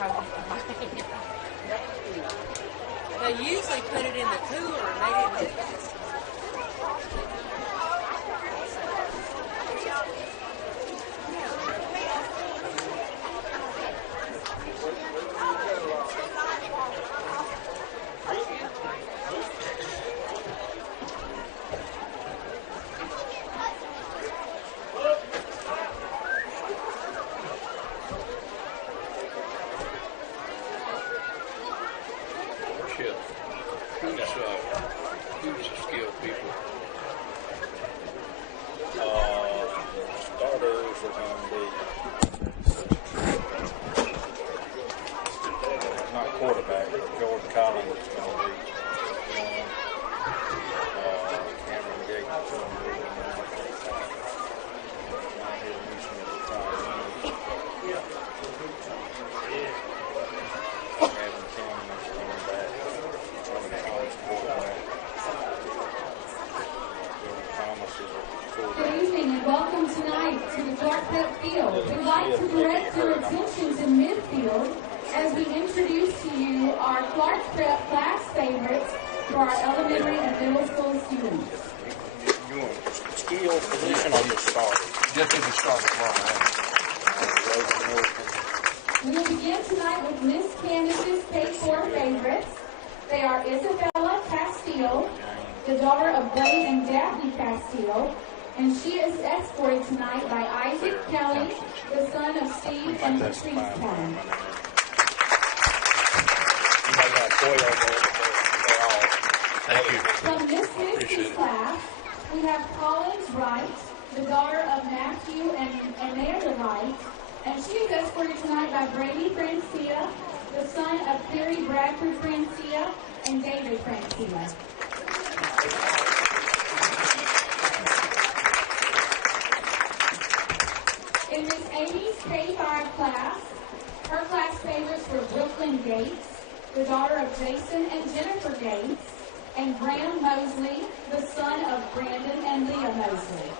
They usually put it in the cooler, and they didn't do that. Who's the skilled people? Starters are going to be not quarterback, but Jordan Collins is going to be Cameron Gates is going to be Good evening and welcome tonight to the Clarke Field. We'd like to direct your attention to midfield as we introduce to you our Clarke Prep class favorites for our elementary and middle school students. You want skill position or just starter? Just as a starter. We will begin tonight with Miss Candace's K4 favorites. They are Isabella Castillo, the daughter of Buddy and Daphne Castillo, and she is escorted tonight by Isaac Kelly, the son of Steve and Patrice Kelly. From Miss Nixon's class, we have Collins Wright, the daughter of Matthew and Amanda Wright, and she is escorted tonight by Brady Francia, the son of Terry Bradford Francia and David Francia. In Miss Amy's K5 class, her class favorites were Brooklyn Gates, the daughter of Jason and Jennifer Gates, and Graham Mosley, the son of Brandon and Leah Mosley.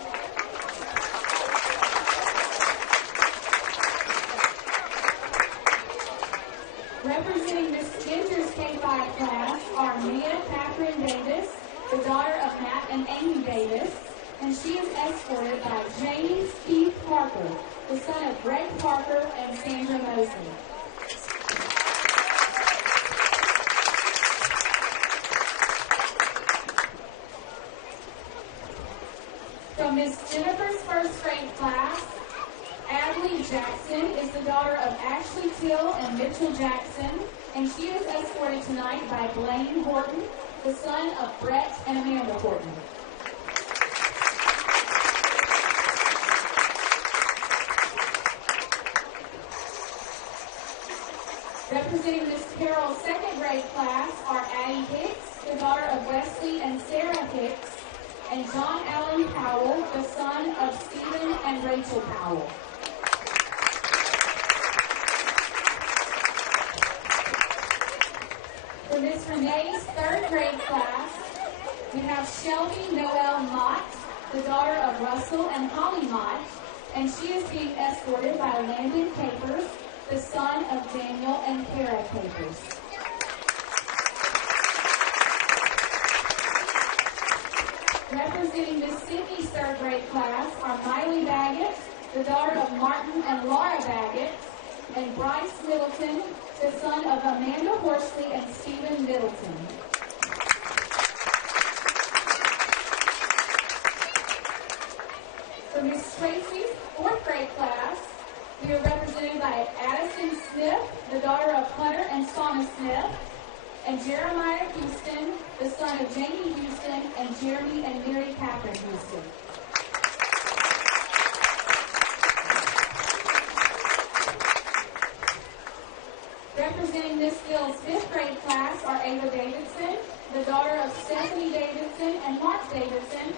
Representing Miss Spencer's K5 class are Mia Catherine Davis, the daughter of Matt and Amy Davis, and she is escorted by James Keith Parker, the son of Greg Parker and Sandra Mosley. From Miss Jennifer's first grade class, Adley Jackson is the daughter of Ashley Till and Mitchell Jackson, and she is escorted tonight by Blaine Horton, the son of Brett and Amanda Horton. Representing Miss Carroll's second grade class are Addie Hicks, the daughter of Wesley and Sarah Hicks, and John Allen Powell, the son of Stephen and Rachel Powell. For Miss Renee's third grade class, we have Shelby Noel Mott, the daughter of Russell and Holly Mott, and she is being escorted by Landon Capers, the son of Daniel and Kara Capers. Representing Miss Sydney's third grade class are Miley Baggett, the daughter of Martin and Laura Baggett, and Bryce Middleton, the son of Amanda Horsley and Stephen Middleton. For Miss Tracy's fourth grade class, we are represented by Addison Smith, the daughter of Hunter and Shauna Smith, and Jeremiah Houston, the son of Jamie Houston and Jeremy and Mary Catherine Houston. Representing Miss Gill's fifth grade class are Ava Davidson, the daughter of Stephanie Davidson and Mark Davidson,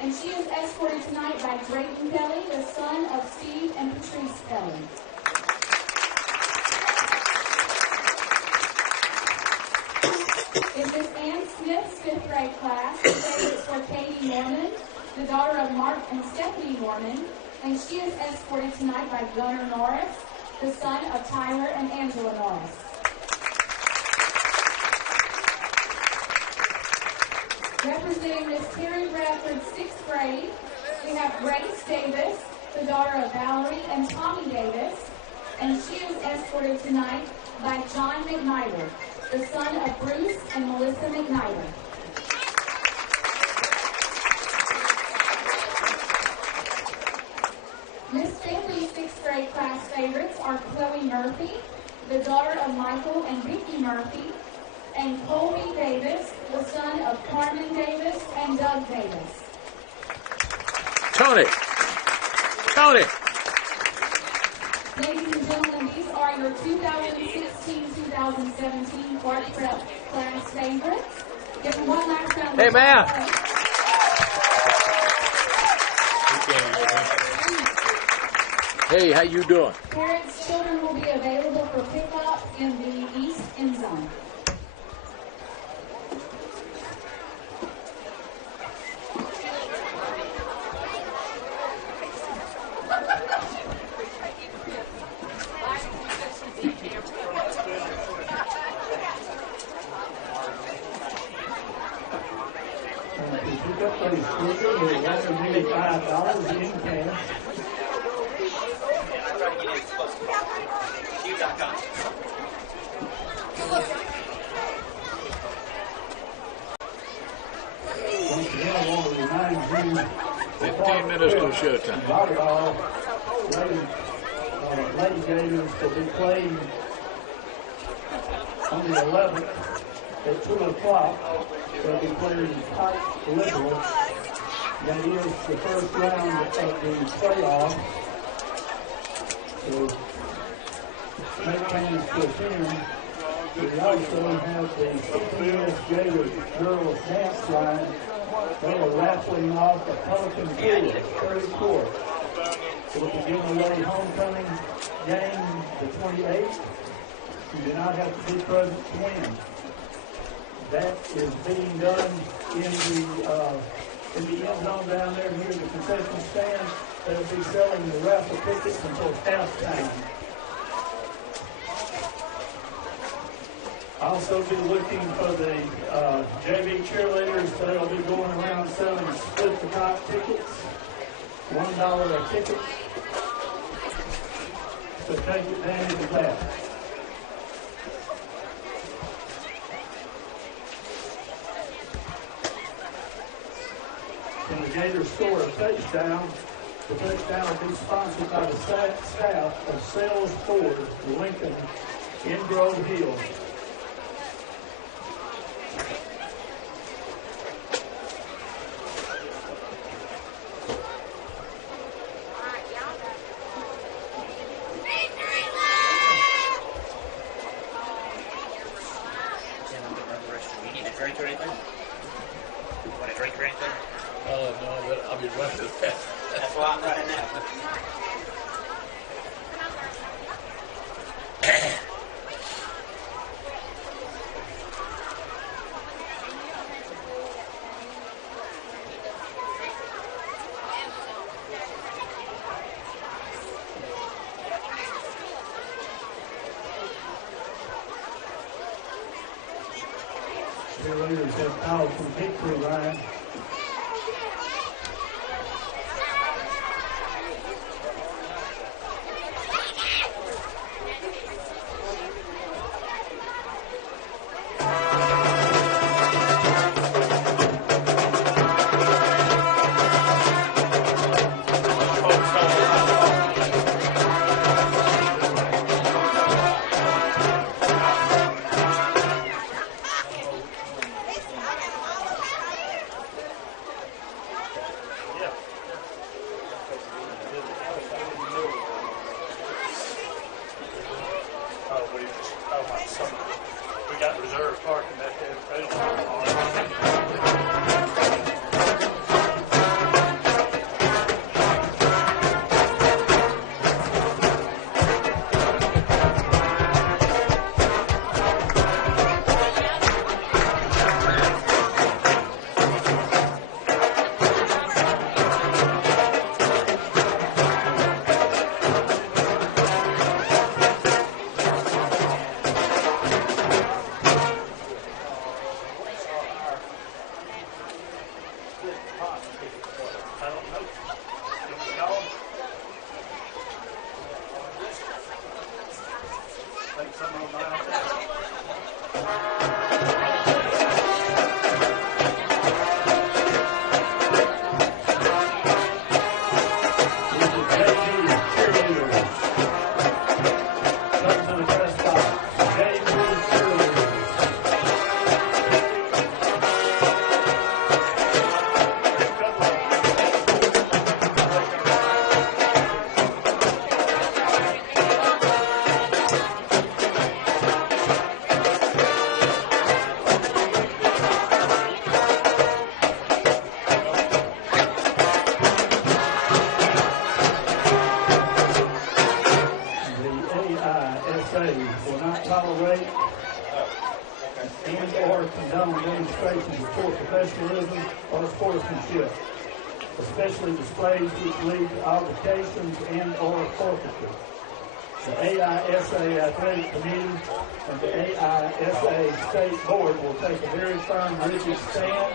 and she is escorted tonight by Drayton Kelly, the son of Steve and Patrice Kelly. In Miss Ann Smith's fifth grade class, the favorites were Katie Norman, the daughter of Mark and Stephanie Norman, and she is escorted tonight by Gunnar Norris, the son of Tyler and Angela Norris. Representing Miss Terry Bradford's 6th grade, we have Grace Davis, the daughter of Valerie and Tommy Davis, and she is escorted tonight by John McNider, the son of Bruce and Melissa McNider. Miss Stanley's 6th grade class favorites are Chloe Murphy, the daughter of Michael and Vicki Murphy, and Colby Davis, the son of Carmen Davis and Doug Davis. Tony! Tony! Ladies and gentlemen, these are your 2016-2017 Clarke Prep class favorites. Give them one last round. Hey, man! Hey, how you doing? Parents' children will be available for pickup in the east end zone. Showtime. Lady Gators will be playing on the 11th at 2 o'clock. They'll be playing Pike Liberal. That is the first round of the playoff. So make plans to attend. We also have the CPS Gators girls dance line. They are raffling off a Pelican Field, 34. We'll be giving away homecoming game the 28th. You do not have to be present to win. That is being done in the end zone down there near the concession stand. They'll be selling the raffle tickets until halftime. I'll also be looking for the JV cheerleaders. They'll be going around selling split the top tickets, $1 a ticket. So take advantage of that. When the Gators score a touchdown, the touchdown will be sponsored by the staff of Sales Ford, Lincoln, in Grove Hill. Cheerleaders have powerful victory line. Especially displays which lead to altercations and or forfeiture. The AISA Athletic Committee and the AISA State Board will take a very firm, rigid stand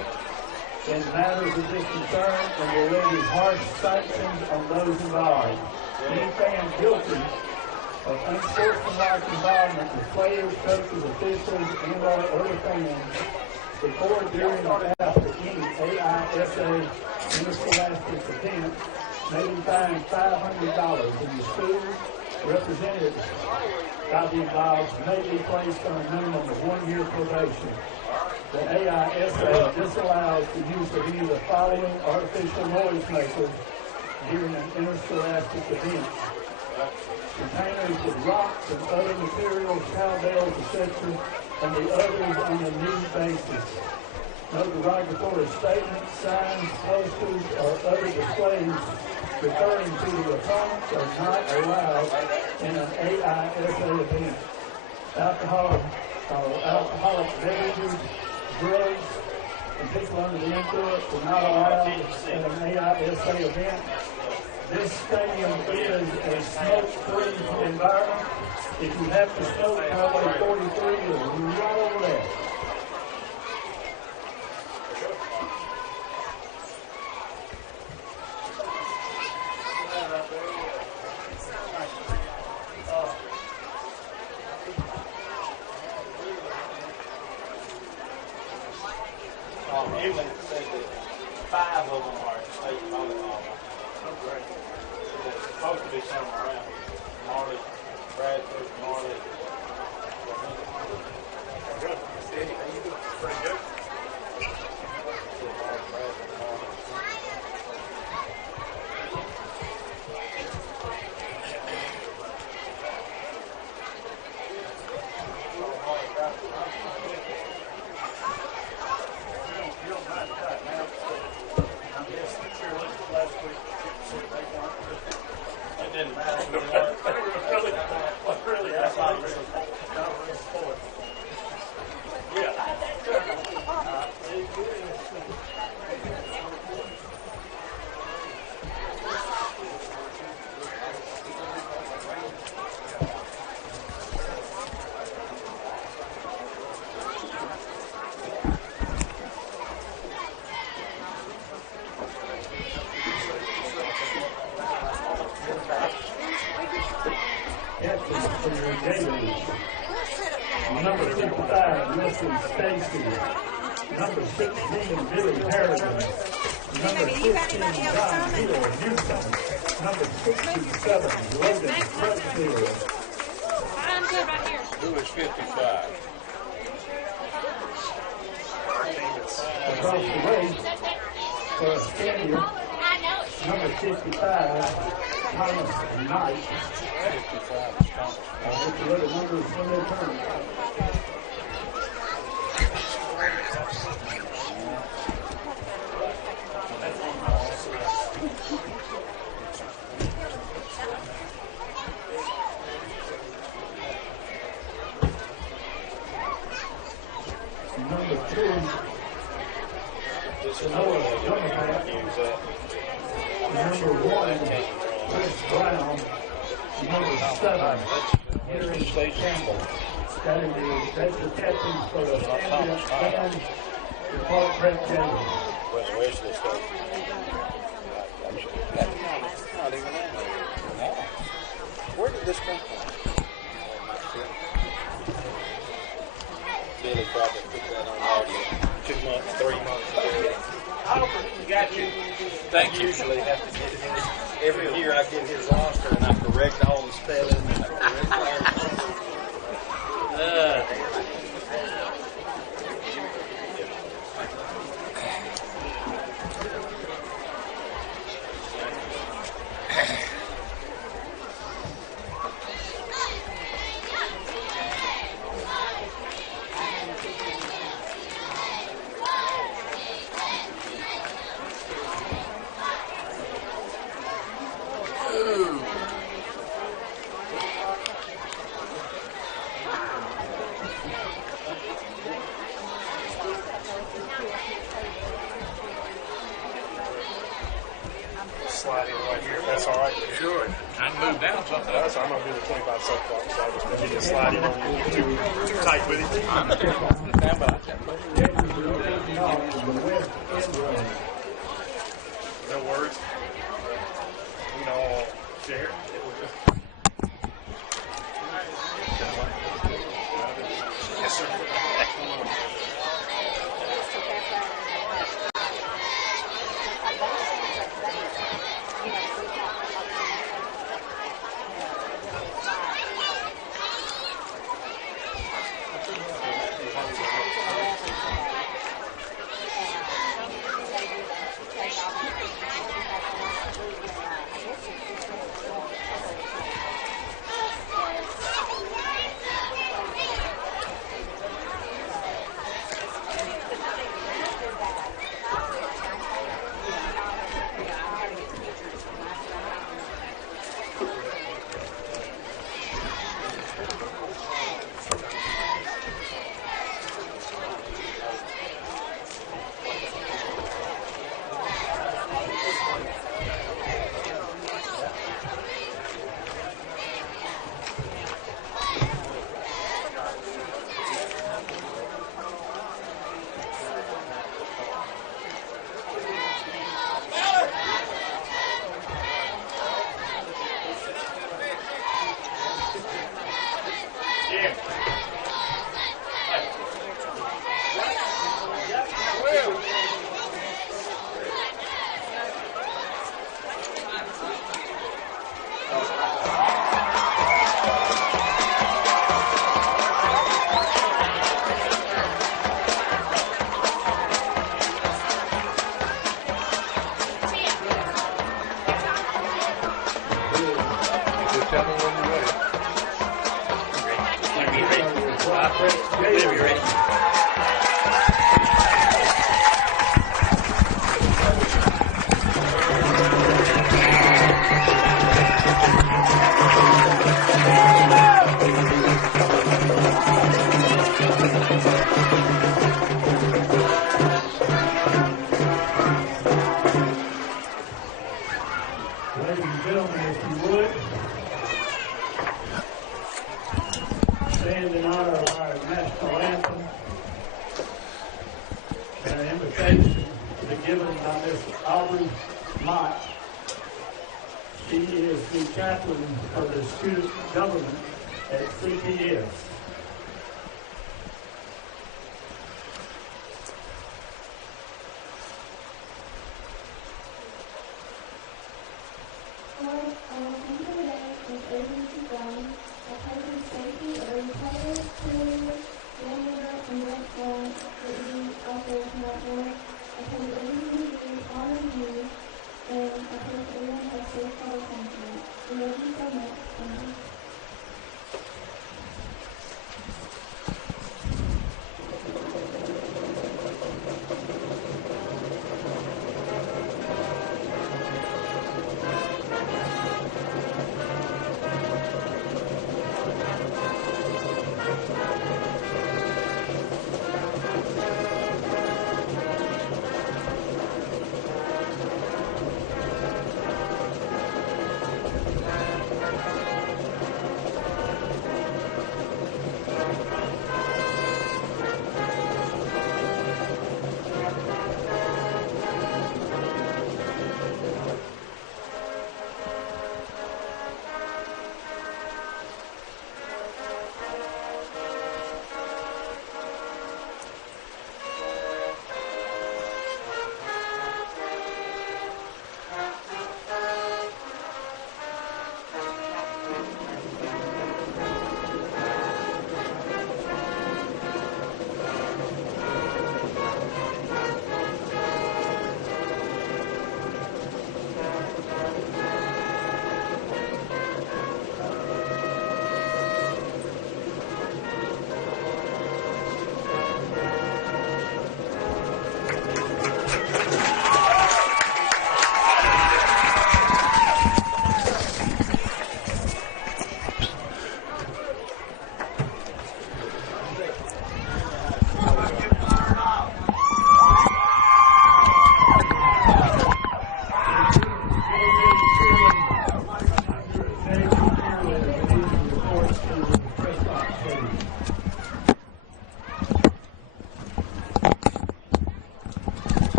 in matters of this concern and will levy harsh sanctions on those involved. Any fan guilty of unsportsmanlike involvement with players, coaches, officials, and or other fans before, during, or after any AISA interscholastic event may be fined $500, and the school representative by the involved may be placed on a minimum of 1 year probation. The AISA disallows the use of any of the following artificial noisemakers during an interscholastic event: containers with rocks and other materials, cowbells, etc., and the others on a need basis. No derogatory statements, signs, posters, or other displays referring to the opponents are not allowed in an AISA event. Alcoholic beverages, drugs, and people under the influence are not allowed at an AISA event. This stadium is a smoke-free environment. If you have to smoke, Highway 43 is right over there. England said that 5 of them are state volleyball. There's supposed to be some around. Marley, Bradford, Marley. Good. How you doing? Pretty good. Number 55, Wilson Stacy. Number 16, Billy Harrigan. Number 15, John Hill Newton. Number 67, Logan Crutchfield. I'm good right here. Who is 55? Across the way for Escambia, number 55, Thomas Knight. 55 is Thomas. Let's look at numbers when they turn. Number 2, Noah Democrat. Number 1, Chris Brown. Number 7, Henry Campbell. That's the captains for the Escambia and the Clarke Prep game. Where's this stuff? Where did this come from? really probably put that on there 2 months, 3 months ago. I got you. Thank you. Usually have to get it in. Every year I get his roster and I correct all the spelling and I correct everything. Slide in right here. That's all right. Sure. I can move down something. So I'm going to do the 25 sub clock, so I'll just continue to slide in on you. Too tight with it. Stand by. No worries. You know, share. Yes, sir. Ladies and gentlemen, if you would, stand in honor of our national anthem and an invitation to be given by Miss Aubrey Mott. She is the chaplain of the student government at CPS.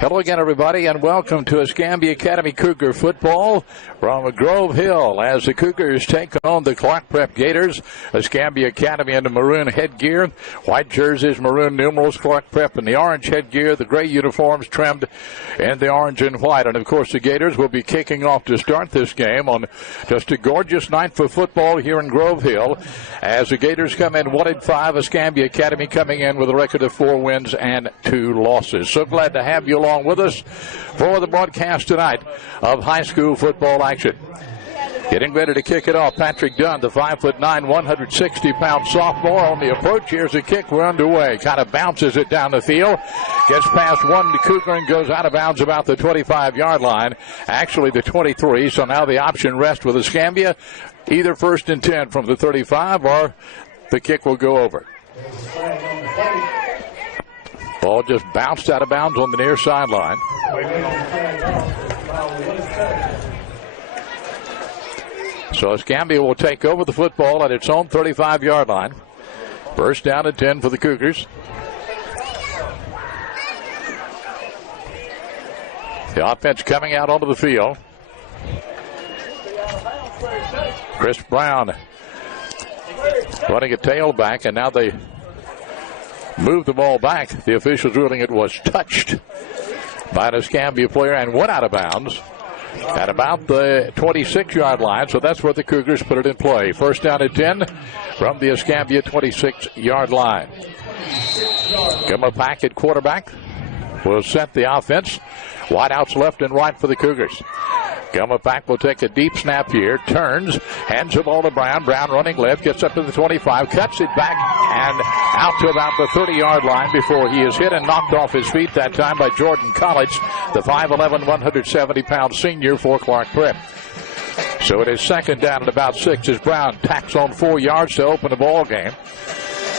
Hello again, everybody, and welcome to Escambia Academy Cougar football from Grove Hill as the Cougars take on the Clarke Prep Gators. Escambia Academy in the maroon headgear, white jerseys, maroon numerals, Clarke Prep in the orange headgear, the gray uniforms trimmed in the orange and white. And, of course, the Gators will be kicking off to start this game on just a gorgeous night for football here in Grove Hill as the Gators come in 1-5, Escambia Academy coming in with a record of 4 wins and 2 losses. So glad to have you along with us for the broadcast tonight of high school football action. Getting ready to kick it off, Patrick Dunn, the 5'9", 160-pound sophomore on the approach. Here's a kick. We're underway. Kind of bounces it down the field. Gets past one Cougar and goes out of bounds about the 25-yard line. Actually, the 23. So now the option rests with Escambia. Either 1st and 10 from the 35 or the kick will go over. Ball just bounced out of bounds on the near sideline. So Escambia will take over the football at its own 35-yard line. 1st down and 10 for the Cougars. The offense coming out onto the field. Chris Brown running a tailback, and now they move the ball back. The officials ruling it was touched by an Escambia player and went out of bounds at about the 26-yard line. So that's where the Cougars put it in play. 1st down and 10 from the Escambia 26-yard line. Gummer Pack at quarterback will set the offense. Wideouts left and right for the Cougars. Gummer Pack will take a deep snap here, turns, hands the ball to Brown. Brown running left, gets up to the 25, cuts it back and out to about the 30-yard line before he is hit and knocked off his feet, that time by Jordan College, the 5'11", 170-pound senior for Clarke Prep. So it is 2nd down at about 6 as Brown tacks on 4 yards to open the ball game.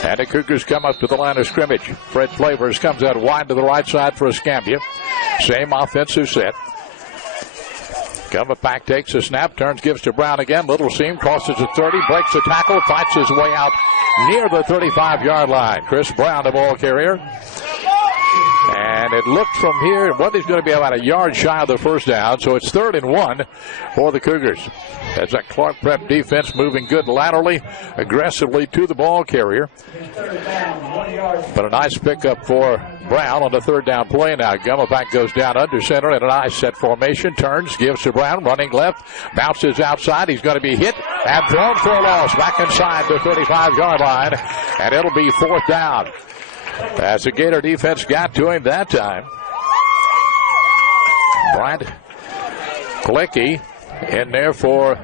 And the Cougars come up to the line of scrimmage. Fred Flavors comes out wide to the right side for Escambia. Same offensive set. Gummer Pack takes a snap, turns, gives to Brown again. Little seam, crosses the 30, breaks the tackle, fights his way out near the 35-yard line. Chris Brown, the ball carrier. And it looked from here, what is going to be about a yard shy of the 1st down, so it's 3rd and 1 for the Cougars. As that Clarke Prep defense moving good laterally, aggressively to the ball carrier. But a nice pickup for Brown on the 3rd down play now. Gummer Pack goes down under center in a nice set formation, turns, gives to Brown, running left, bounces outside. He's going to be hit and thrown for a loss back inside the 35-yard line, and it'll be 4th down. As the Gator defense got to him that time. Bryant Clarke in there for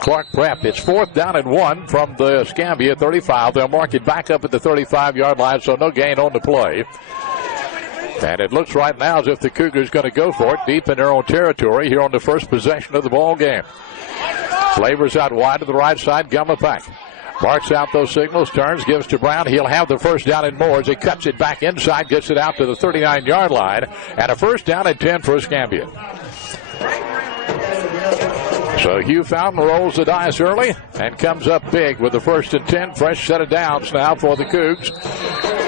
Clarke Prep. It's 4th down and 1 from the Escambia 35. They'll mark it back up at the 35-yard line, so no gain on the play. And it looks right now as if the Cougars going to go for it deep in their own territory here on the first possession of the ball game. Flavors out wide to the right side. Gummer Pack marks out those signals, turns, gives to Brown. He'll have the 1st down and more as he cuts it back inside, gets it out to the 39-yard line, and a 1st down and 10 for Escambia. So Hugh Fountain rolls the dice early and comes up big with the 1st and 10. Fresh set of downs now for the Cougs.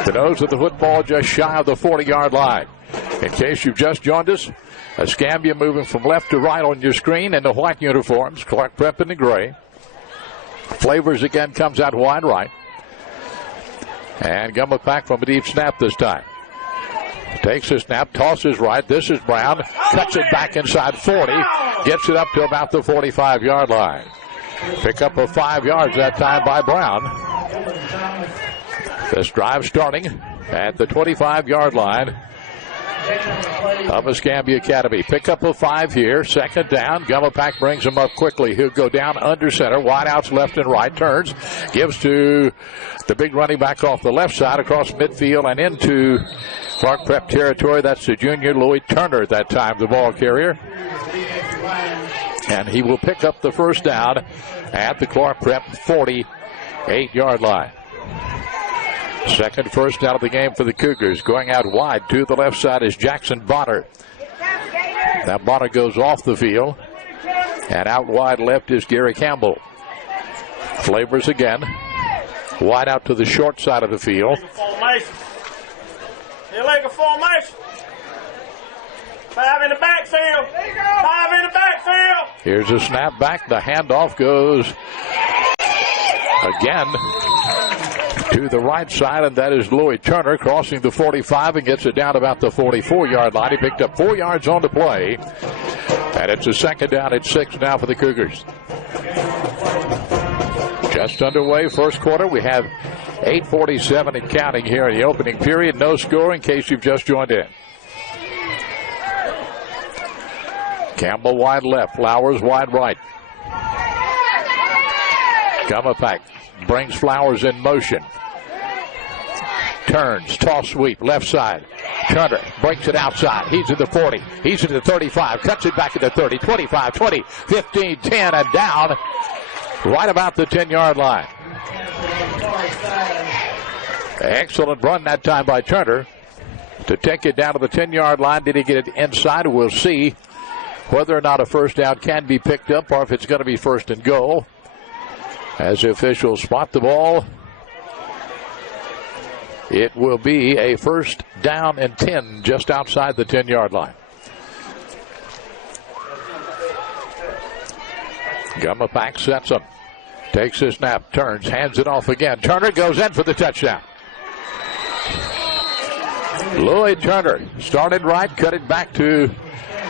The nose of the football just shy of the 40-yard line. In case you've just joined us, Escambia moving from left to right on your screen in the white uniforms. Clarke Prep in the gray. Flavors again comes out wide right. And Gummer Pack from a deep snap this time. Takes a snap, tosses right. This is Brown. Cuts it back inside 40. Gets it up to about the 45-yard line. Pick up of 5 yards that time by Brown. This drive starting at the 25-yard line of Escambia Academy. Pickup of 5 here. 2nd down. Gummer Pack brings him up quickly. He'll go down under center. Wideouts left and right. Turns. Gives to the big running back off the left side across midfield and into Clarke Prep territory. That's the junior Louis Turner at that time, the ball carrier. And he will pick up the 1st down at the Clarke Prep 48-yard line. Second 1st down of the game for the Cougars. Going out wide to the left side is Jackson Bonner. Now Bonner goes off the field. And out wide left is Gary Campbell. Flavors again. Wide out to the short side of the field. Illegal formation. 5 in the backfield. 5 in the backfield. Here's a snap back. The handoff goes again to the right side, and that is Lloyd Turner crossing the 45 and gets it down about the 44-yard line. He picked up 4 yards on the play, and it's a second down at 6 now for the Cougars. Just underway, first quarter. We have 8:47 and counting here in the opening period. No score in case you've just joined in. Campbell wide left, Flowers wide right. Gumapak brings Flowers in motion. Turns, toss sweep, left side. Turner breaks it outside. He's at the 40. He's at the 35. Cuts it back at the 30, 25, 20, 15, 10, and down right about the 10-yard line. Excellent run that time by Turner to take it down to the 10-yard line. Did he get it inside? We'll see whether or not a first down can be picked up or if it's going to be first and goal. As the officials spot the ball, it will be a first down and 10 just outside the 10-yard line. Gumapak sets him. Takes his snap, turns, hands it off again. Turner goes in for the touchdown. Lloyd Turner started right, cut it back to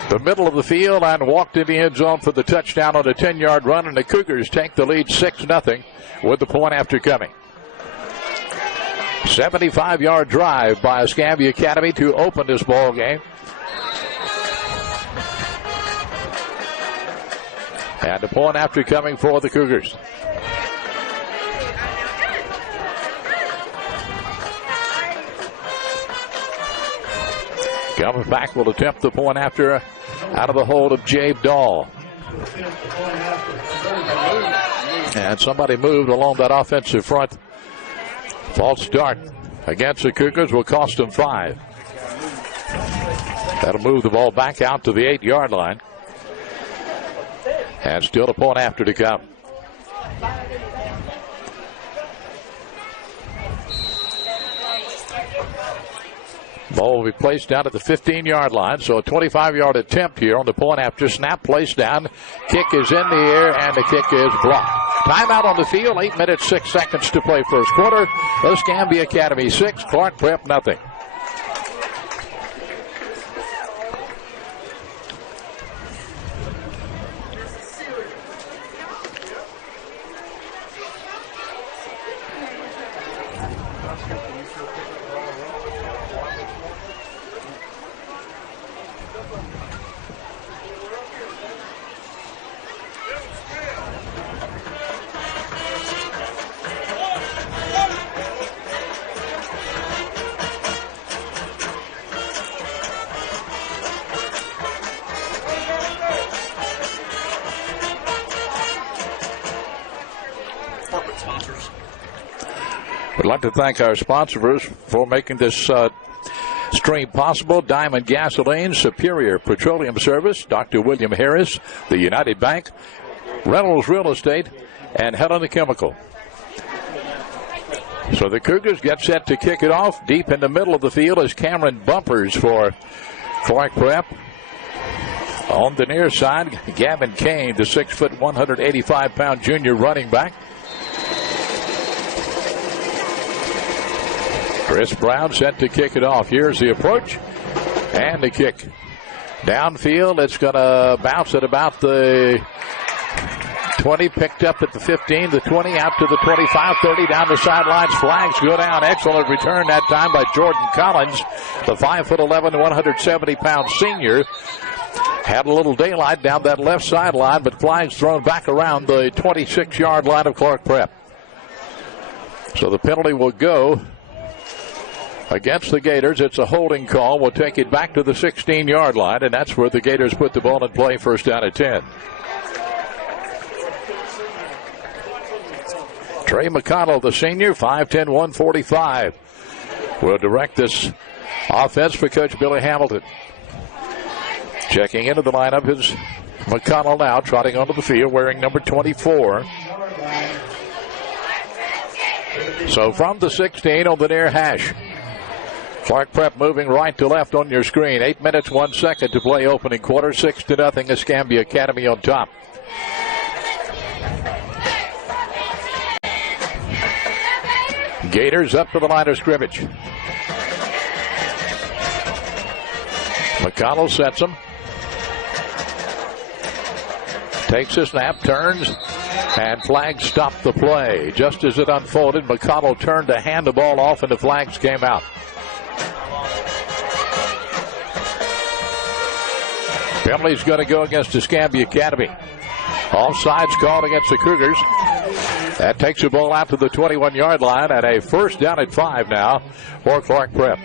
the middle of the field, and walked in the end zone for the touchdown on a 10-yard run, and the Cougars take the lead 6-0 with the point after coming. 75-yard drive by Escambia Academy to open this ball game. And the point after coming for the Cougars. Gumapak will attempt the point after out of the hold of Jabe Dahl. And somebody moved along that offensive front. False start against the Cougars will cost them 5. That'll move the ball back out to the 8-yard line. And still a point after to come. Ball will be placed down at the 15-yard line, so a 25-yard attempt here on the point after. Snap placed down. Kick is in the air, and the kick is blocked. Timeout on the field, 8 minutes, 6 seconds to play first quarter. Escambia Academy 6, Clarke Prep nothing. We'd like to thank our sponsors for making this stream possible. Diamond Gasoline, Superior Petroleum Service, Dr. William Harris, the United Bank, Reynolds Real Estate, and Helena Chemical. So the Cougars get set to kick it off. Deep in the middle of the field is Cameron Bumpers for Clarke Prep. On the near side, Gavin Kane, the 6', 185-pound junior running back. Chris Brown set to kick it off. Here's the approach and the kick. Downfield, it's going to bounce at about the 20, picked up at the 15, the 20, out to the 25, 30, down the sidelines. Flags go down. Excellent return that time by Jordan Collins, the 5'11", 170-pound senior. Had a little daylight down that left sideline, but flags thrown back around the 26-yard line of Clarke Prep. So the penalty will go against the Gators. It's a holding call. We'll take it back to the 16-yard line, and that's where the Gators put the ball in play, first down at 10. Trey McConnell, the senior, 5'10", 145, will direct this offense for Coach Billy Hamilton. Checking into the lineup is McConnell now, trotting onto the field, wearing number 24. So from the 16 on the near hash, Clarke Prep moving right to left on your screen. 8 minutes, 1 second to play opening quarter. 6-0 Escambia Academy on top. Gators up to the line of scrimmage. McConnell sets them. Takes a snap, turns, and flags stopped the play. Just as it unfolded, McConnell turned to hand the ball off, and the flags came out. Penalty's going to go against Escambia Academy. Offsides called against the Cougars. That takes the ball out to the 21-yard line, and a first down at 5 now for Clarke Prep.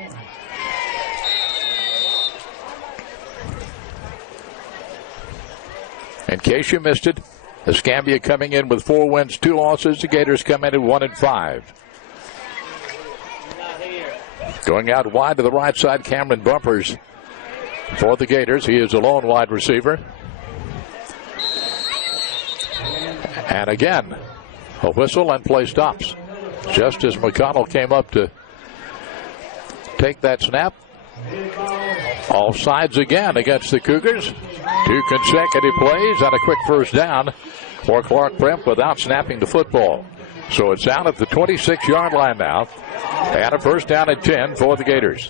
In case you missed it, Escambia coming in with 4 wins, 2 losses. The Gators come in at 1-5. Going out wide to the right side, Cameron Bumpers for the Gators. He is a lone wide receiver. And again, a whistle and play stops. Just as McConnell came up to take that snap. Offsides again against the Cougars. 2 consecutive plays and a quick first down for Clarke Prep without snapping the football. So it's out at the 26-yard line now. And a first down at 10 for the Gators.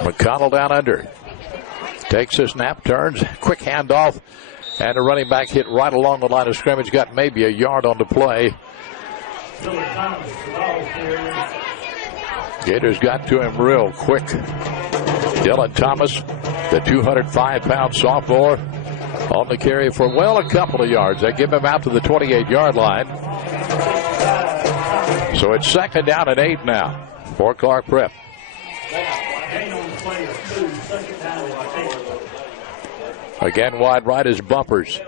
McConnell down under. Takes a snap, turns, quick handoff, and a running back hit right along the line of scrimmage. Got maybe a yard on the play. Gators got to him real quick. Dylan Thomas, the 205-pound sophomore, on the carry for, well, a couple of yards. They give him out to the 28-yard line. So it's 2nd down and 8 now for Clarke Prep. Again, wide right is Bumpers.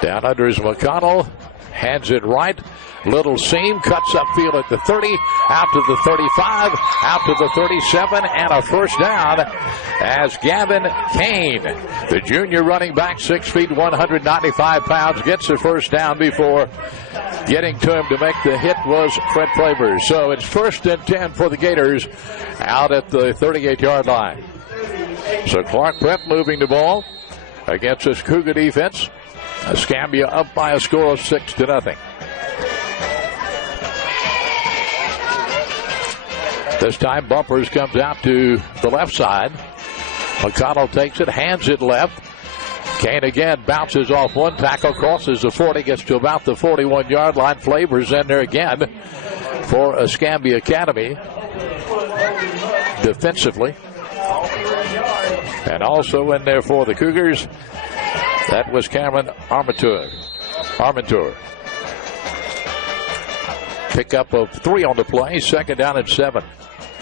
Down under is McConnell. Hands it right. Little seam. Cuts upfield at the 30. Out to the 35. Out to the 37. And a first down as Gavin Kane, the junior running back, 6 feet, 195 pounds, gets the first down before getting to him to make the hit was Fred Flavors. So it's 1st and 10 for the Gators out at the 38-yard line. So Clarke Prep moving the ball against this Cougar defense. Escambia up by a score of 6-0. This time Bumpers comes out to the left side. McConnell takes it, hands it left. Kane again bounces off one tackle, crosses the 40, gets to about the 41-yard line. Flavors in there again for Escambia Academy defensively. And also in there for the Cougars, that was Cameron Armature. Pickup of 3 on the play, 2nd down and 7.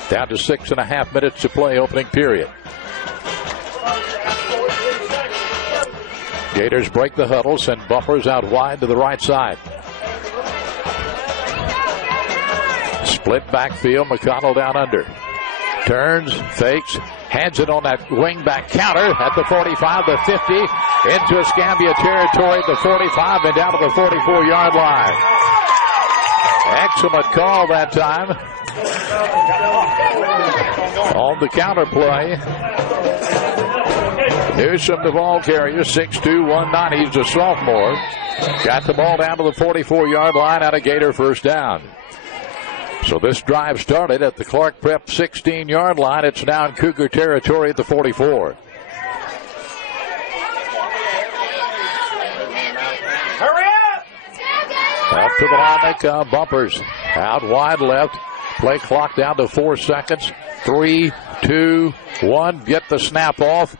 Down to 6.5 minutes to play opening period. Gators break the huddle, send Bumpers out wide to the right side. Split backfield, McConnell down under. Turns, fakes, hands it on that wing back counter at the 45, the 50, into Escambia territory, the 45, and down to the 44-yard line. Excellent call that time. On the counter play, Newsom, the ball carrier, 6'2", 190. He's a sophomore. Got the ball down to the 44-yard line out of Gator first down. So this drive started at the Clarke Prep 16-yard line. It's now in Cougar territory at the 44. Hurry up! Up to the line they come. Bumpers out wide left. Play clock down to 4 seconds. 3, 2, 1. Get the snap off.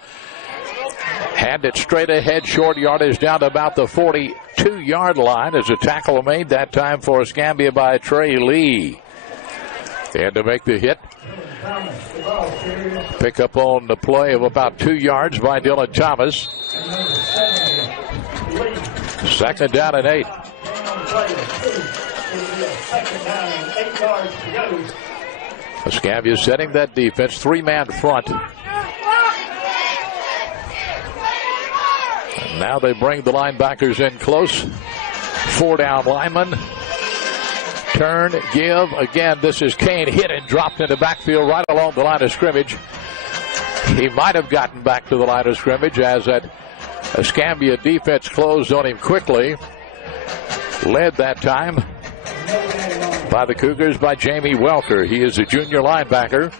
Hand it straight ahead. Short yardage down to about the 42-yard line as a tackle made that time for Escambia by Trey Lee. And to make the hit, pick up on the play of about 2 yards by Dylan Thomas. 2nd down and 8. Escambia setting that defense, 3-man front. Now they bring the linebackers in close. 4 down linemen. Turn, give. Again, this is Kane hit and dropped in the backfield right along the line of scrimmage. He might have gotten back to the line of scrimmage as that Escambia defense closed on him quickly. Led that time by the Cougars by Jamie Welker. He is a junior linebacker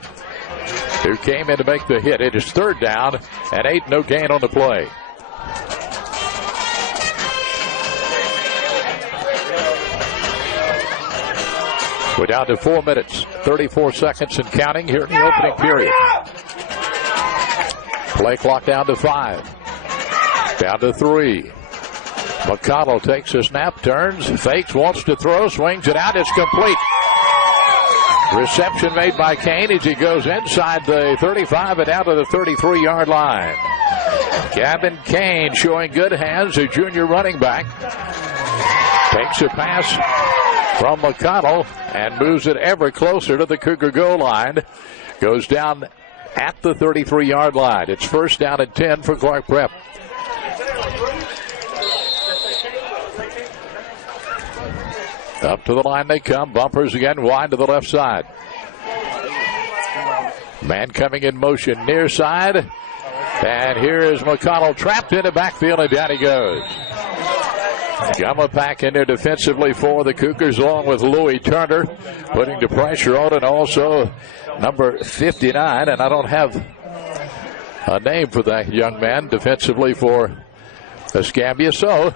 who came in to make the hit. It is 3rd down and 8, no gain on the play. We're down to 4 minutes, 34 seconds and counting here in the opening period. Play clock down to 5. Down to 3. McConnell takes a snap, turns, fakes, wants to throw, swings it out. It's complete. Reception made by Kane as he goes inside the 35 and out to the 33-yard line. Gavin Kane showing good hands, a junior running back. Takes a pass from McConnell and moves it ever closer to the Cougar goal line. Goes down at the 33-yard line. It's 1st down and 10 for Clarke Prep. Up to the line they come. Bumpers again wide to the left side. Man coming in motion near side. And here is McConnell trapped in the backfield and down he goes. Gumma back in there defensively for the Cougars along with Louis Turner, putting the pressure on, and also number 59, and I don't have a name for that young man defensively for Escambia. So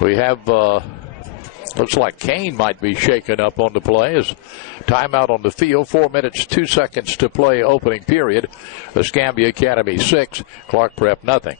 we have, looks like Kane might be shaken up on the play as timeout on the field. 4 minutes, 2 seconds to play opening period. Escambia Academy 6, Clarke Prep nothing.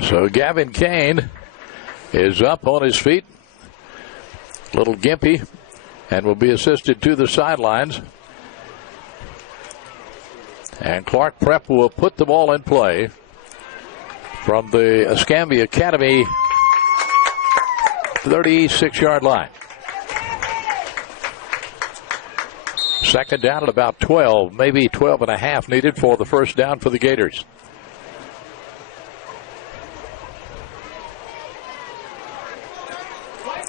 So Gavin Kane is up on his feet, a little gimpy, and will be assisted to the sidelines. And Clarke Prep will put the ball in play from the Escambia Academy 36-yard line. 2nd down at about 12, maybe 12 and a half needed for the 1st down for the Gators.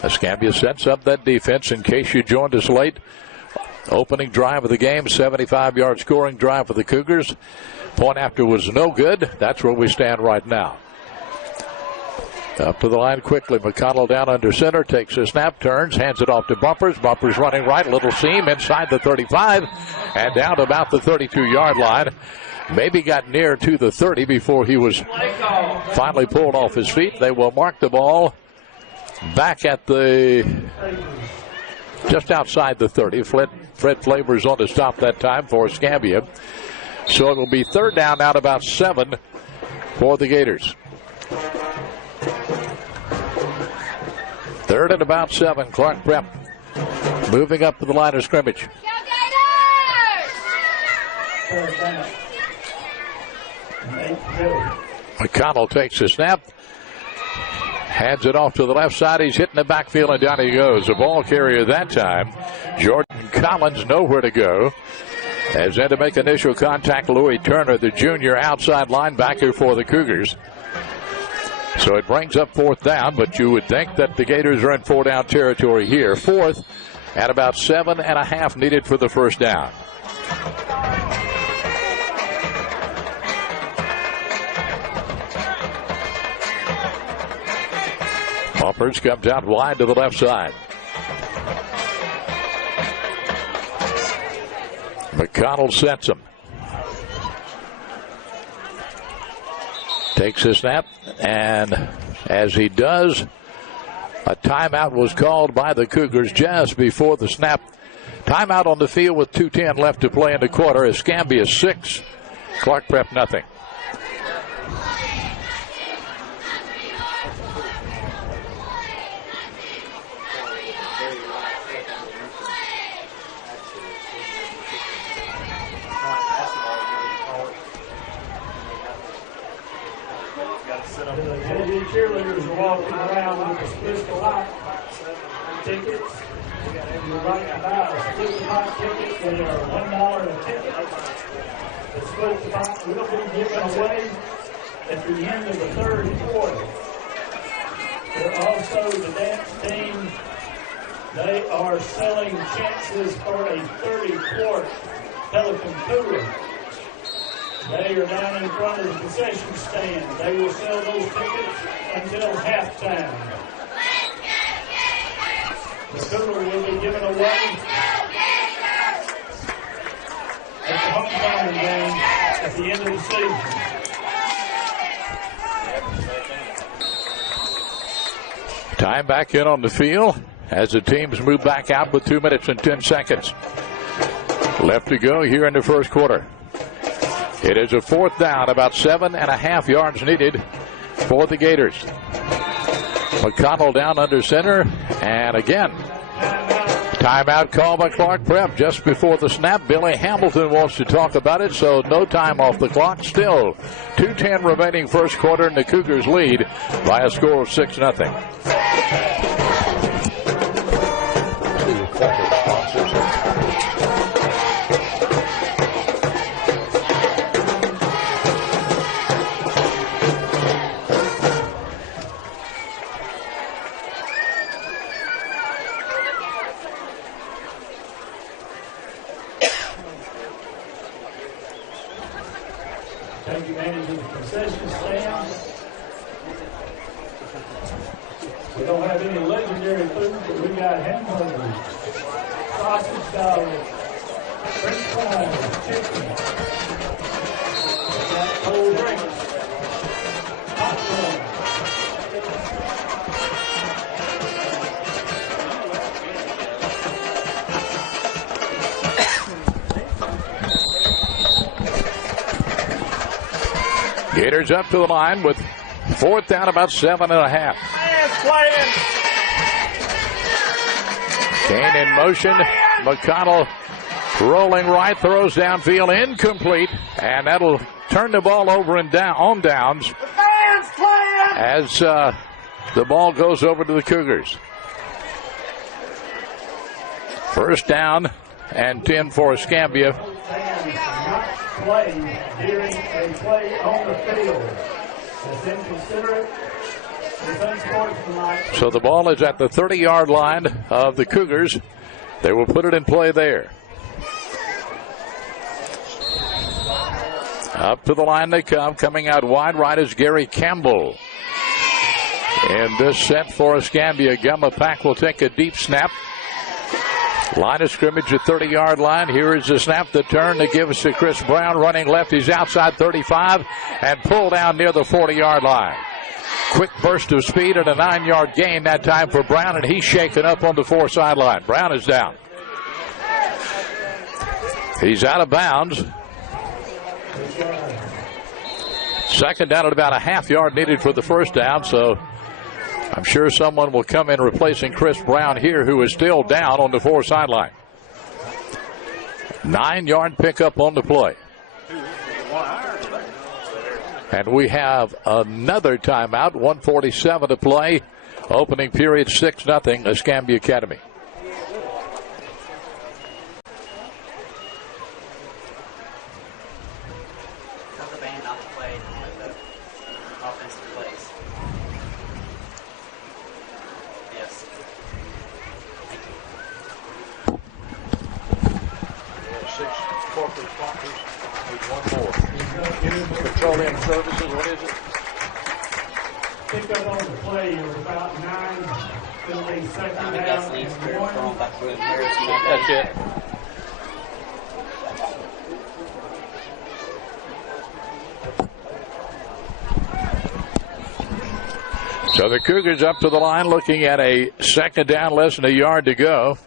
Escambia sets up that defense in case you joined us late. Opening drive of the game, 75-yard scoring drive for the Cougars. Point after was no good. That's where we stand right now. Up to the line quickly. McConnell down under center, takes a snap, turns, hands it off to Bumpers. Bumpers running right, a little seam inside the 35 and down to about the 32-yard line. Maybe got near to the 30 before he was finally pulled off his feet. They will mark the ball back at the just outside the 30. Fred Flavors on to stop that time for Escambia. So it will be 3rd down out about 7 for the Gators. 3rd and about 7. Clarke Prep moving up to the line of scrimmage. McConnell takes the snap. Hands it off to the left side. He's hitting the backfield, and down he goes. The ball carrier that time, Jordan Collins, nowhere to go. As then to make initial contact, Louis Turner, the junior outside linebacker for the Cougars. So it brings up fourth down, but you would think that the Gators are in four down territory here. Fourth at about 7.5 needed for the first down. Bumpers comes out wide to the left side. McConnell sets him. Takes a snap, and as he does, a timeout was called by the Cougars just before the snap. Timeout on the field with 2:10 left to play in the quarter. Escambia 6, Clarke Prep nothing. The cheerleaders are walking around with the split the lot tickets. If you'd like to buy a split the lot ticket, they are $1 a ticket. The split the lot will be given away at the end of the third quarter. They're also the dance team. They are selling chances for a 30-quart Pelican cooler. They are down in front of the concession stand. They will sell those tickets until halftime. The cooler will be given away at the homecoming game at the end of the season. Time back in on the field as the teams move back out with 2 minutes and 10 seconds left to go here in the first quarter. It is a fourth down, about 7.5 yards needed for the Gators. McConnell down under center, and again, timeout call by Clarke Prep just before the snap. Billy Hamilton wants to talk about it, so no time off the clock. Still 2:10 remaining first quarter, and the Cougars lead by a score of 6-0. Take advantage of the concession stand. We don't have any legendary food, but we got hamburgers, sausage dogs, french fries, chicken. We got cold drinks, popcorn. Gators up to the line with fourth down, about 7.5. Kane in motion. McConnell rolling right, throws downfield, incomplete, and that'll turn the ball over and down on downs as the ball goes over to the Cougars. First down and 10 for Escambia. Play during a play on the field. It's inconsiderate. It's unsportsmanlike. So the ball is at the 30-yard line of the Cougars. They will put it in play there. Up to the line they come. Coming out wide right is Gary Campbell. In this set for Escambia, Gumma Pack will take a deep snap. Line of scrimmage at 30-yard line. Here is the snap, the turn to give us to Chris Brown. Running left, he's outside 35 and pulled down near the 40-yard line. Quick burst of speed and a 9-yard gain that time for Brown, and he's shaken up on the far sideline. Brown is down. He's out of bounds. Second down at about a half yard needed for the first down, so I'm sure someone will come in replacing Chris Brown here, who is still down on the far sideline. 9-yard pickup on the play. And we have another timeout, 1:47 to play. Opening period 6-0, Escambia Academy. Tell the band not to play the offensive plays. Yes. Thank you. 6 corporate sponsors. Need one more. Petroleum Services, what is it? Pick up on the play, you're about 9 penalties, second down, and 1. That's it. So the Cougars up to the line looking at a second down, less than a yard to go.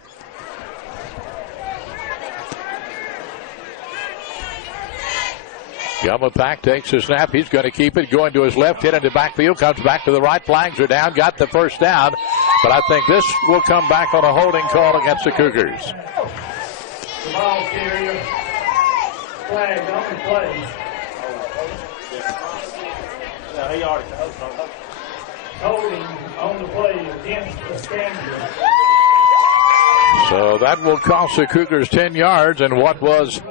Gummapack takes a snap. He's going to keep it. Going to his left, hit into backfield. Comes back to the right. Flags are down. Got the first down. But I think this will come back on a holding call against the Cougars. The ball carrier flag on the play. No, he already Holding on the play against Escambia. So that will cost the Cougars 10 yards and what was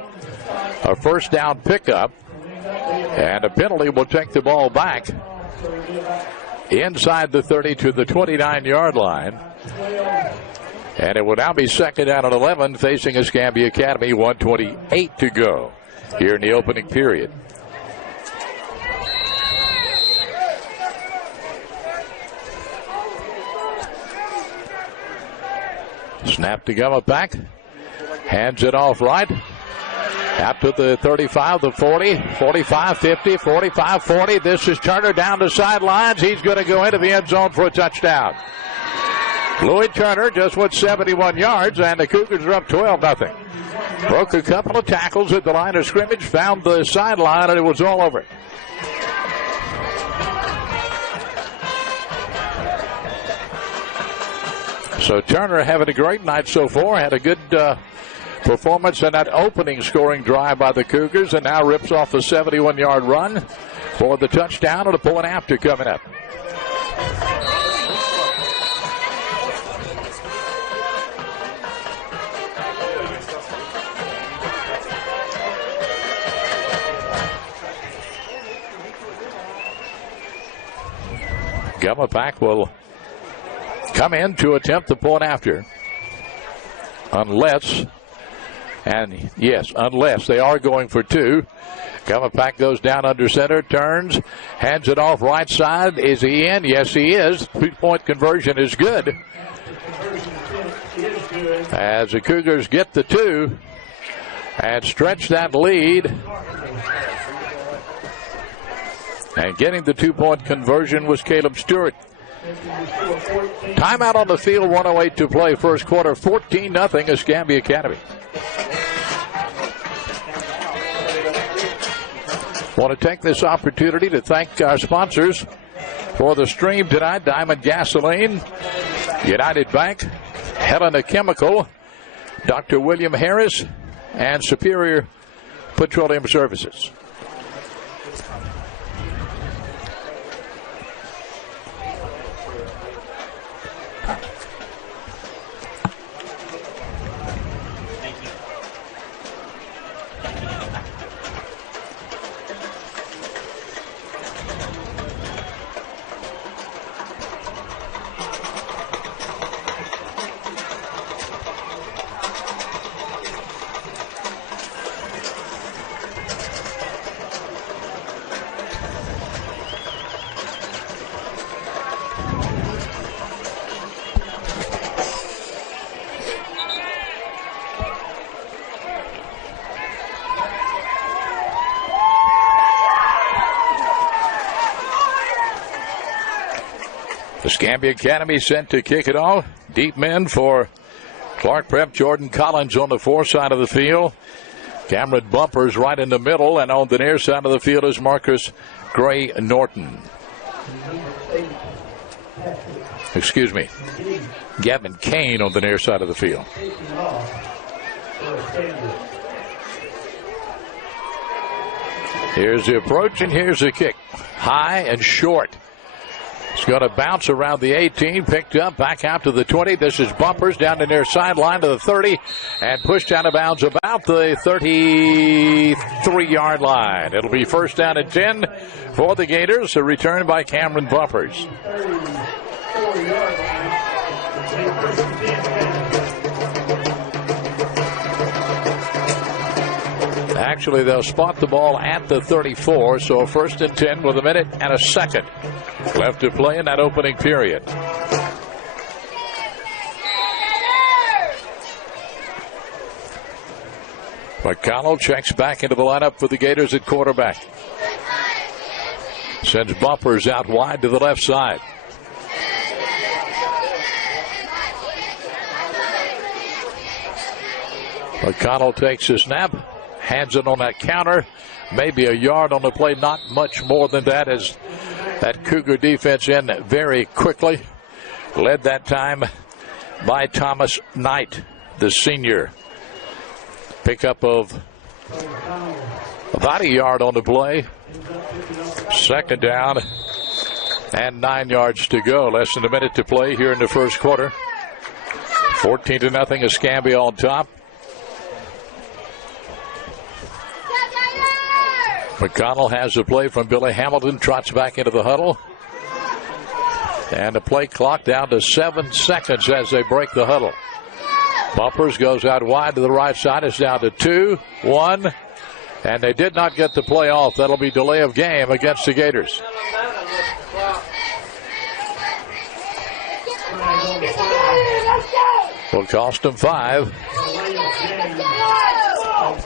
a first down pickup. And a penalty will take the ball back inside the 30 to the 29-yard line. And it will now be second down and 11 facing Escambia Academy. 1:28 to go here in the opening period. Snap to Gummapack. Hands it off right. Out to the 35, the 40, 45, 50, 45, 40. This is Turner down the sidelines. He's going to go into the end zone for a touchdown. Lloyd Turner just went 71 yards, and the Cougars are up 12-0. Broke a couple of tackles at the line of scrimmage, found the sideline, and it was all over. So Turner having a great night so far, had a good performance in that opening scoring drive by the Cougars, and now rips off a 71-yard run for the touchdown and a pull and after coming up. Gummapack will come in to attempt the pull and after. Unless they are going for two. Gummapack goes down under center, turns, hands it off right side. Is he in? Yes, he is. 2-point conversion is good. As the Cougars get the 2 and stretch that lead. And getting the 2-point conversion was Caleb Stewart. Timeout on the field, 1:08 to play first quarter, 14-0 Escambia Academy. Want to take this opportunity to thank our sponsors for the stream tonight. Diamond Gasoline, United Bank, Helena Chemical, Dr. William Harris, and Superior Petroleum Services. Escambia Academy sent to kick it off. Deep men for Clarke Prep. Jordan Collins on the far side of the field. Cameron Bumpers right in the middle. And on the near side of the field is Marcus Gray Norton. Excuse me. Gavin Kane on the near side of the field. Here's the approach, and here's the kick. High and short. It's going to bounce around the 18, picked up, back out to the 20. This is Bumpers down the near sideline to the 30, and pushed out of bounds about the 33-yard line. It'll be first down and 10 for the Gators. A return by Cameron Bumpers. Actually, they'll spot the ball at the 34, so first and 10 with a minute and a second left to play in that opening period. McConnell checks back into the lineup for the Gators at quarterback. Sends Bumpers out wide to the left side. McConnell takes a snap. Hands it on that counter. Maybe a yard on the play. Not much more than that as that Cougar defense in very quickly. Led that time by Thomas Knight, the senior. Pickup of about a yard on the play. Second down and 9 yards to go. Less than a minute to play here in the first quarter. 14-0 Escambia on top. McConnell has a play from Billy Hamilton, trots back into the huddle. And the play clock down to 7 seconds as they break the huddle. Bumpers goes out wide to the right side. It's down to 2, 1. And they did not get the play off. That'll be delay of game against the Gators. Will cost them 5.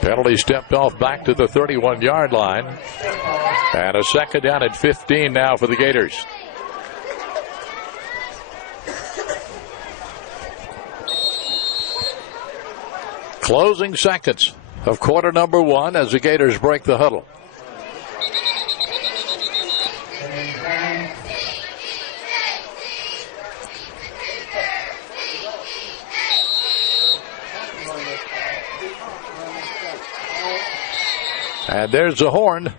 Penalty stepped off back to the 31-yard line. And a second down at 15 now for the Gators. Closing seconds of quarter number 1 as the Gators break the huddle. And there's the horn.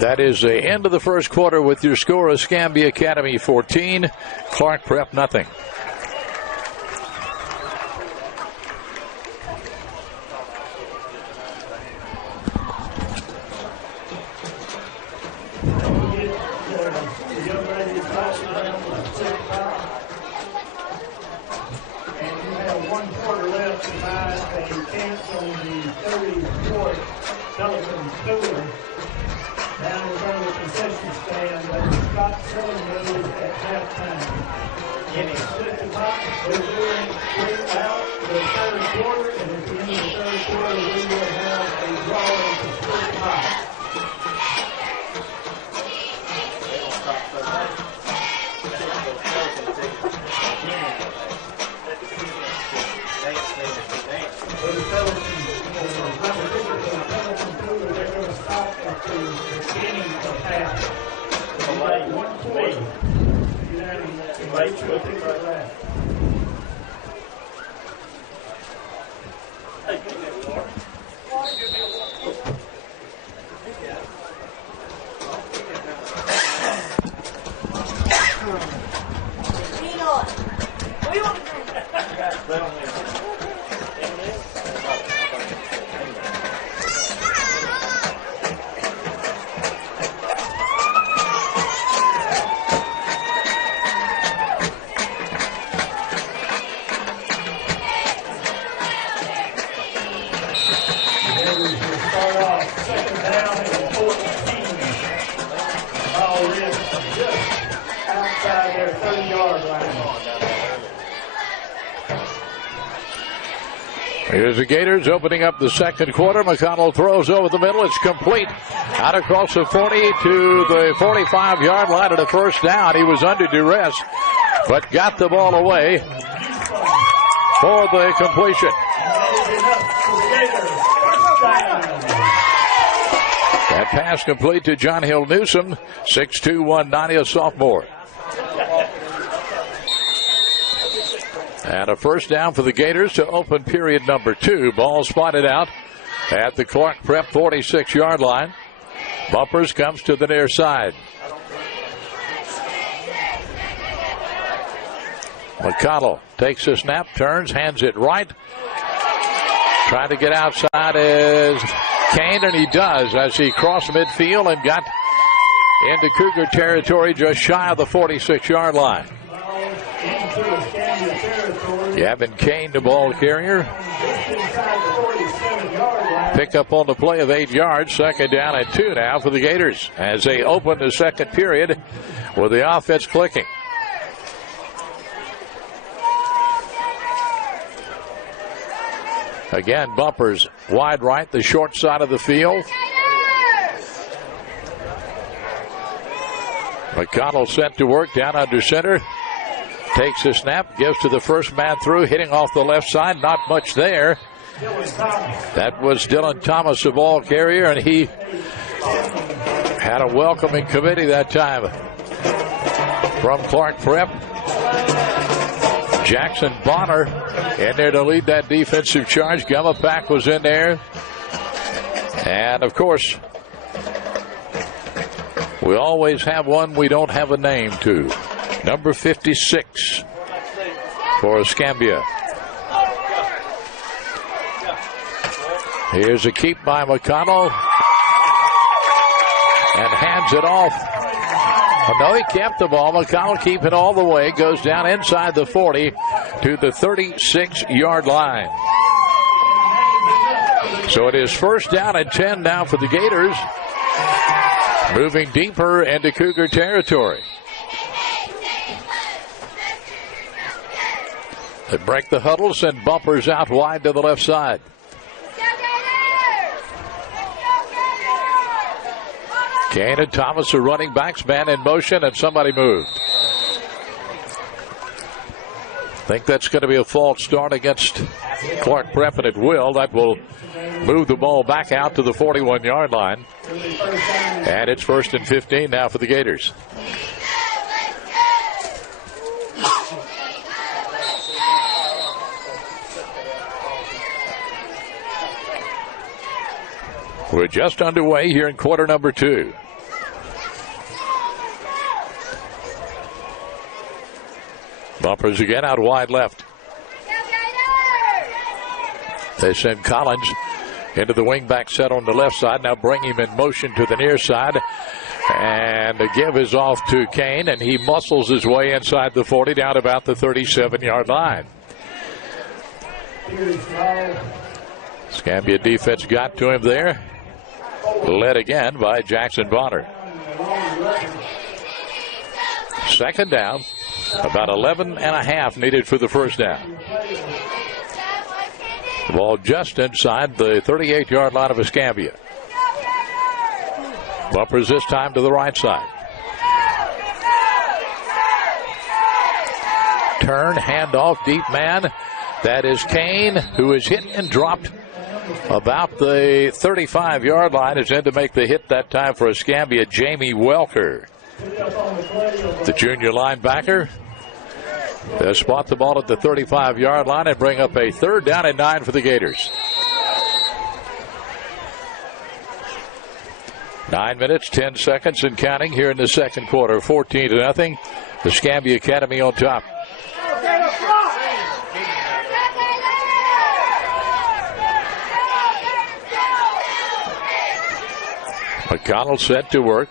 That is the end of the first quarter with your score: Escambia Academy 14, Clarke Prep nothing. Here's the Gators opening up the second quarter. McConnell throws over the middle. It's complete. Out across the 40 to the 45-yard line of the first down. He was under duress, but got the ball away for the completion. That pass complete to John Hill Newsom, 6'2", 190, a sophomore. And a first down for the Gators to open period number 2. Ball spotted out at the Clarke Prep 46-yard line. Bumpers comes to the near side. McConnell takes a snap, turns, hands it right. Trying to get outside is Kane, and he does as he crossed midfield and got into Cougar territory just shy of the 46-yard line. Gavin Kane, the ball carrier. Pick up on the play of 8 yards. Second down and 2 now for the Gators as they open the second period with the offense clicking. Again, Bumpers wide right, the short side of the field. McConnell sent to work down under center. Takes a snap, gives to the first man through, hitting off the left side. Not much there. That was Dylan Thomas, the ball carrier, and he had a welcoming committee that time from Clarke Prep. Jackson Bonner in there to lead that defensive charge. Gummapack was in there. And, of course, we always have one we don't have a name to. Number 56 for Escambia. Here's a keep by McConnell. And hands it off. Oh, no, he kept the ball. McConnell keeping all the way. Goes down inside the 40 to the 36-yard line. So it is first down and 10 now for the Gators. Moving deeper into Cougar territory. They break the huddle, send Bumpers out wide to the left side. Kane and Thomas are running backs, man in motion, and somebody moved. I think that's going to be a false start against Clarke Prep, and it will. That will move the ball back out to the 41-yard line. And it's first and 15 now for the Gators. We're just underway here in quarter number 2. Bumpers again out wide left. They send Collins into the wingback set on the left side. Now bring him in motion to the near side. And the give is off to Kane, and he muscles his way inside the 40 down about the 37-yard line. Escambia defense got to him there. Led again by Jackson Bonner. Second down. About 11 and a half needed for the first down. The ball just inside the 38-yard line of Escambia. Bumpers this time to the right side. Turn, handoff, deep man. That is Kane, who is hit and dropped about the 35-yard line. Is in to make the hit that time for Escambia, Jamie Welker. The junior linebacker. They'll spot the ball at the 35-yard line and bring up a third down and 9 for the Gators. 9 minutes, 10 seconds and counting here in the second quarter. 14-0. The Escambia Academy on top. McConnell set to work.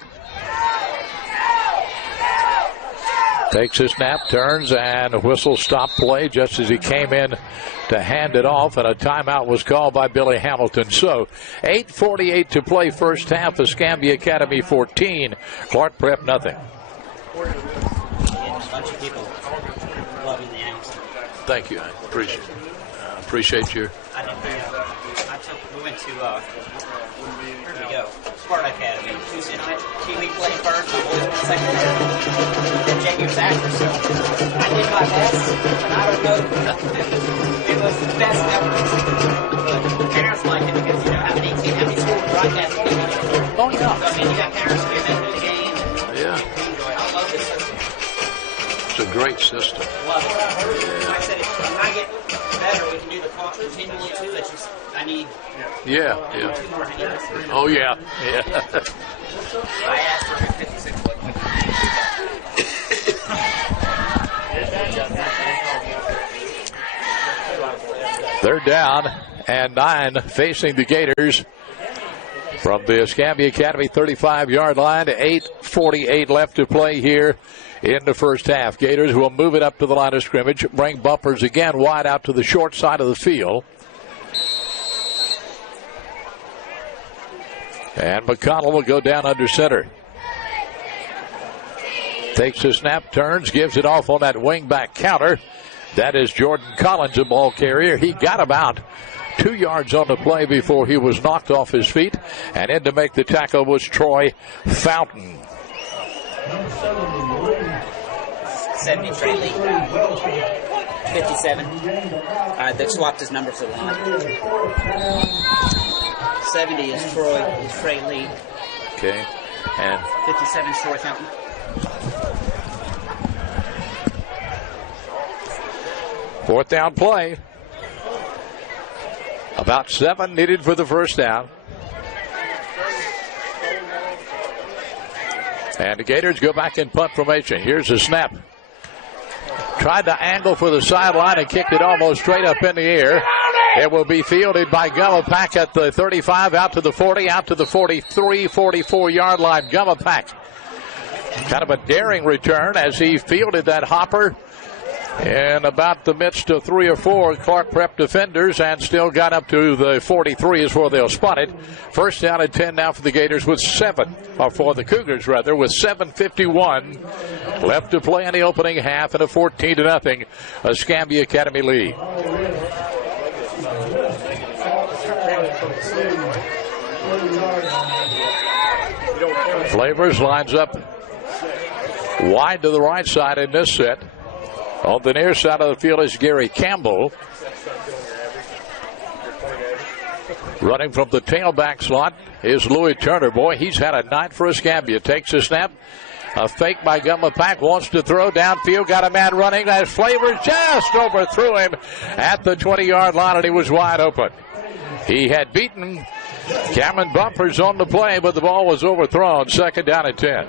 Takes a snap, turns, and a whistle stop play just as he came in to hand it off, and a timeout was called by Billy Hamilton. So 8:48 to play first half. Escambia Academy 14, Clarke Prep nothing. Thank you. I appreciate you. We went to where'd we go? Sparta Academy. Kiwi played first, the boys went second. Then Jamie was after, so I did my best, but I don't know. It was the best ever. But parents like it because, you know, having 18, having school broadcast TV. Oh, yeah. So, I mean, you got parents who get into the game. Yeah. I love this system. It's a great system. Love it. Like I said, when I get better, we can do the call continually too. It's just, I need Yeah. two more. Oh, yeah. I asked for 56 foot. Third down and 9 facing the Gators from the Escambia Academy 35-yard line. 8:48 left to play here in the first half. Gators will move it up to the line of scrimmage, bring bumpers again wide out to the short side of the field. And McConnell will go down under center. Takes the snap, turns, gives it off on that wing back counter. That is Jordan Collins, a ball carrier. He got about 2 yards on the play before he was knocked off his feet. And in to make the tackle was Troy Fountain. 70 Trey Lee. 57. They swapped his number for the line. 70 is Trey Lee. Okay. And 57 is Troy Fountain. fourth down play. About 7 needed for the first down. And the Gators go back in punt formation. Here's the snap. Tried to angle for the sideline and kicked it almost straight up in the air. It will be fielded by Gumapack at the 35, out to the 40, out to the 43, 44-yard line. Gumapack. Kind of a daring return as he fielded that hopper in about the midst of 3 or 4 Clarke Prep defenders and still got up to the 43 is where they'll spot it. First down and 10 now for the Gators with 7, or for the Cougars rather, with 7:51 left to play in the opening half and a 14-0 Escambia Academy lead. Flavors lines up wide to the right side in this set. On the near side of the field is Gary Campbell. Running from the tailback slot is Louis Turner. Boy, he's had a night for Escambia. Takes a snap. A fake by Gumapack. Wants to throw downfield. Got a man running. As Flavors just overthrew him at the 20-yard line, and he was wide open. He had beaten Cameron Bumpers on the play, but the ball was overthrown. Second down and 10.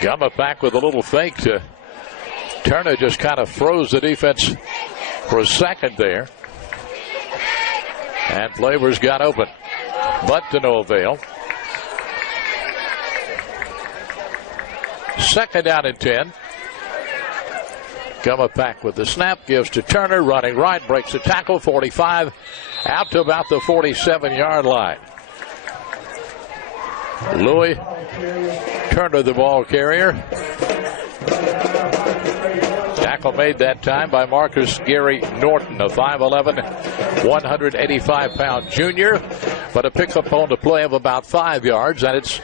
Gumapack with a little fake to Turner, just kind of froze the defense for a second there. And Flavors got open, but to no avail. Second down and 10. Gumapack with the snap, gives to Turner, running right, breaks the tackle, 45, out to about the 47-yard line. Louis Turner, the ball carrier. Tackle made that time by Marcus Gary Norton, a 5'11", 185-pound junior, but a pickup on the play of about 5 yards, and it's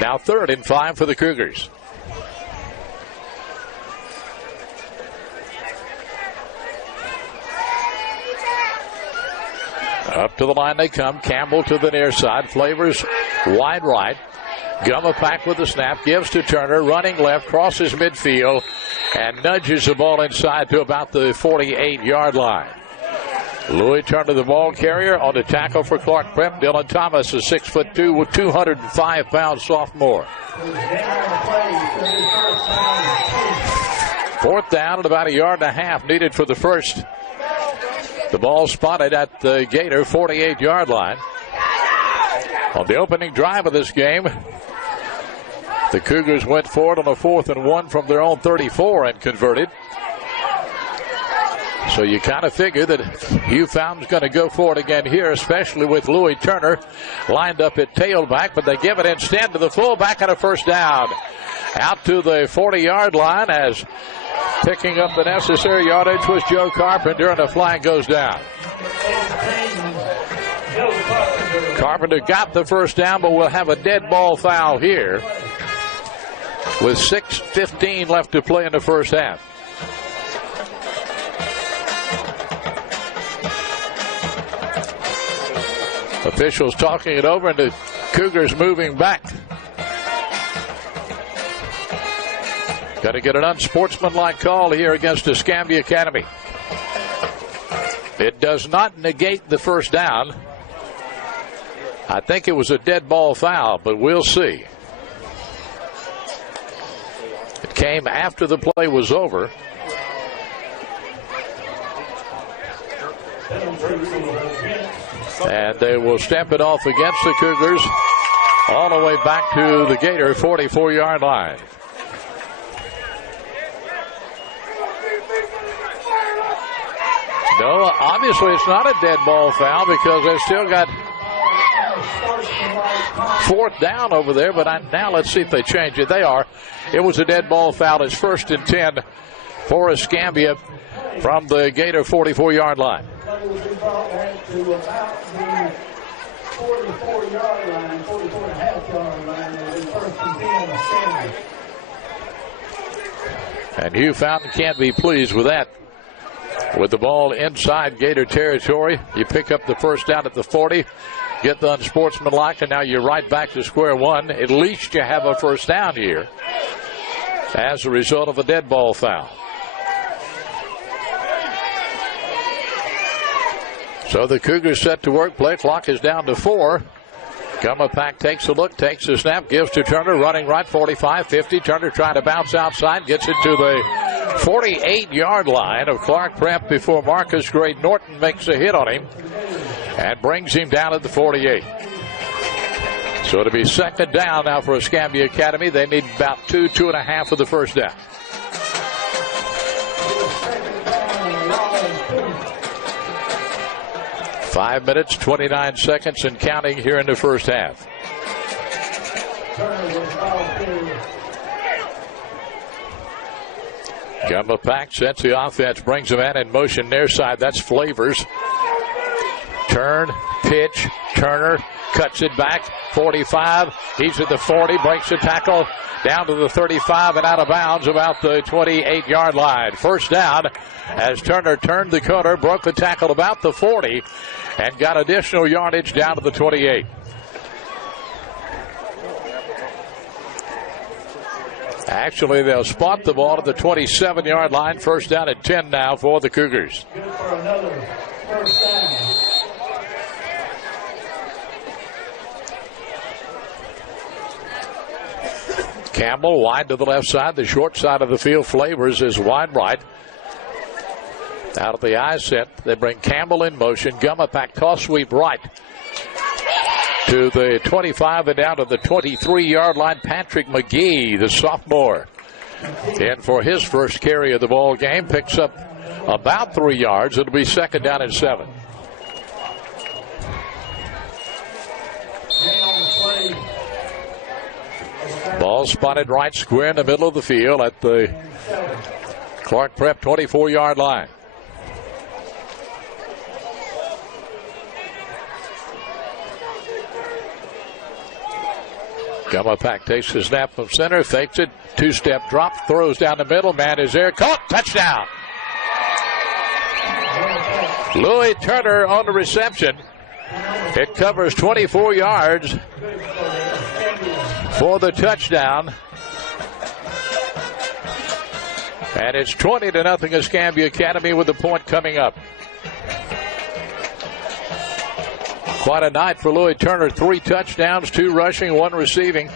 now 3rd and 5 for the Cougars. Up to the line they come. Campbell to the near side. Flavors wide right. Gumapack with the snap. Gives to Turner. Running left. Crosses midfield. And nudges the ball inside to about the 48-yard line. Louis Turner, the ball carrier, on the tackle for Clarke Prep. Dylan Thomas, a 6'2", with 205-pound sophomore. Fourth down and about 1.5 yards needed for the first. The ball spotted at the Gator 48-yard line. On the opening drive of this game, the Cougars went forward on a 4th and 1 from their own 34 and converted. So you kind of figure that Hugh Fountain's going to go for it again here, especially with Louis Turner lined up at tailback, but they give it instead to the fullback and a first down. Out to the 40-yard line as picking up the necessary yardage was Joe Carpenter, and the flag goes down. Carpenter got the first down, but will have a dead ball foul here with 6:15 left to play in the first half. Officials talking it over, and the Cougars moving back. Got to get an unsportsmanlike call here against Escambia Academy. It does not negate the first down. I think it was a dead ball foul, but we'll see. It came after the play was over. And they will step it off against the Cougars all the way back to the Gator 44-yard line. No, obviously it's not a dead ball foul because they've still got fourth down over there. But now let's see if they change it. They are. It was a dead ball foul. It's 1st and 10 for Escambia from the Gator 44-yard line. Play was brought back to about the 44-yard line, 44.5-yard line. It was 1st and 10 Escambia. And Hugh Fountain can't be pleased with that. With the ball inside Gator territory, you pick up the first down at the 40, get the unsportsmanlike, and now you're right back to square one. At least you have a first down here as a result of a dead ball foul. So the Cougars set to work. Play clock is down to 4. Gummapack takes a look, takes a snap, gives to Turner, running right, 45, 50. Turner trying to bounce outside, gets it to the 48-yard line of Clarke Prep before Marcus Gray Norton makes a hit on him and brings him down at the 48. So it'll be 2nd down now for Escambia Academy. They need about 2.5 of the first down. Five minutes, 29 seconds and counting here in the first half. Gummapack sets the offense, brings him in motion near side. That's Flavors. Turn, pitch, Turner cuts it back, 45. He's at the 40, breaks the tackle down to the 35 and out of bounds about the 28-yard line. First down as Turner turned the corner, broke the tackle about the 40 and got additional yardage down to the 28. Actually, they'll spot the ball at the 27-yard line. First down at 10 now for the Cougars. Good for another first down. Campbell wide to the left side. The short side of the field, Flavors, is wide right. Out of the eye set, they bring Campbell in motion. Gummapack toss sweep right to the 25 and down to the 23-yard line. Patrick McGee, the sophomore, in for his first carry of the ball game, picks up about 3 yards. It'll be 2nd down and 7. Ball spotted right square in the middle of the field at the Clarke Prep 24-yard line. Gummapack takes the snap from center, fakes it, 2-step drop, throws down the middle, man is there, caught, touchdown. Louis Turner on the reception. It covers 24 yards for the touchdown. And it's 20-0 Escambia Academy with the point coming up. Quite a night for Louis Turner. 3 touchdowns, 2 rushing, 1 receiving.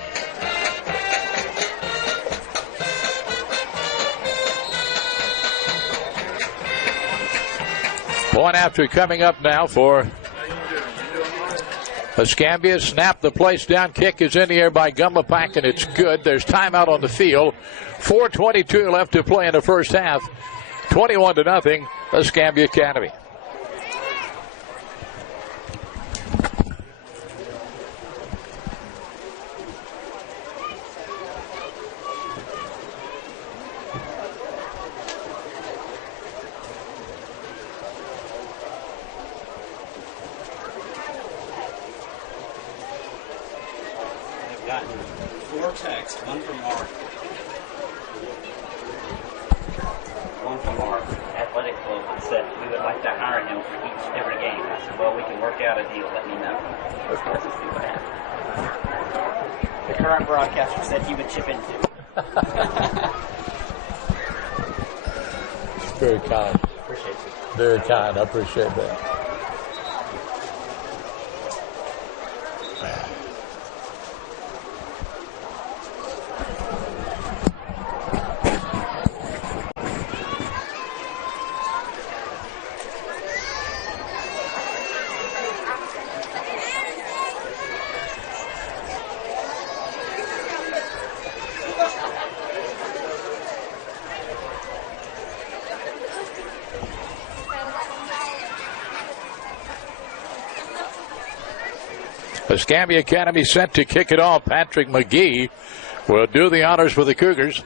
Point after coming up now for Escambia. Snap the place down. Kick is in the air by Gummapack, and it's good. There's timeout on the field. 4:22 left to play in the first half. 21-0 Escambia Academy. Very kind. Appreciate it. Very kind. I appreciate that. Escambia Academy set to kick it off. Patrick McGee will do the honors for the Cougars.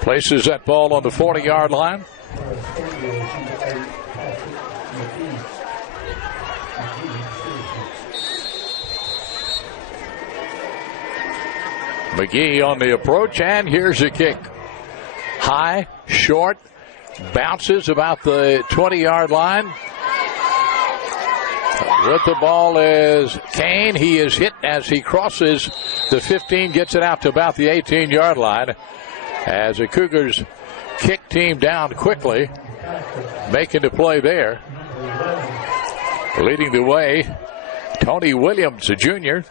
Places that ball on the 40-yard line. McGee on the approach, and here's a kick. High, short, bounces about the 20-yard line. With the ball is Kane. He is hit as he crosses the 15, gets it out to about the 18-yard line. As the Cougars kick team down quickly, making the play there. Leading the way, Tony Williams, the junior.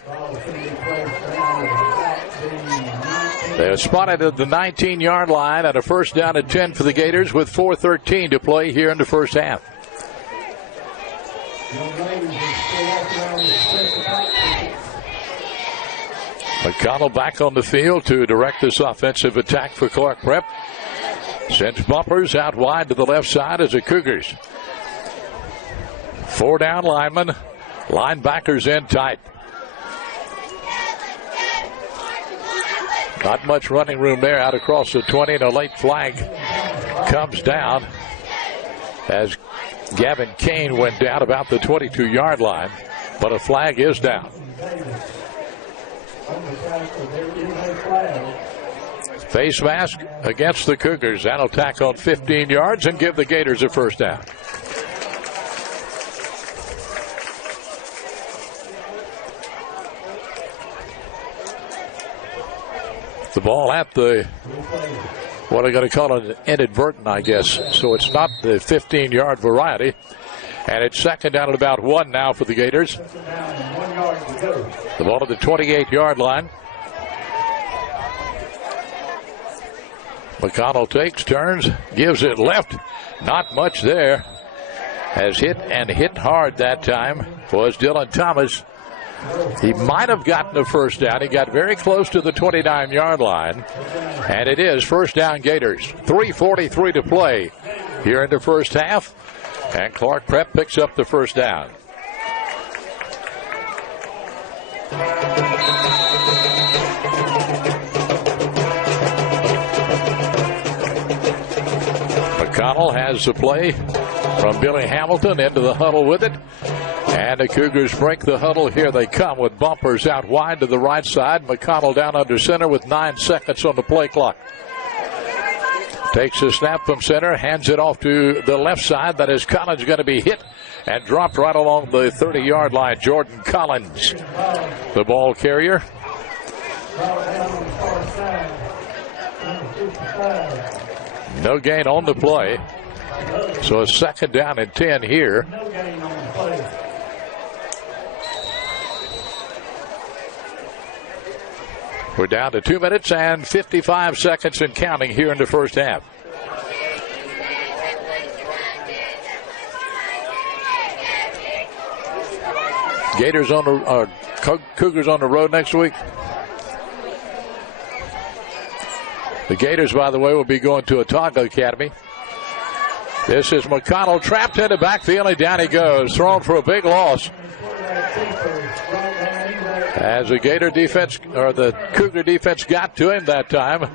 They're spotted at the 19-yard line at a first down and 10 for the Gators with 4:13 to play here in the first half. McConnell back on the field to direct this offensive attack for Clarke Prep. Sends bumpers out wide to the left side as the Cougars. 4 down linemen. Linebackers in tight. Not much running room there out across the 20, and a late flag comes down as Gavin Kane went down about the 22-yard line, but a flag is down. Face mask against the Cougars. That'll tack on 15 yards and give the Gators a first down. The ball at the, what I'm going to call it, inadvertent, I guess. So it's not the 15-yard variety. And it's second down at about 1 now for the Gators. The ball at the 28-yard line. McConnell takes, turns, gives it left. Not much there. Has hit and hit hard that time was Dylan Thomas. He might have gotten the first down. He got very close to the 29-yard line. And it is first down Gators. 3:43 to play here in the first half. And Clarke Prep picks up the first down. McConnell has the play from Billy Hamilton into the huddle with it. And the Cougars break the huddle. Here they come with bumpers out wide to the right side. McConnell down under center with 9 seconds on the play clock. Takes the snap from center, hands it off to the left side. That is Collins going to be hit and dropped right along the 30-yard line. Jordan Collins, the ball carrier. No gain on the play. So a second down and 10 here. We're down to 2 minutes and 55 seconds and counting here in the first half. Gators on the Cougars on the road next week. The Gators, by the way, will be going to Otago Academy. This is McConnell trapped in the backfield, and down he goes, thrown for a big loss. As the Gator defense, or the Cougar defense, got to him that time.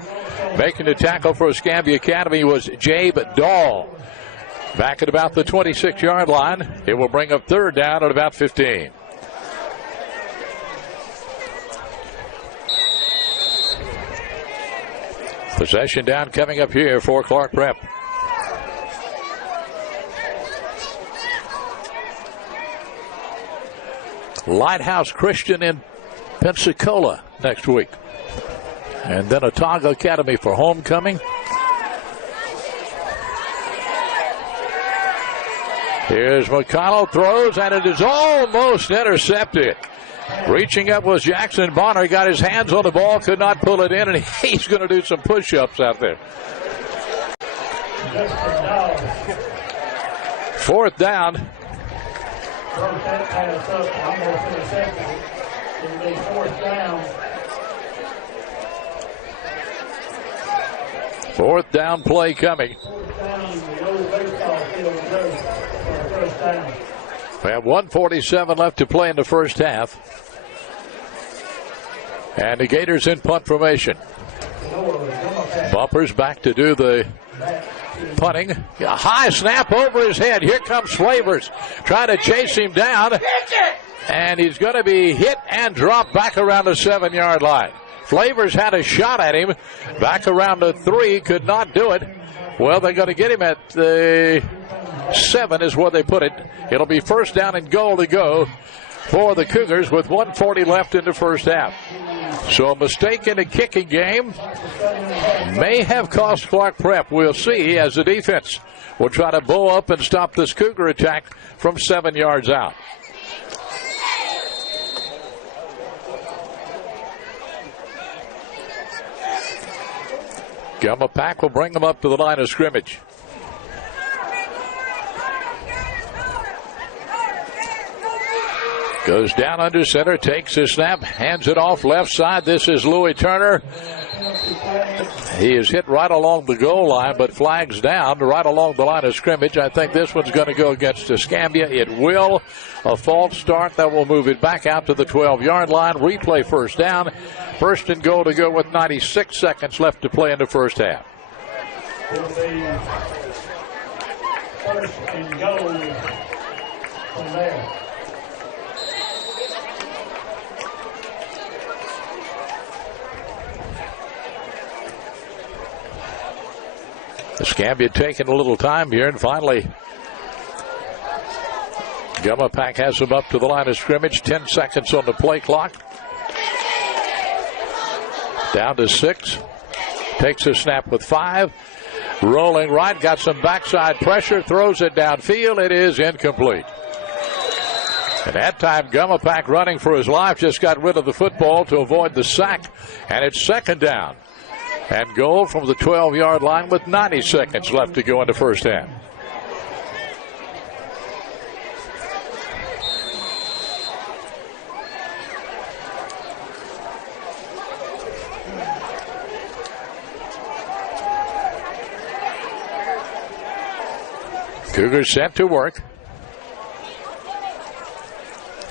Making the tackle for Escambia Academy was Jabe Dahl. Back at about the 26-yard line. It will bring up third down at about 15. Possession down coming up here for Clarke Prep. Lighthouse Christian in Pensacola next week. And then Otago Academy for homecoming. Here's McConnell, throws, and it is almost intercepted. Reaching up was Jackson Bonner, got his hands on the ball, could not pull it in, and he's going to do some push-ups out there. Fourth down. Fourth down play coming. We have 1:47 left to play in the first half. And the Gators in punt formation. Bumpers back to do the punting. A high snap over his head. Here comes Flavors. Trying to chase him down. And he's going to be hit and dropped back around the 7-yard line. Flavors had a shot at him. Back around the 3. Could not do it. Well, they're going to get him at the 7 is where they put it. It'll be first down and goal to go for the Cougars with 1:40 left in the first half. So a mistake in the kicking game may have cost Clarke Prep. We'll see as the defense will try to bow up and stop this Cougar attack from 7 yards out. Gumma Pack will bring them up to the line of scrimmage. Goes down under center, takes his snap, hands it off left side. This is Louis Turner. He is hit right along the goal line, but flags down right along the line of scrimmage. I think this one's going to go against Escambia. It will. A false start that will move it back out to the 12-yard line. Replay first down. First and goal to go with 96 seconds left to play in the first half. It'll be first and goal from there. Escambia taking a little time here, and finally Gumma Pack has them up to the line of scrimmage. 10 seconds on the play clock. Down to 6. Takes a snap with 5. Rolling right, got some backside pressure, throws it downfield. It is incomplete. And that time Gumma Pack running for his life just got rid of the football to avoid the sack. And it's second down and goal from the 12-yard line with 90 seconds left to go in the first half. Cougars sent to work.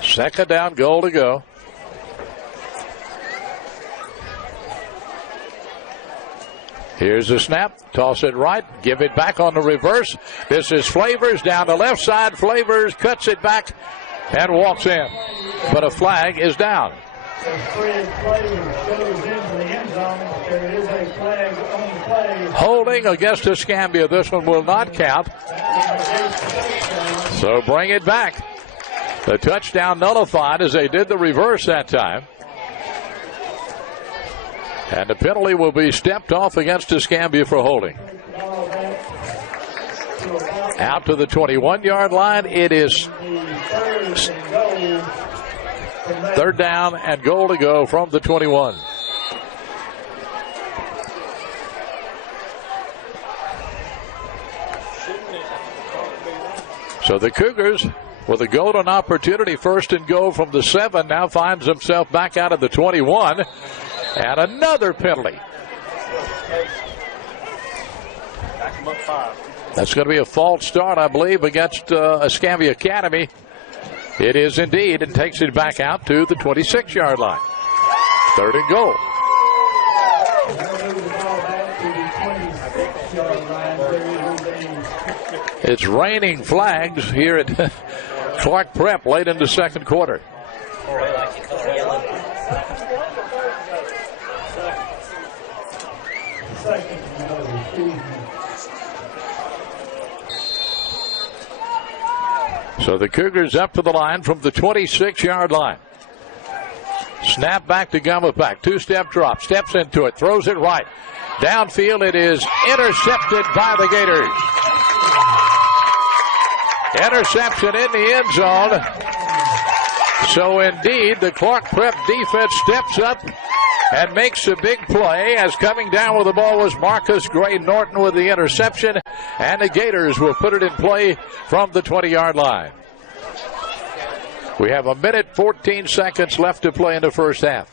Second down, goal to go. Here's the snap. Toss it right. Give it back on the reverse. This is Flavors down the left side. Flavors cuts it back and walks in. But a flag is down. Holding against Escambia. This one will not count. So bring it back. The touchdown nullified as they did the reverse that time. And the penalty will be stepped off against Escambia for holding. Out to the 21-yard line. It is third down and goal to go from the 21. So the Cougars, with a golden opportunity, first and goal from the 7, now finds himself back out of the 21. And another penalty. That's going to be a false start, I believe, against Escambia Academy. It is indeed, and takes it back out to the 26-yard line. Third and goal. It's raining flags here at Clarke Prep late in the second quarter. So the Cougars up to the line from the 26-yard line. Snap back to Gumma Pack. Two-step drop. Steps into it. Throws it right. Downfield. It is intercepted by the Gators. Interception in the end zone. So indeed, the Clarke Prep defense steps up and makes a big play, as coming down with the ball was Marcus Gray Norton with the interception, and the Gators will put it in play from the 20-yard line. We have 1 minute, 14 seconds left to play in the first half.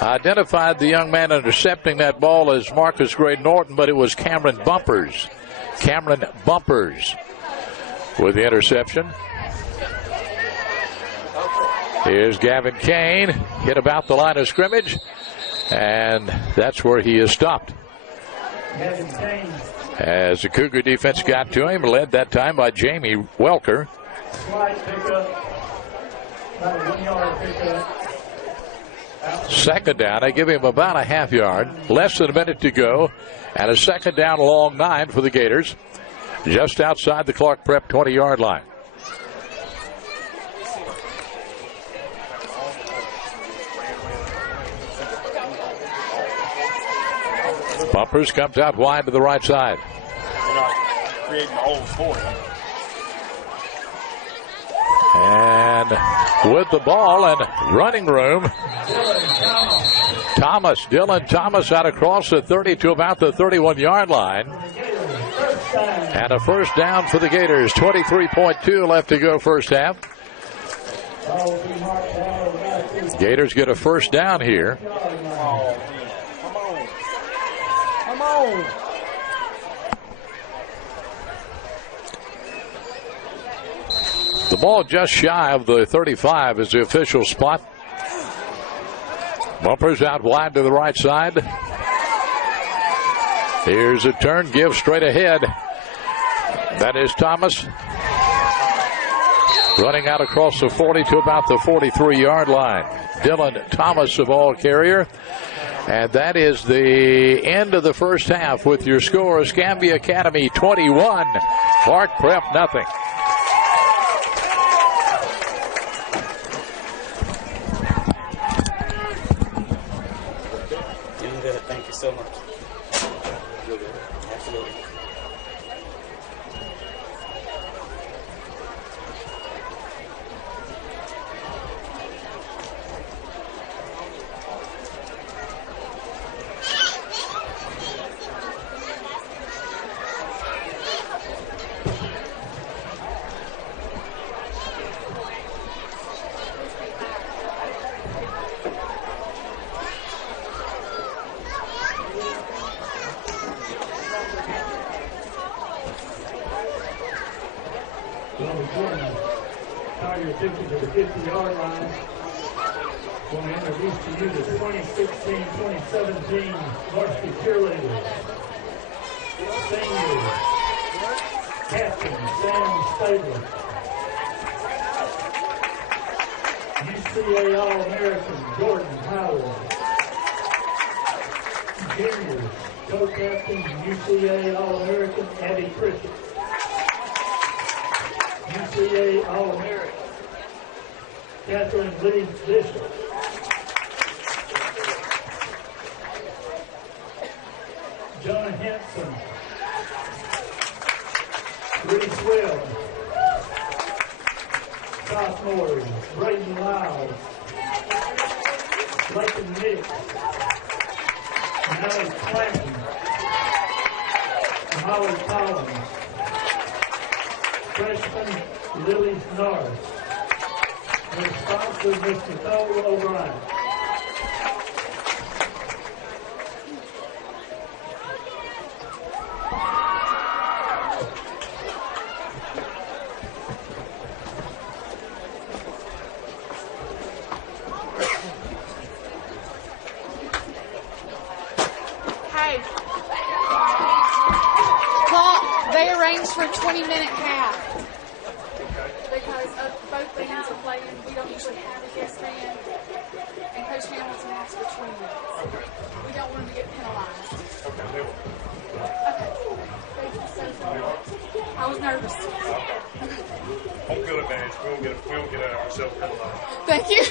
Identified the young man intercepting that ball as Marcus Gray Norton, but it was Cameron Bumpers. Cameron Bumpers with the interception. Here's Gavin Kane, hit about the line of scrimmage, and that's where he is stopped. As the Cougar defense got to him, led that time by Jamie Welker. Slight pickup, about a 1 yard pickup. Second down, they give him about a half yard. Less than a minute to go. And a second down, long 9 for the Gators. Just outside the Clarke Prep 20-yard line. Bumpers comes out wide to the right side. You're not creating holes for him. And with the ball and running room, Dylan Thomas out across the 30 to about the 31-yard line. And a first down for the Gators. 23.2 left to go first half. Gators get a first down here. Come on. The ball just shy of the 35 is the official spot. Bumpers out wide to the right side. Here's a turn, give straight ahead. That is Thomas. Running out across the 40 to about the 43-yard line. Dylan Thomas, the ball carrier. And that is the end of the first half with your score. Escambia Academy 21, Clarke Prep nothing. Doing good. Thank you so much. Absolutely. Tiger 50 to the 50-yard line. We'll introduce to you the 2016-2017 varsity cheerleaders. Seniors, Captain Sam Stabler. UCA All-American Jordan Howard. Juniors, co-captain UCA All-American Abby Pritchett. UCA All-American Catherine Lee Bishop. Jonah Henson. Reese Webb. Sophomores, Braden Lyles. Layton Nix. Nellie Clanton. Molly Collins. Freshman Lily Norris. The sponsor, Mr. Cole O'Brien. Hey. Well, they arranged for a 20-minute half. Because both bands are playing, we don't usually have a guest band. And Coach Hamilton asked for 20 minutes. We don't want them to get penalized. Okay. Thank you so much. I was nervous. Home field advantage. We won't get ourselves penalized. Thank you.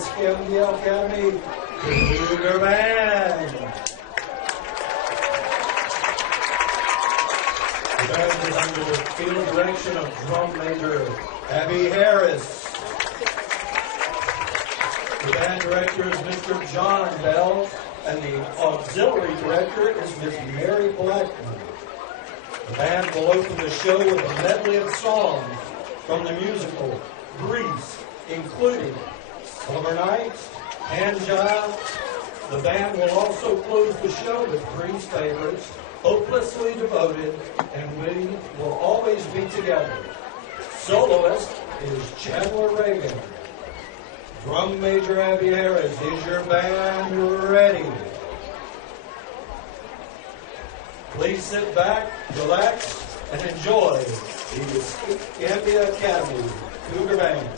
Escambia Academy Cougar Band. The band is under the field direction of drum major Abby Harris. The band director is Mr. John Bell, and the auxiliary director is Miss Mary Blackman. The band will open the show with a medley of songs from the musical Grease, including Summer Nights, Hand Jive. The band will also close the show with Grease favorites, Hopelessly Devoted, and We Will Always Be Together. Soloist is Chandler Reagan. Drum Major Abby Harris, is your band ready? Please sit back, relax, and enjoy the Escambia Academy Cougar Band.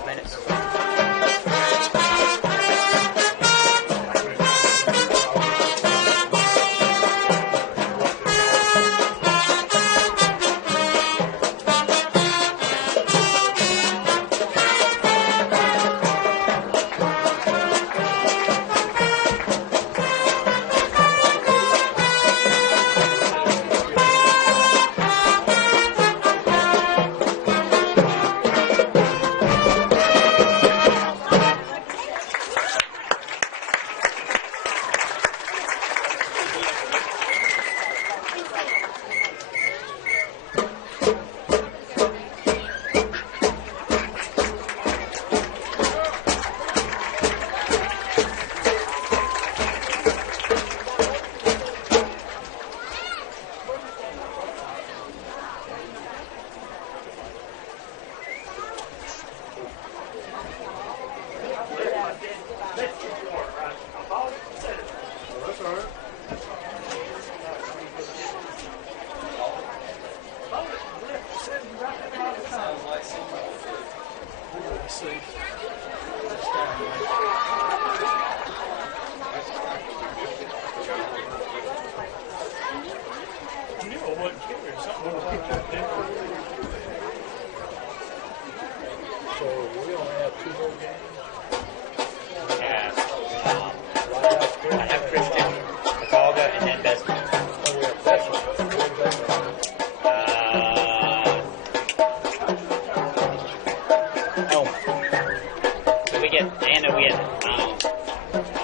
12 minutes.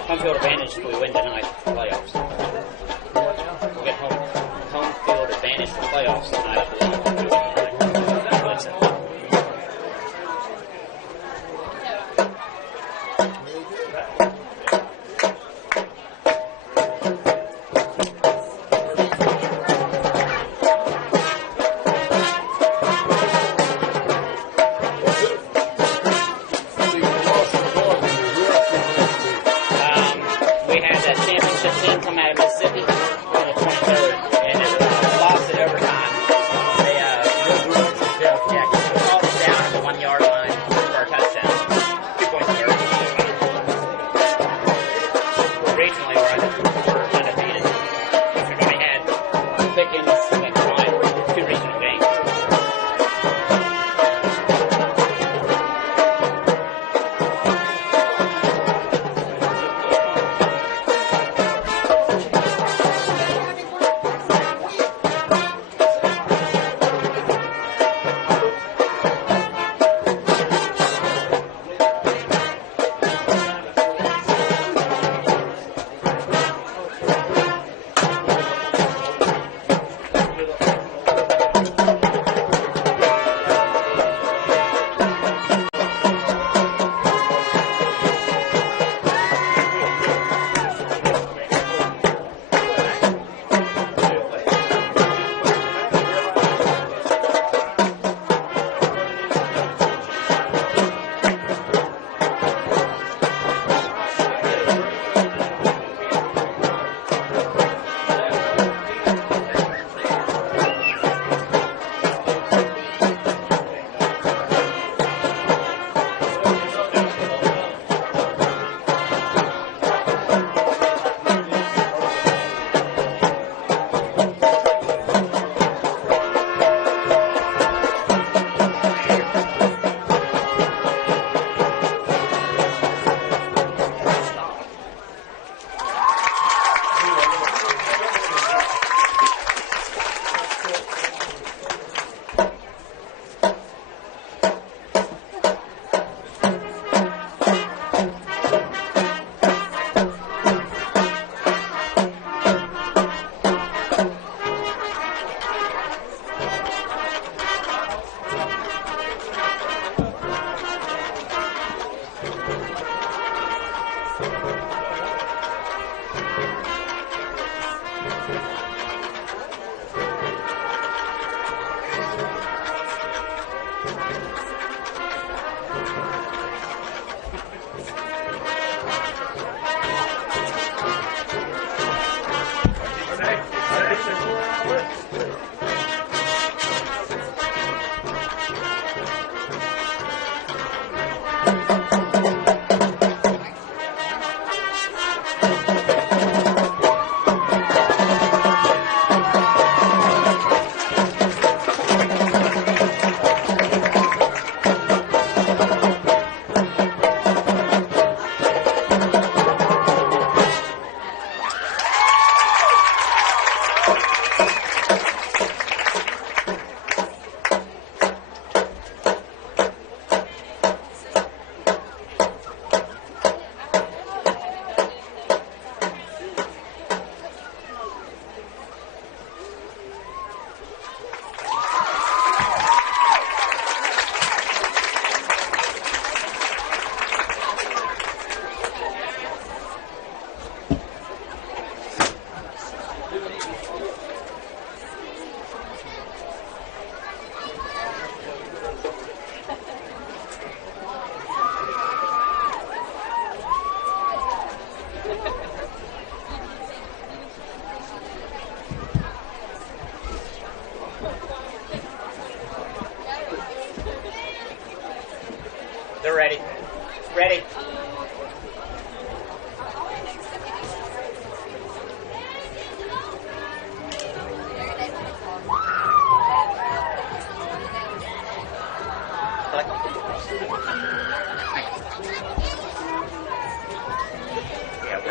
Home field advantage if we win tonight for playoffs. We'll get home field advantage for playoffs tonight, I believe. If we win tonight. I believe so.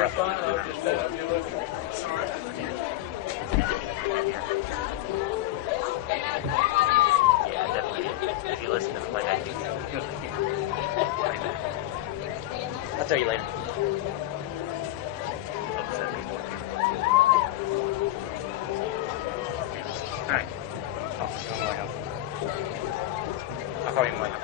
Florida. Yeah, definitely. If you listen to the play back, I'll tell you later. All right. I'll call you later.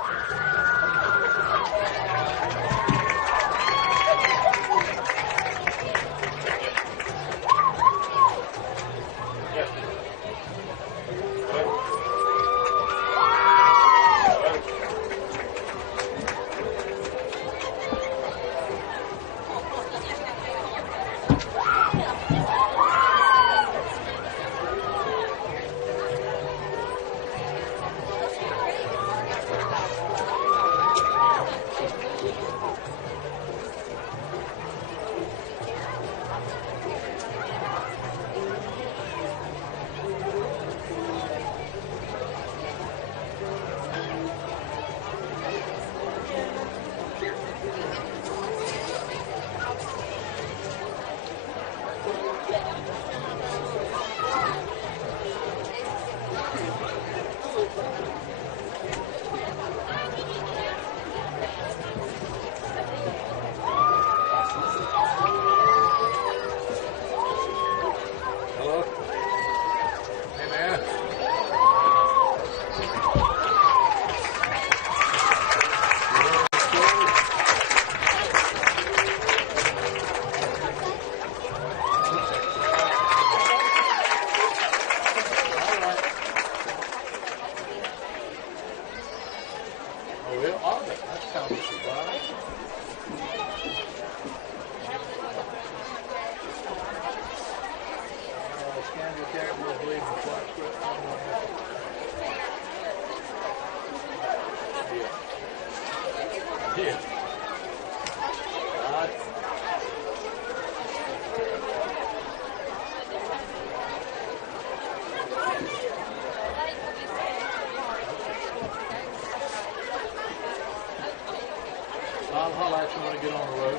I'll holler at you when I get on the road.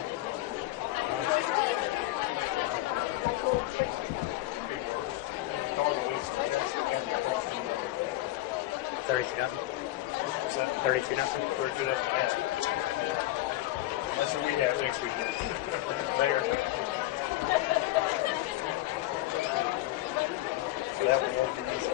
32-0. 32-0. That's what we have next weekend. There. So that one won't be easy.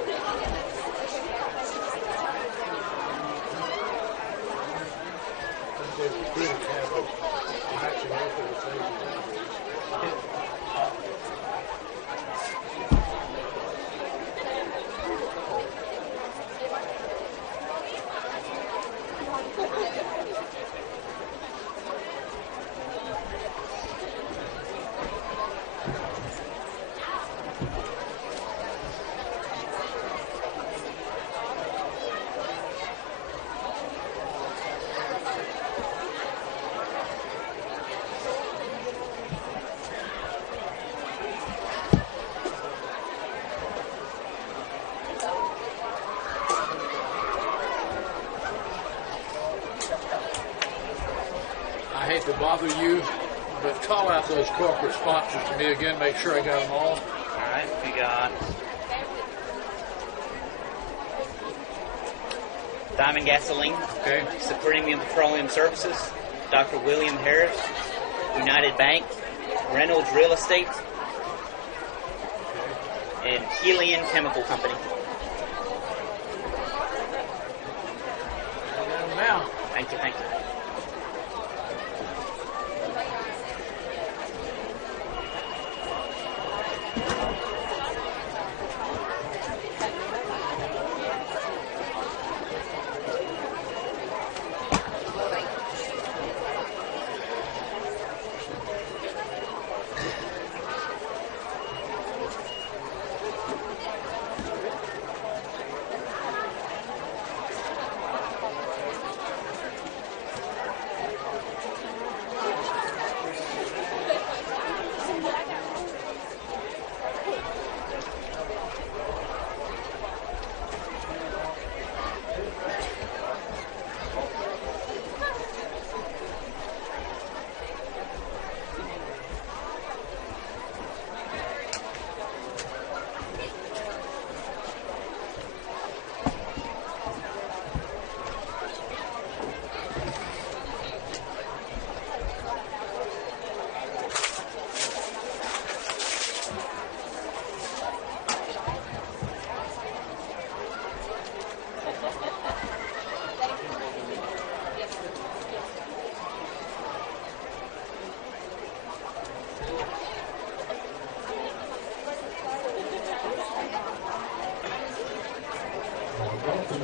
I hate to bother you, but call out those corporate sponsors to me again. Make sure I got them all. All right, we got Diamond Gasoline, Okay. Supremium Petroleum Services, Dr. William Harris, United Bank, Reynolds Real Estate, and Helian Chemical Company. I got them now. Thank you, thank you.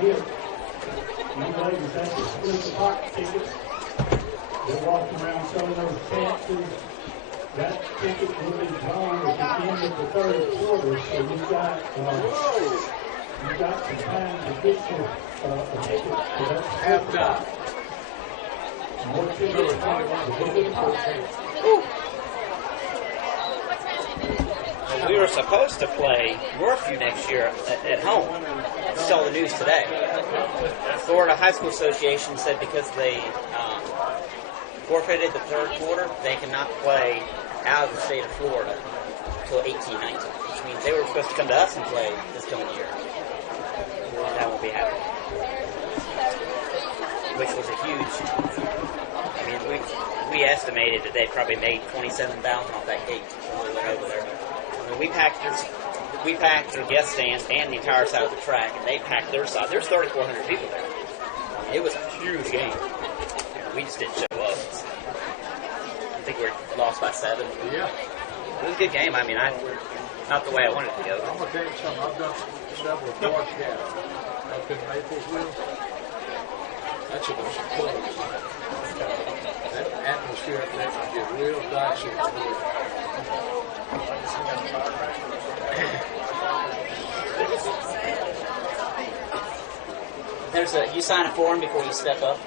get young ladies have to split the pocket tickets. They're walking around selling those chances. That ticket will be drawn at the end of the third quarter, so you've got some time to get a ticket for that halftime. More tickets. We were supposed to play Northview next year at home. I saw the news today. The Florida High School Association said because they forfeited the third quarter, they cannot play out of the state of Florida until 18-19, which means they were supposed to come to us and play this coming year. That won't be happening. Which was a huge... I mean, we estimated that they probably made $27,000 off that gate when we went over there. I mean, we packed their guest stands and the entire side of the track, and they packed their side. There's 3,400 people there. It was a huge game. We just didn't show up. I think we lost by 7. Yeah. It was a good game. I mean, not the way I wanted it to go. I'm going to tell you something. I've done several broadcasts up in Maplesville. That's about some close. That atmosphere up there can get real dicey. You sign a form before you step up.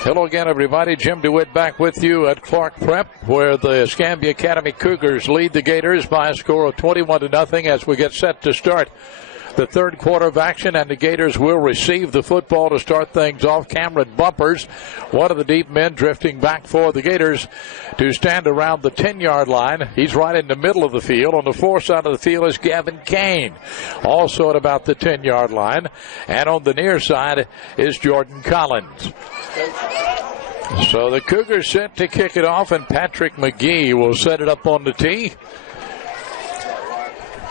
Hello again, everybody. Jim DeWitt back with you at Clarke Prep, where the Escambia Academy Cougars lead the Gators by a score of 21-0 as we get set to start the third quarter of action, and the Gators will receive the football to start things off. Cameron Bumpers, one of the deep men, drifting back for the Gators to stand around the 10-yard line. He's right in the middle of the field. On the far side of the field is Gavin Kane, also at about the 10-yard line. And on the near side is Jordan Collins. So the Cougars set to kick it off, and Patrick McGee will set it up on the tee.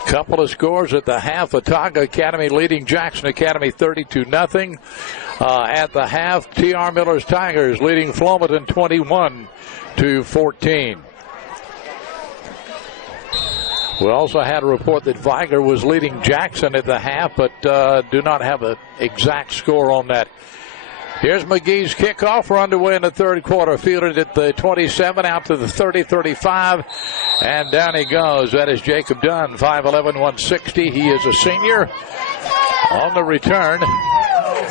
Couple of scores at the half. Otaga Academy leading Jackson Academy 32-0. At the half, T.R. Miller's Tigers leading Flomaton 21-14. We also had a report that Viger was leading Jackson at the half, but do not have an exact score on that. Here's McGee's kickoff. We're underway in the third quarter. Fielded at the 27, out to the 30, 35, and down he goes. That is Jacob Dunn, 5'11", 160. He is a senior on the return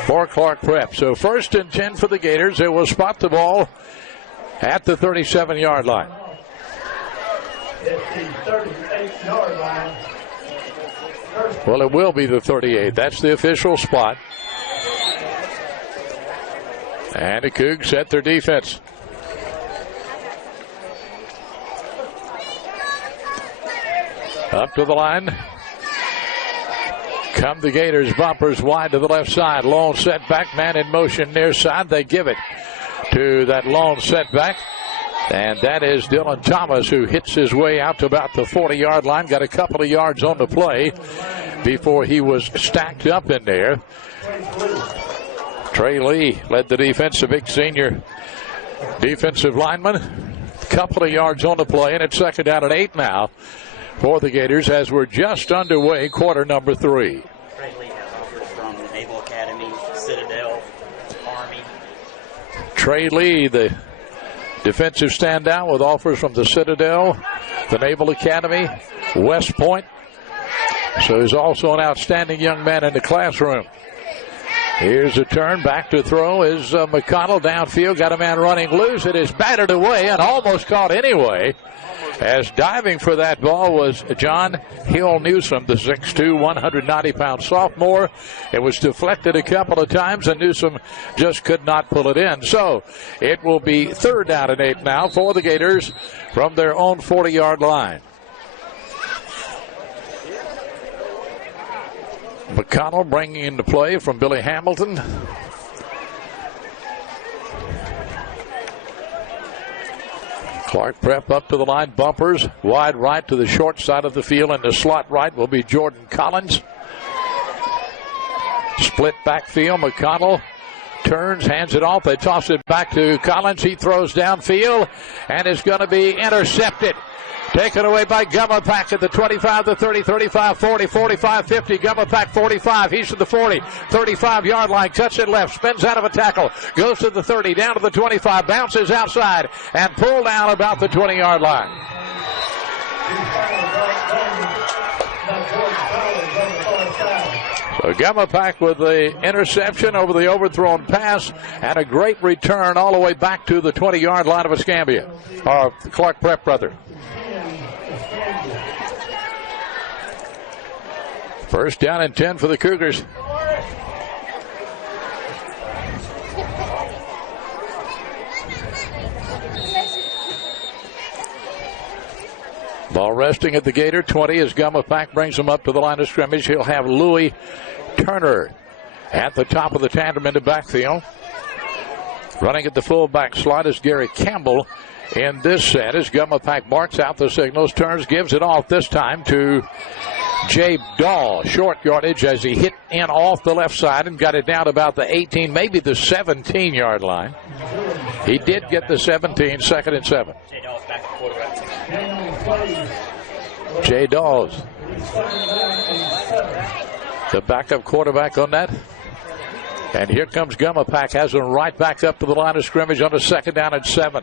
for Clarke Prep. So 1st and 10 for the Gators. They will spot the ball at the 37-yard line. It's the 38-yard line. Well, it will be the 38. That's the official spot. And the Cougs set their defense. Up to the line. Come the Gators. Bumpers wide to the left side. Lone setback. Man in motion near side. They give it to that lone setback. And that is Dylan Thomas, who hits his way out to about the 40-yard line. Got a couple of yards on the play before he was stacked up in there. Trey Lee led the defense, a big senior defensive lineman. Couple of yards on the play, and it's 2nd down and 8 now for the Gators as we're just underway, quarter number 3. Trey Lee Trey Lee, the defensive standout, with offers from the Citadel, the Naval Academy, West Point. So he's also an outstanding young man in the classroom. Here's a turn, back to throw is McConnell downfield, got a man running loose. It is batted away and almost caught anyway, as diving for that ball was John Hill Newsom, the 6'2", 190-pound sophomore. It was deflected a couple of times, and Newsom just could not pull it in. So it will be 3rd down and 8 now for the Gators from their own 40-yard line. McConnell bringing into play from Billy Hamilton. Clarke Prep up to the line, bumpers, wide right to the short side of the field, and the slot right will be Jordan Collins. Split backfield, McConnell turns, hands it off, they toss it back to Collins, he throws downfield, and is going to be intercepted. Taken away by Gummerpack at the 25, the 30, 35, 40, 45, 50. Gummerpack 45. He's to the 40, 35-yard line. Cuts it left. Spins out of a tackle. Goes to the 30, down to the 25. Bounces outside and pulled down about the 20-yard line. So Gummerpack with the interception over the overthrown pass and a great return all the way back to the 20-yard line of Escambia. Or Clarke Prep, brother. 1st down and 10 for the Cougars. Ball resting at the Gator 20 as Gummerpack brings him up to the line of scrimmage. He'll have Louis Turner at the top of the tandem in the backfield. Running at the fullback slot is Gary Campbell in this set as Gummerpack marks out the signals, turns, gives it off this time to Jay Dahl. Short yardage as he hit in off the left side and got it down about the 18, maybe the 17-yard line. He did get the 17, 2nd and 7. Jay Dahl's back at quarterback. Jay Dahl's the backup quarterback on that. And here comes Gummerpack, has him right back up to the line of scrimmage on the 2nd down and 7.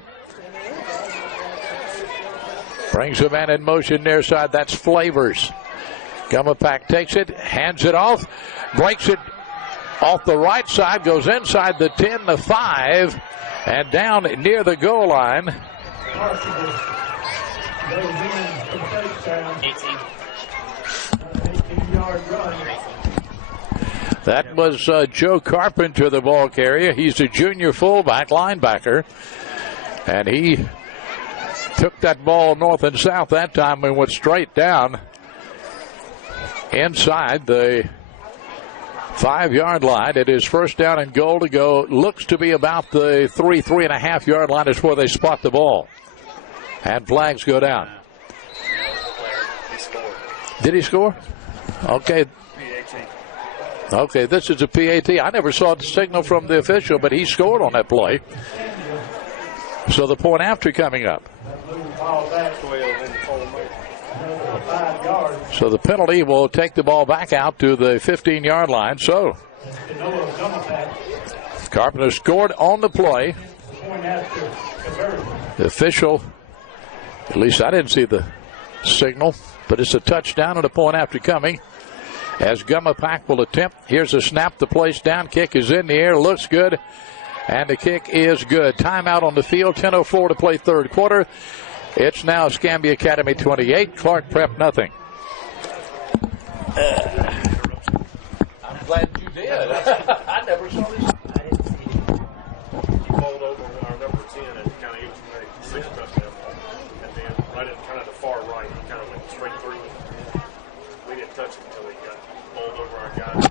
Brings a man in motion near side. That's Flavors. Gummerpack takes it, hands it off, breaks it off the right side, goes inside the 10, the 5, and down near the goal line. 18-yard run. That was Joe Carpenter, the ball carrier. He's a junior fullback, linebacker, and he took that ball north and south that time and went straight down inside the 5-yard line. It is 1st down and goal to go. Looks to be about the 3.5-yard line is where they spot the ball. And flags go down. Did he score? Okay. Okay, this is a PAT. I never saw the signal from the official, but he scored on that play. So the point after coming up. So the penalty will take the ball back out to the 15-yard line. So Carpenter scored on the play. The official, at least I didn't see the signal, but it's a touchdown and a point after coming. As Gummerpack will attempt. Here's a snap, the place down, kick is in the air, looks good, and the kick is good. Timeout on the field, 10:04 to play 3rd quarter. It's now Escambia Academy 28, Clarke Prep nothing. I'm glad you did. I never saw this. He pulled over our number 10 and kind of he was made 6 touchdowns. And then right in kind of the far right, he kind of went straight through. We didn't touch it until he got pulled over our guy.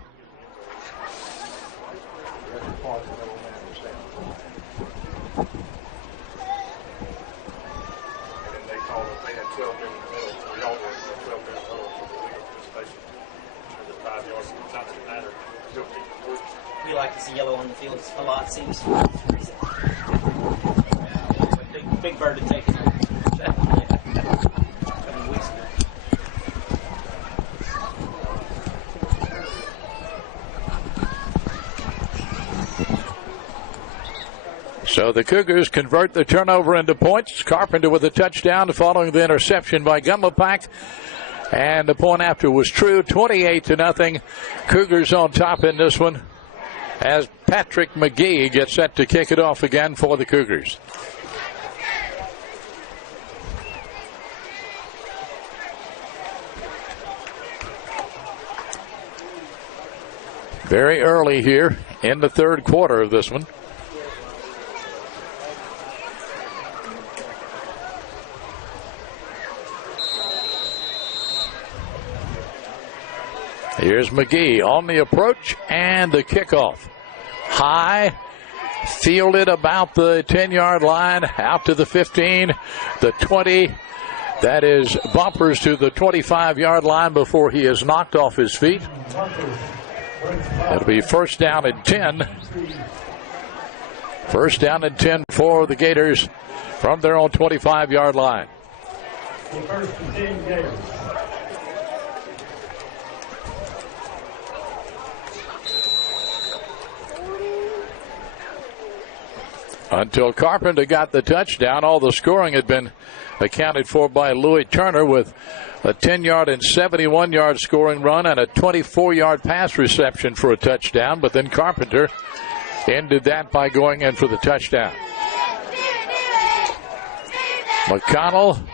We like to see yellow on the field a lot, seems. Big bird to take it. So the Cougars convert the turnover into points. Carpenter with a touchdown following the interception by Gummapack. And the point after was true, 28-0. Cougars on top in this one as Patrick McGee gets set to kick it off again for the Cougars. Very early here in the third quarter of this one. Here's McGee on the approach and the kickoff. High, fielded about the 10-yard line, out to the 15, the 20. That is bumpers to the 25-yard line before he is knocked off his feet. It'll be first down and 10. First down and 10 for the Gators from their own 25-yard line. First and 10 Gators. Until Carpenter got the touchdown, all the scoring had been accounted for by Louis Turner with a 10-yard and 71-yard scoring run and a 24-yard pass reception for a touchdown. But then Carpenter ended that by going in for the touchdown. McConnell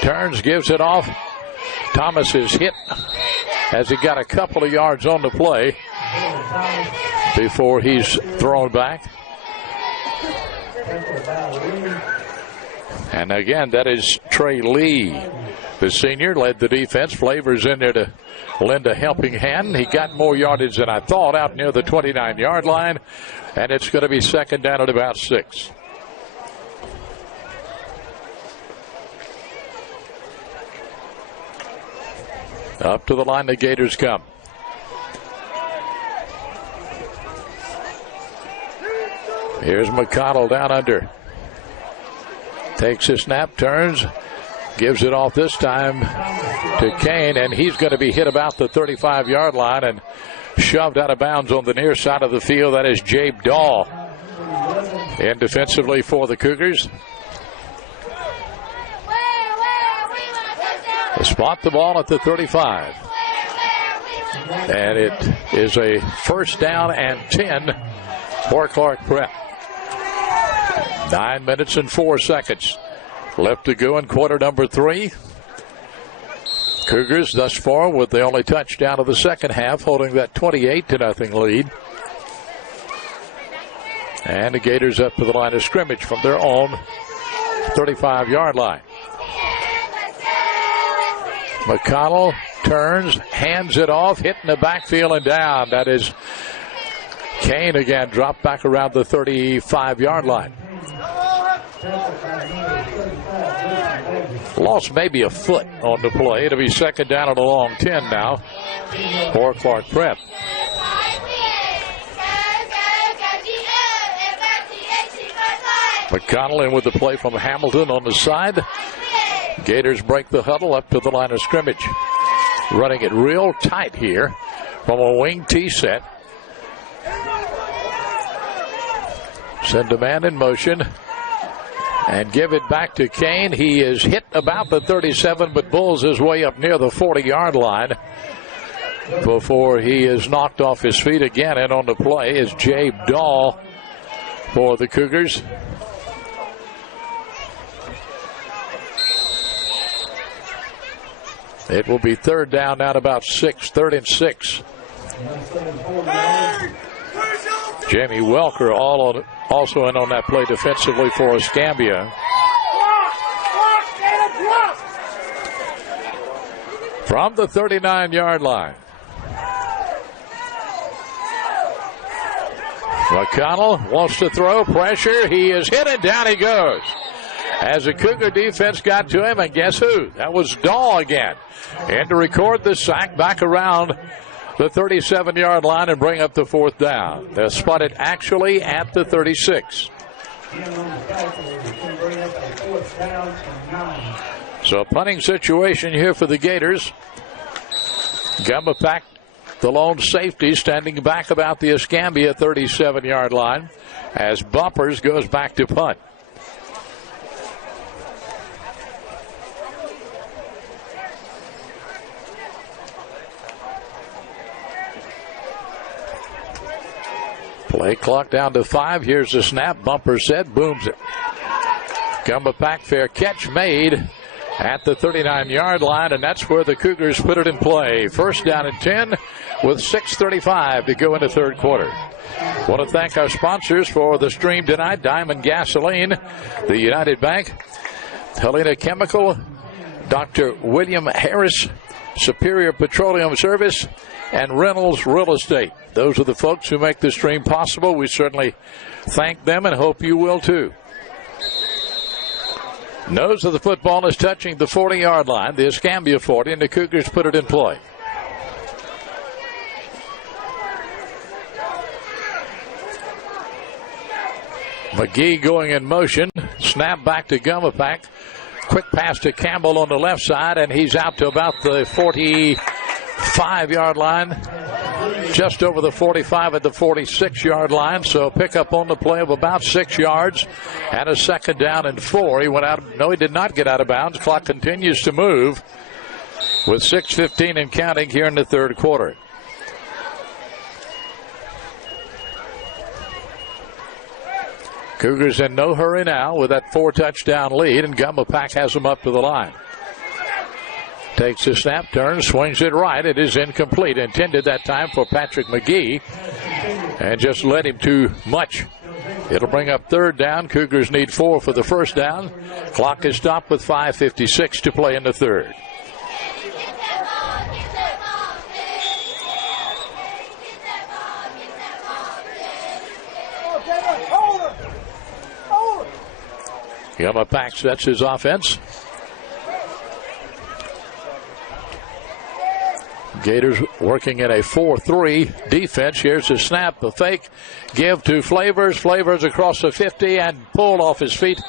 turns, gives it off. Thomas is hit as he got a couple of yards on the play before he's thrown back. And again, that is Trey Lee. The senior led the defense. Flavors in there to lend a helping hand. He got more yardage than I thought out near the 29-yard line. And it's going to be second down at about 6. Up to the line the Gators come. Here's McConnell down under. Takes a snap, turns, gives it off this time to Kane, and he's going to be hit about the 35-yard line and shoved out of bounds on the near side of the field. That is Jabe Dahl in defensively for the Cougars. They spot the ball at the 35. And it is a first down and 10 for Clarke Prep. 9 minutes and 4 seconds left to go in quarter number 3. Cougars thus far with the only touchdown of the second half, holding that 28-0 lead. And the Gators up to the line of scrimmage from their own 35-yard line. McConnell turns, hands it off, hitting the backfield and down. That is Kane again, dropped back around the 35-yard line. Lost maybe a foot on the play. It'll be second down at a long 10 now for Clarke Prep. McConnell in with the play from Hamilton on the side. Gators break the huddle up to the line of scrimmage. Running it real tight here from a wing T set. Send a man in motion and give it back to Kane. He is hit about the 37, but bulls his way up near the 40-yard line before he is knocked off his feet again. And on the play is Jabe Dahl for the Cougars. It will be third down at about 6, 3rd and 6. Jamie Welker also in on that play defensively for Escambia. From the 39-yard line. McConnell wants to throw, pressure. He is hit and down he goes. As the Cougar defense got to him, and guess who? That was Dahl again. And to record the sack back around the 37-yard line and bring up the fourth down. They're spotted actually at the 36. So a punting situation here for the Gators. Gummapack the lone safety, standing back about the Escambia 37-yard line as Bumpers goes back to punt. Play clock down to 5. Here's the snap. Bumper set, booms it. Gumba fair catch made at the 39-yard line, and that's where the Cougars put it in play. First down and 10 with 6:35 to go into third quarter. Want to thank our sponsors for the stream tonight: Diamond Gasoline, the United Bank, Helena Chemical, Dr. William Harris, Superior Petroleum Service, and Reynolds Real Estate. Those are the folks who make the stream possible. We certainly thank them and hope you will too. Nose of the football is touching the 40-yard line, the Escambia 40, and the Cougars put it in play. McGee going in motion. Snap back to Gumapak. Quick pass to Campbell on the left side, and he's out to about the 45-yard line. Just over the 45 at the 46-yard line. So pick up on the play of about 6 yards and a second down and 4. He went out. No, he did not get out of bounds. Clock continues to move with 6:15 and counting here in the third quarter. Cougars in no hurry now with that 4-touchdown lead, and Gumapak has them up to the line. Takes the snap, turns, swings it right. It is incomplete. Intended that time for Patrick McGee, and just led him too much. It'll bring up third down. Cougars need 4 for the first down. Clock is stopped with 5:56 to play in the third. Gumapak sets his offense. Gators working in a 4-3 defense. Here's the snap, the fake, give to Flavors. Flavors across the 50 and pulled off his feet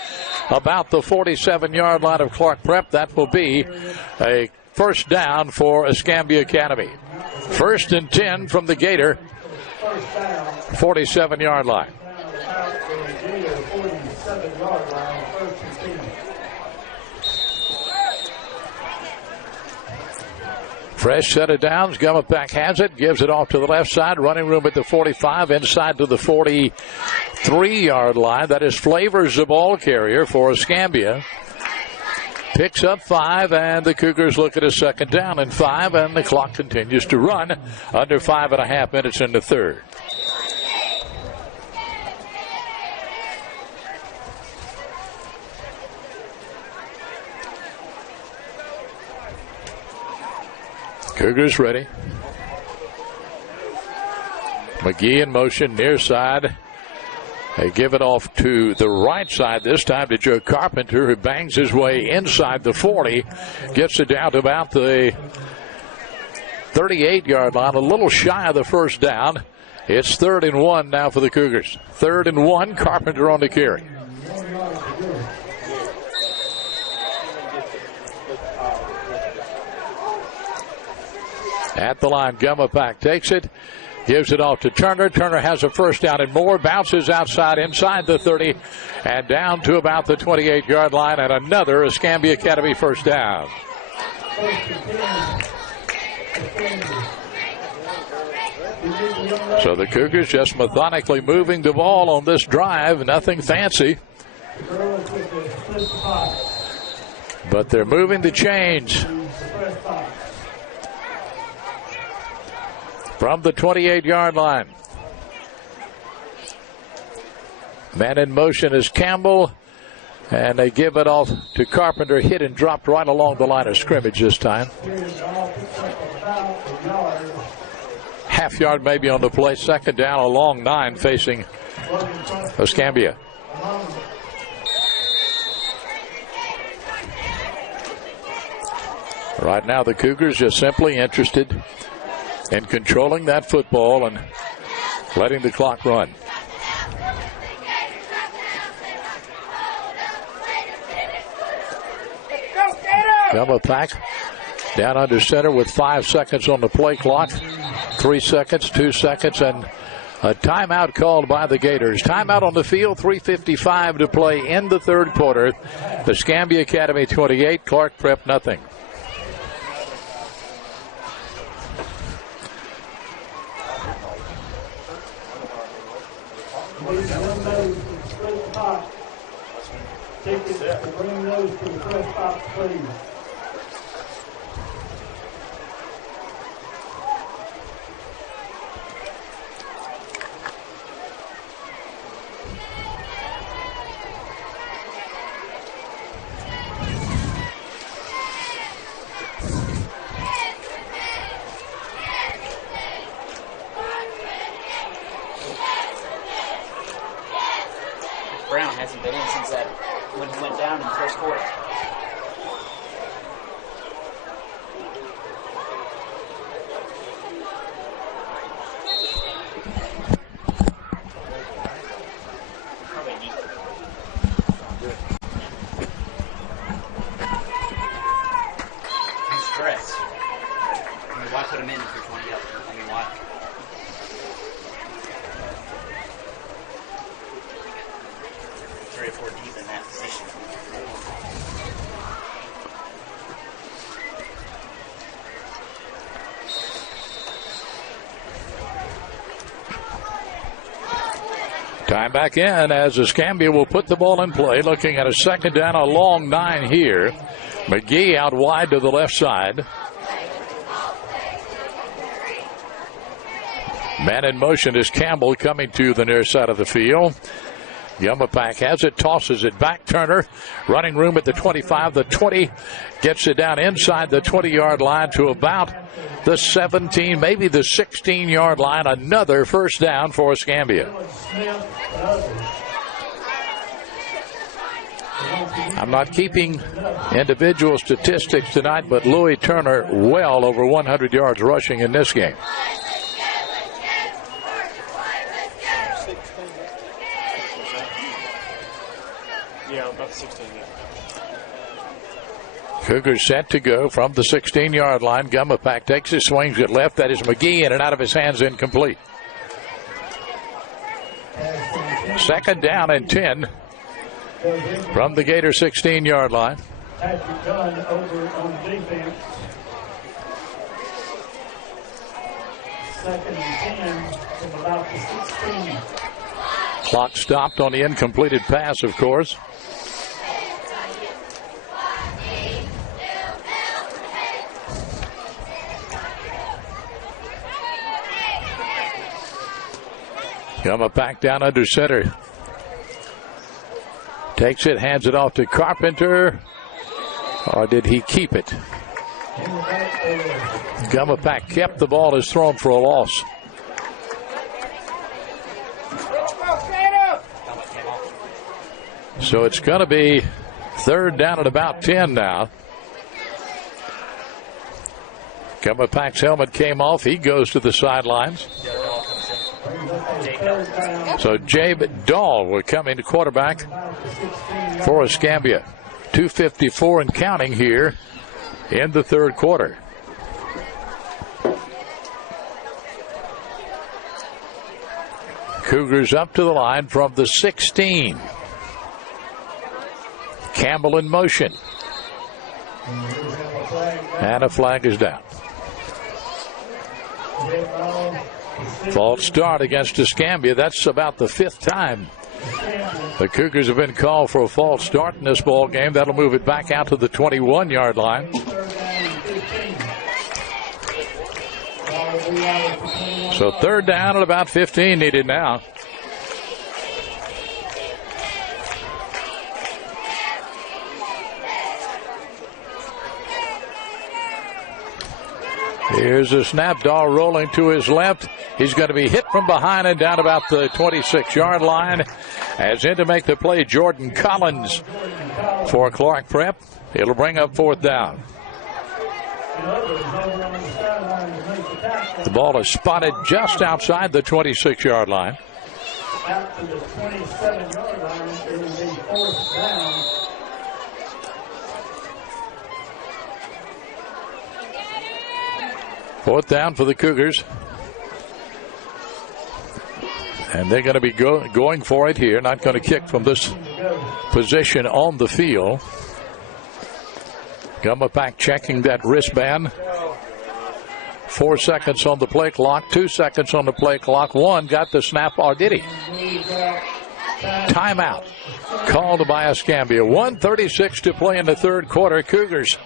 about the 47-yard line of Clarke Prep. That will be a first down for Escambia Academy. First and 10 from the Gator 47-yard line. Fresh set of downs. Gumapak has it. Gives it off to the left side. Running room at the 45. Inside to the 43-yard line. That is Flavors, the ball carrier for Escambia. Picks up 5, and the Cougars look at a second down and 5, and the clock continues to run. Under 5.5 minutes in the third. Cougars ready. McGee in motion, near side. They give it off to the right side this time to Joe Carpenter, who bangs his way inside the 40. Gets it down to about the 38-yard line, a little shy of the first down. It's 3rd and 1 now for the Cougars. 3rd and 1, Carpenter on the carry. At the line, Gumapak takes it, gives it off to Turner. Turner has a first down and more, bounces outside inside the 30 and down to about the 28-yard line, and another Escambia Academy first down. So the Cougars just methodically moving the ball on this drive, nothing fancy. But they're moving the chains. From the 28-yard line. Man in motion is Campbell, and they give it off to Carpenter. Hit and dropped right along the line of scrimmage this time. Half yard maybe on the play. Second down, a long 9 facing Escambia. Right now the Cougars just simply interested in controlling that football and letting the clock run. Gumapak down under center with 5 seconds on the play clock. 3 seconds, 2 seconds, and a timeout called by the Gators. Timeout on the field, 3:55 to play in the third quarter. The Escambia Academy 28, Clarke Prep nothing. Tickets to bring those to the press box, please. Brown hasn't been in since that when he went down in the first quarter. He's stressed. I mean, why put him in if you're 20 up? I mean, why? Three or four deep in that position. Time back in as Escambia will put the ball in play. Looking at a second down, a long 9 here. McGee out wide to the left side. Man in motion is Campbell coming to the near side of the field. Yumapak has it, tosses it back. Turner, running room at the 25, the 20, gets it down inside the 20-yard line to about the 17, maybe the 16-yard line. Another first down for Escambia. I'm not keeping individual statistics tonight, but Louis Turner well over 100 yards rushing in this game. Yeah, about 16, yeah. Cougars set to go from the 16-yard line. Gumapak takes his swings at left. That is McGee, in and out of his hands, incomplete. Second down and 10 from the Gator 16-yard line. Patrick Dunn over on defense. Second and 10 from about the 16. Clock stopped on the incompleted pass, of course. Gumapak down under center. Takes it, hands it off to Carpenter. Or did he keep it? Gumapak kept the ball, is thrown for a loss. So it's going to be third down at about 10 now. Gumapak's helmet came off. He goes to the sidelines. So Jabe Dahl will come into quarterback for Escambia. 2:54 and counting here in the third quarter. Cougars up to the line from the 16. Campbell in motion. And a flag is down. False start against Escambia. That's about the fifth time the Cougars have been called for a false start in this ball game. That'll move it back out to the 21-yard line. So third down at about 15 needed now. Here's a snap. Dahl rolling to his left. He's going to be hit from behind and down about the 26-yard line. As in to make the play, Jordan Collins for Clarke Prep. It'll bring up fourth down. The ball is spotted just outside the 26-yard line. Out to the 27-yard line, it will be fourth down. Fourth down for the Cougars. And they're going to be going for it here. Not going to kick from this position on the field. Gummapack checking that wristband. 4 seconds on the play clock. 2 seconds on the play clock. One got the snap, or did he? Timeout called by Escambia. 1:36 to play in the third quarter. Cougars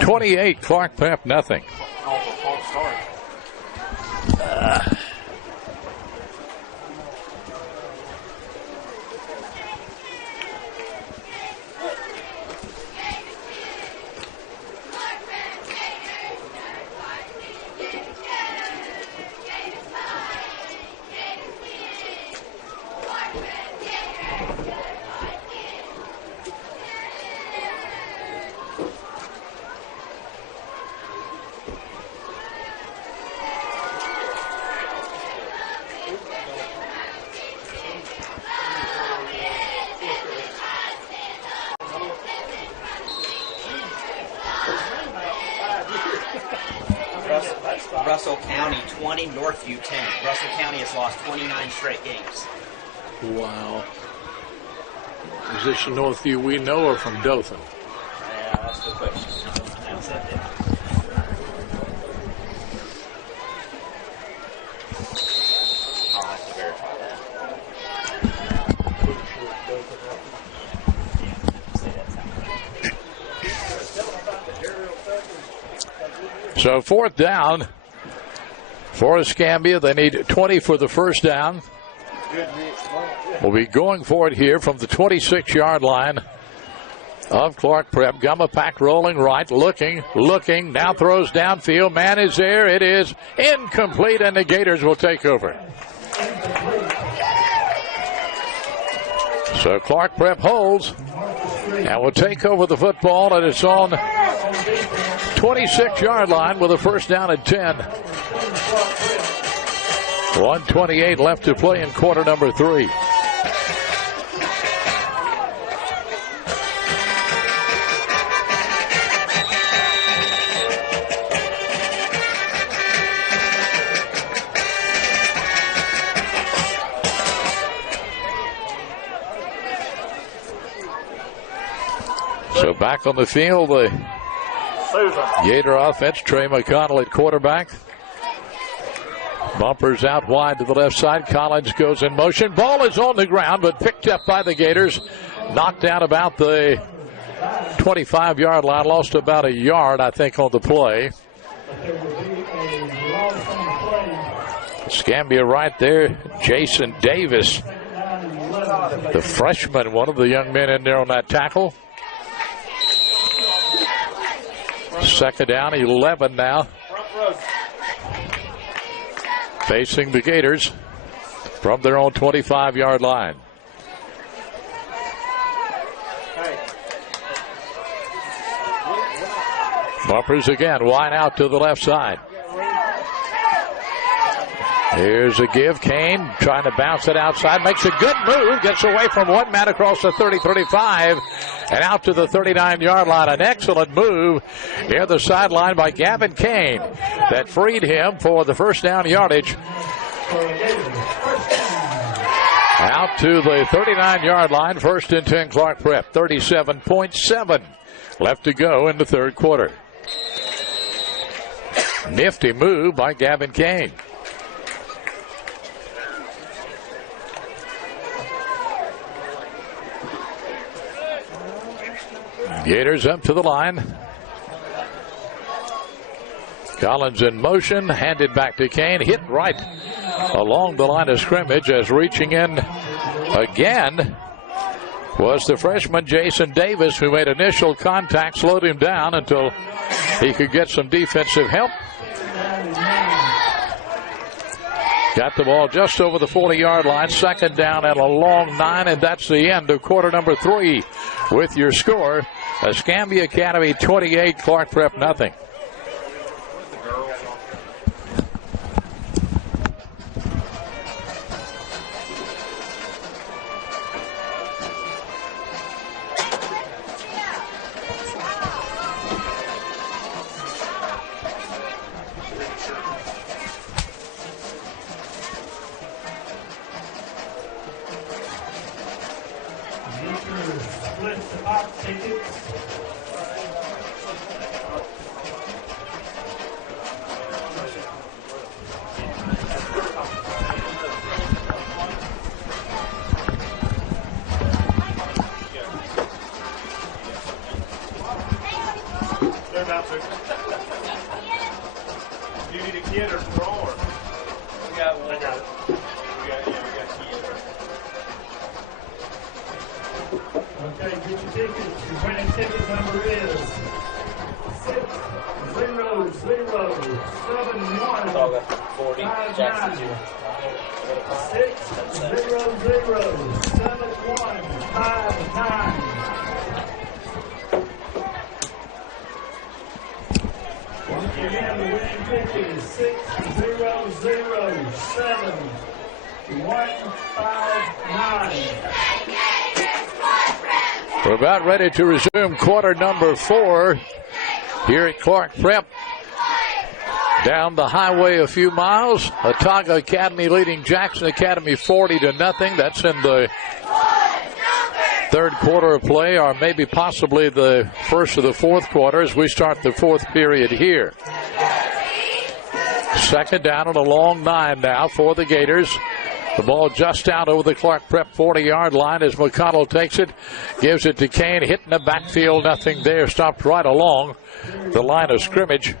28, Clarke Prep nothing. Russell County 20, Northview 10. Russell County has lost 29 straight games. Wow. Is this the Northview we know or from Dothan? Yeah, that's the question. That's it. I'll have to verify that. So fourth down for Escambia. They need 20 for the first down. We'll be going for it here from the 26-yard line of Clarke Prep. Gummapack rolling right, looking, now throws downfield. Man is there. It is incomplete, and the Gators will take over. So Clarke Prep holds and will take over the football, and it's on 26-yard line with a first down at 10. 1:28 left to play in quarter number 3. So back on the field, the Gator offense. Trey McConnell at quarterback. Bumpers out wide to the left side. Collins goes in motion. Ball is on the ground, but picked up by the Gators. Knocked out about the 25-yard line. Lost about a yard, I think, on the play. Escambia right there. Jason Davis, the freshman, one of the young men in there on that tackle. Second down, 11 now. Facing the Gators from their own 25-yard line. Bumpers again, wide out to the left side. Here's a give. Kane trying to bounce it outside. Makes a good move. Gets away from one man across the 30-35 and out to the 39-yard line. An excellent move near the sideline by Gavin Kane that freed him for the first down yardage. Out to the 39-yard line. First and 10 Clarke Prep. 37.7 left to go in the third quarter. Nifty move by Gavin Kane. Gators up to the line. Collins in motion, handed back to Kane, hit right along the line of scrimmage as reaching in again was the freshman Jason Davis, who made initial contact, slowed him down until he could get some defensive help. Got the ball just over the 40-yard line. Second down and a long 9, and that's the end of quarter number 3 with your score. Escambia Academy 28, Clarke Prep nothing. hot tickets. They're about to. Do you need a kid or thrower? We got one. I got it. We got kids. Okay, get your tickets. Your winning ticket number is 6007159. 6007159. Again, the winning ticket is 6007159. We're about ready to resume quarter number 4 here at Clarke Prep. Down the highway a few miles, Otago Academy leading Jackson Academy 40-0. That's in the third quarter of play, or maybe possibly the first of the fourth quarter as we start the fourth period here. Second down and a long 9 now for the Gators. The ball just out over the Clarke Prep 40-yard line as McConnell takes it, gives it to Kane, hitting the backfield, nothing there, stopped right along the line of scrimmage.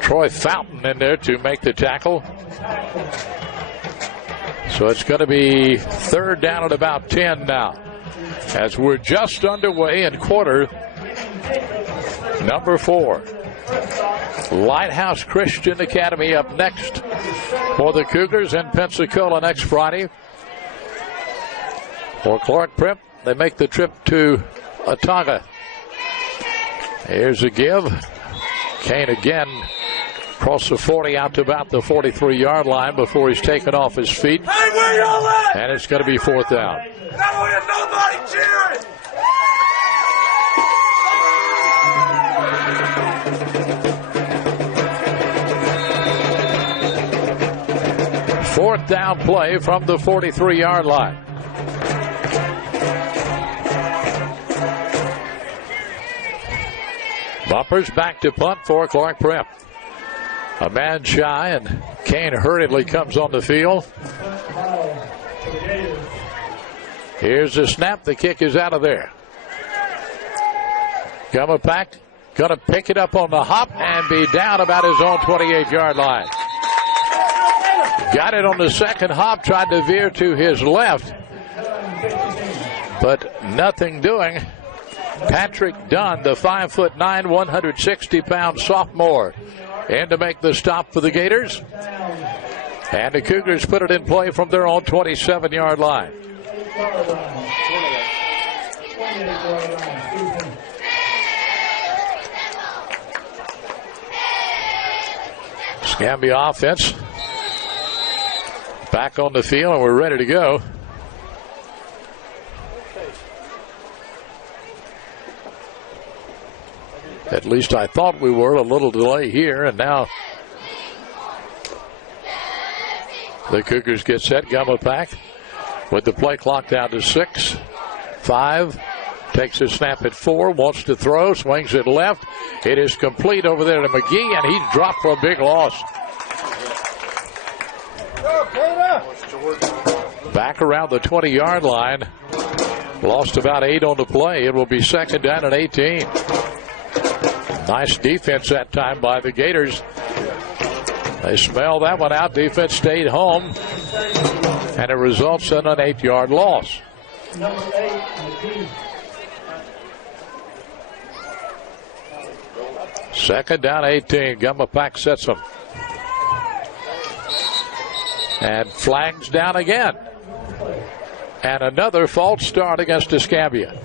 Troy Fountain in there to make the tackle. So it's going to be third down at about 10 now, as we're just underway in quarter number 4. Lighthouse Christian Academy up next for the Cougars in Pensacola next Friday. For Clarke Prep, they make the trip to Otago. Here's a give. Kane again across the 40 out to about the 43-yard line before he's taken off his feet. Hey, where y'all at? And it's going to be fourth down. I don't hear nobody cheering. Fourth down play from the 43-yard line. Bumpers back to punt for Clarke Prep. A man shy, and Kane hurriedly comes on the field. Here's the snap. The kick is out of there. Gummapack going to pick it up on the hop and be down about his own 28-yard line. Got it on the second hop, tried to veer to his left, but nothing doing. Patrick Dunn, the 5'9", 160-pound sophomore, in to make the stop for the Gators. And the Cougars put it in play from their own 27-yard line. Escambia offense back on the field, and we're ready to go. At least I thought we were. A little delay here, and now the Cougars get set. Gummapack with the play clock down to 6. 5. Takes a snap at 4. Wants to throw. Swings it left. It is complete over there to McGee, and he's dropped for a big loss. Back around the 20-yard line. Lost about 8 on the play. It will be second down and 18. Nice defense that time by the Gators. They smelled that one out. Defense stayed home, and it results in an 8-yard loss. Second down, 18. Gummapack sets them. And flags down again. And another false start against Escambia.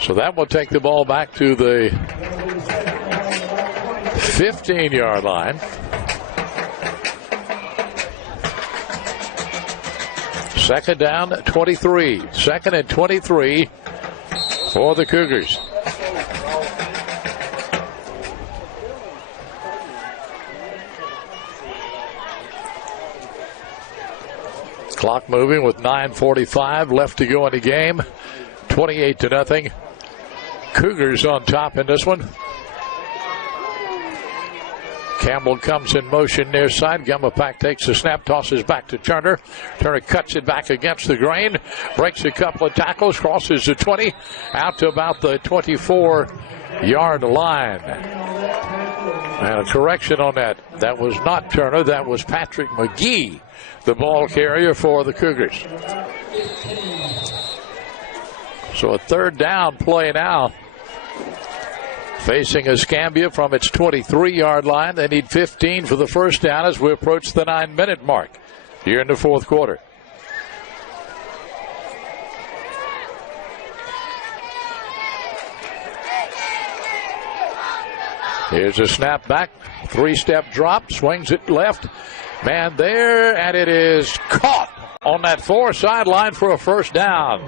So that will take the ball back to the 15-yard line. Second down, 23. Second and 23 for the Cougars. Clock moving with 9:45 left to go in the game. 28-0. Cougars on top in this one. Campbell comes in motion near side. Gummapack takes the snap, tosses back to Turner. Turner cuts it back against the grain, breaks a couple of tackles, crosses the 20, out to about the 24-yard line. And a correction on that. That was not Turner. That was Patrick McGee, the ball carrier for the Cougars. So a third down play now. Facing Escambia from its 23-yard line. They need 15 for the first down as we approach the 9-minute mark here in the fourth quarter. Here's a snap back. 3-step drop. Swings it left. Man there, and it is caught on that far sideline for a first down.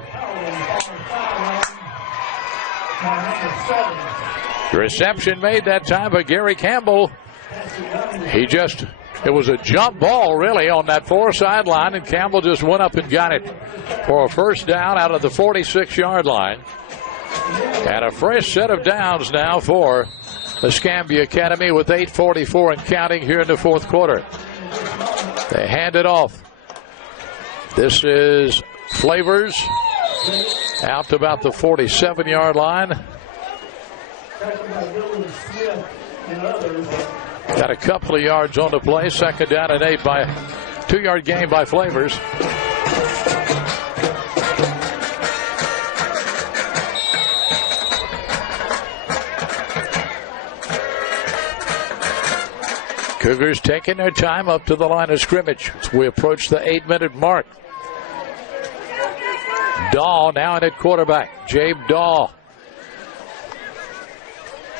Reception made that time by Gary Campbell. It was a jump ball really on that far sideline, and Campbell just went up and got it for a first down out of the 46-yard line. And a fresh set of downs now for Escambia Academy with 8:44 and counting here in the fourth quarter. They hand it off. This is Flavors out to about the 47-yard line. Got a couple of yards on the play. Second down and 8 by 2-yard gain by Flavors. Cougars taking their time up to the line of scrimmage as we approach the 8-minute mark. Dahl now in at quarterback. Jabe Dahl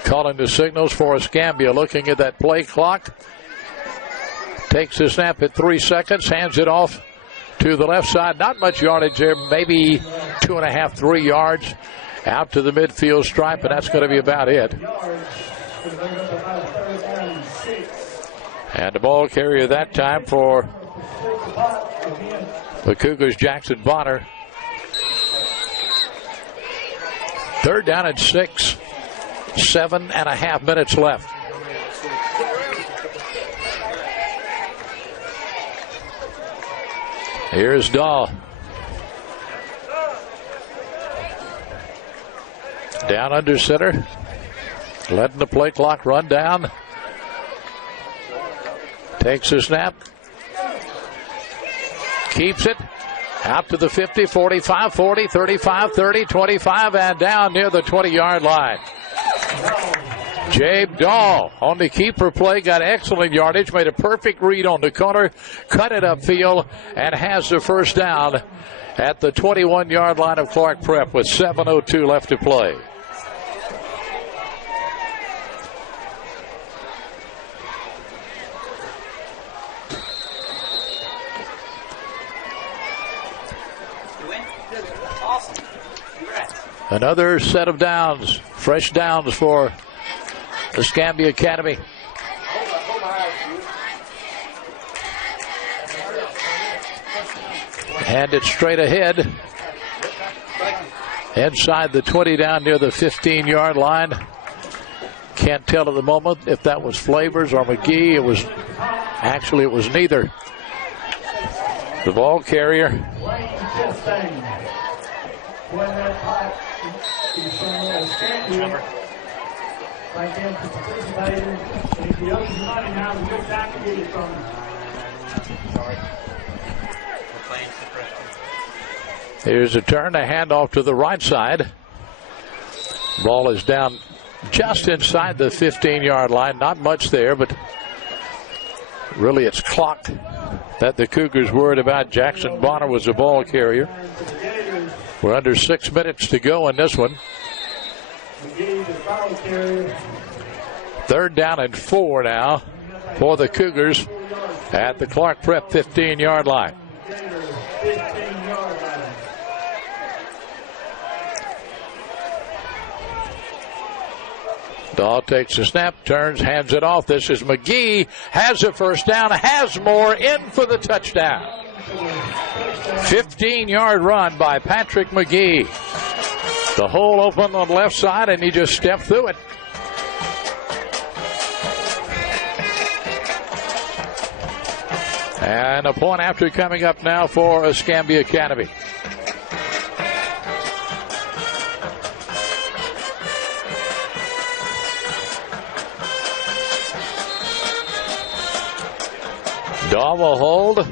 calling the signals for Escambia. Looking at that play clock. Takes the snap at 3 seconds. Hands it off to the left side. Not much yardage there. Maybe 2.5, 3 yards out to the midfield stripe, and that's going to be about it. And the ball carrier that time for the Cougars, Jackson Bonner. Third down and 6. 7.5 minutes left. Here's Dahl. Down under center. Letting the play clock run down. Takes a snap. Keeps it. Out to the 50, 45, 40, 35, 30, 25, and down near the 20-yard line. Jabe Dahl on the keeper play, got excellent yardage, made a perfect read on the corner, cut it upfield, and has the first down at the 21-yard line of Clarke Prep with 7:02 left to play. Another set of downs, fresh downs for Escambia Academy. Hand it straight ahead. Inside the 20 down near the 15-yard line. Can't tell at the moment if that was Flavors or McGee. It was neither. The ball carrier. Here's a turn, a handoff to the right side. Ball is down just inside the 15-yard line. Not much there, but really it's clocked that the Cougars worried about. Jackson Bonner was the ball carrier. We're under 6 minutes to go in this one. Third down and 4 now for the Cougars at the Clarke Prep 15-yard line. Dahl takes the snap, turns, hands it off. This is McGee, has a first down, has more, in for the touchdown. 15-yard run by Patrick McGee. The hole open on the left side, and he just stepped through it. And a point after coming up now for Escambia Academy. Daw will hold.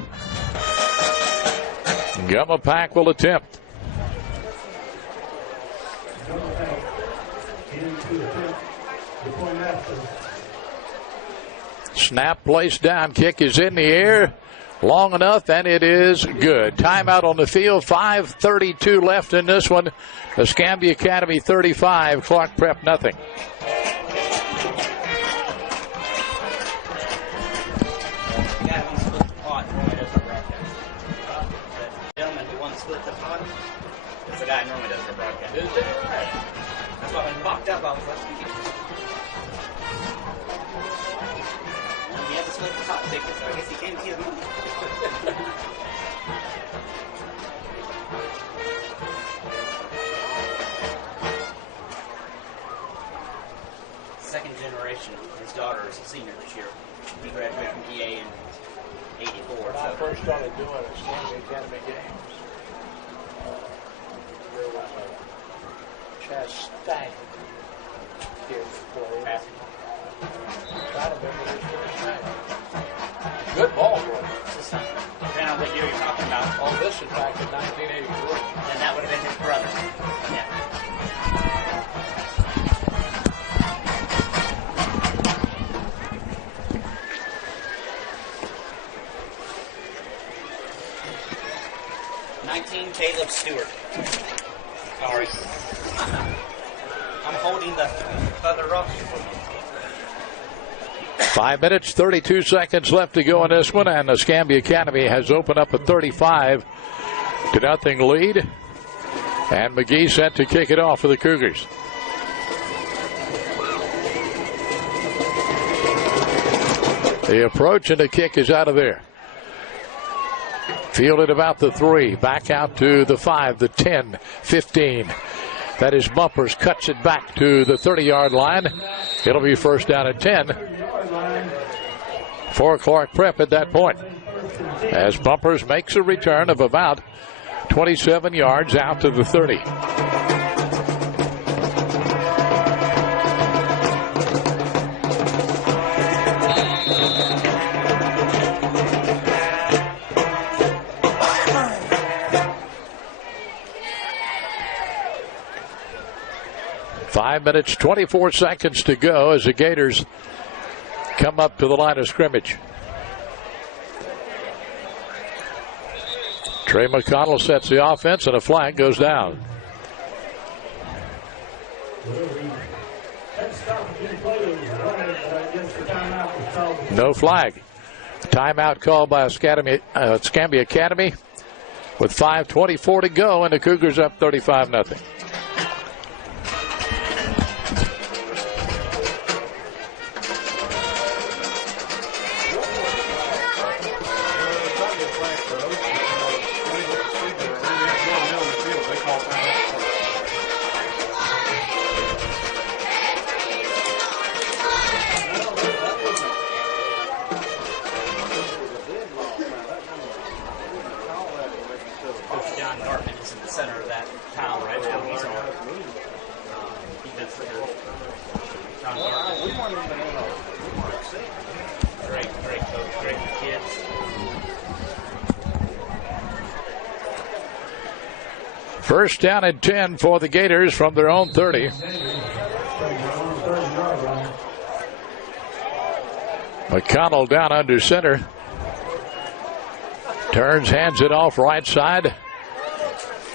Gumma Pack will attempt. Snap placed down. Kick is in the air. Long enough, and it is good. Timeout on the field. 5:32 left in this one. Escambia Academy 35. Clarke Prep nothing. The guy normally does our broadcast. Is that right? That's why when he walked up, I was like, he had to split the hot ticket, so I guess he came to his money. Second generation. His daughter is a senior this year. He graduated from EA in 84. When I first started doing Escambia Academy games, there was a Chastain kid played. I remember his first name. Good ball boy. Depending on what year you're talking about. Oh, this is back in 1983. And that would have been his brother. Yeah. Caleb Stewart. Sorry. I'm holding the other roster for you. 5 minutes, 32 seconds left to go in this one, and Escambia Academy has opened up a 35-0 lead. And McGee set to kick it off for the Cougars. The approach and the kick is out of there. Fielded about the 3, back out to the 5, the 10, 15. That is Bumpers, cuts it back to the 30-yard line. It'll be first down at 10 for Clarke Prep at that point, as Bumpers makes a return of about 27 yards out to the 30. 5 minutes, 24 seconds to go as the Gators come up to the line of scrimmage. Trey McConnell sets the offense, and a flag goes down. No flag. Timeout called by Escambia Academy with 5:24 to go, and the Cougars up 35-0. First down and 10 for the Gators from their own 30. McConnell down under center. Turns, hands it off right side.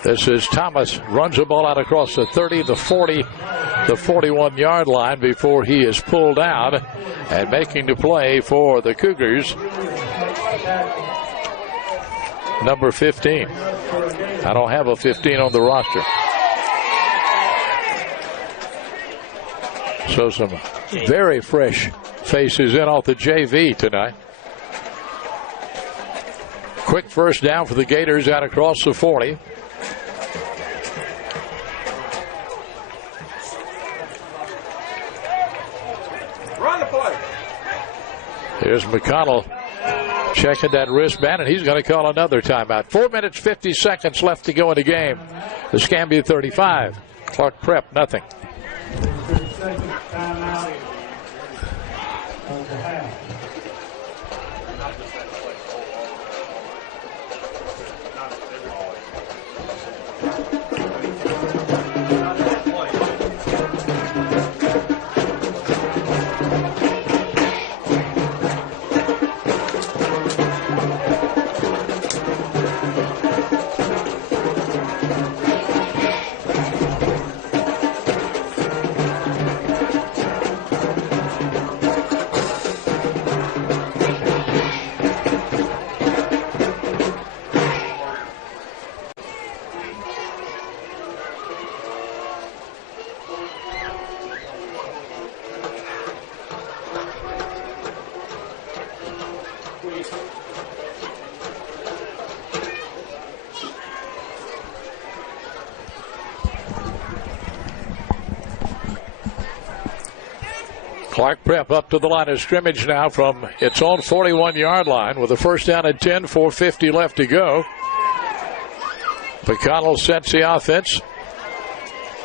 This is Thomas. Runs the ball out across the 30, the 40, the 41-yard line before he is pulled out. And making the play for the Cougars, number 15. I don't have a 15 on the roster. So some very fresh faces in off the JV tonight. Quick first down for the Gators out across the 40. Run the play. Here's McConnell checking that wristband, and he's going to call another timeout. 4 minutes, 50 seconds left to go in the game. Escambia 35. Clarke Prep, nothing. 30-second timeout of the half. Clarke Prep up to the line of scrimmage now from its own 41-yard line with a first down and 10, 4:50 left to go. McConnell sets the offense,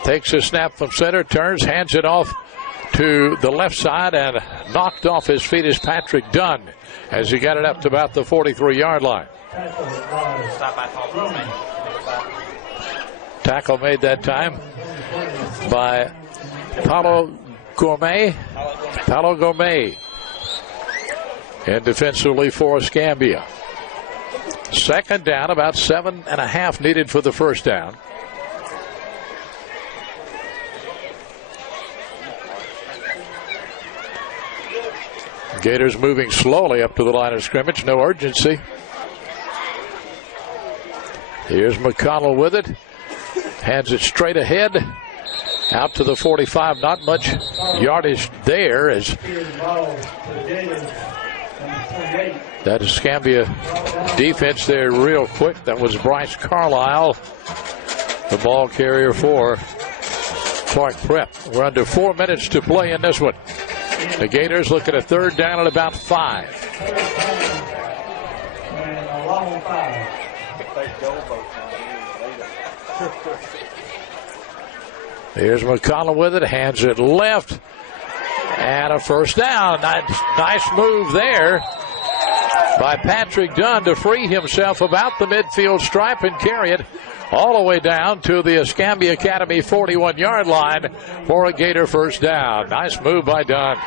takes a snap from center, turns, hands it off to the left side, and knocked off his feet is Patrick Dunn as he got it up to about the 43-yard line. Tackle made that time by Paulo Gourmet. And defensively for Escambia. Second down, about 7.5 needed for the first down. Gators moving slowly up to the line of scrimmage, no urgency. Here's McConnell with it. Hands it straight ahead. Out to the 45, not much yardage there as that Escambia defense there real quick. That was Bryce Carlisle, the ball carrier for Clarke Prep. We're under 4 minutes to play in this one. The Gators look at a third down at about 5. And a long 5. Here's McConnell with it, hands it left, and a first down. Nice move there by Patrick Dunn to free himself about the midfield stripe and carry it all the way down to the Escambia Academy 41-yard line for a Gator first down. Nice move by Dunn.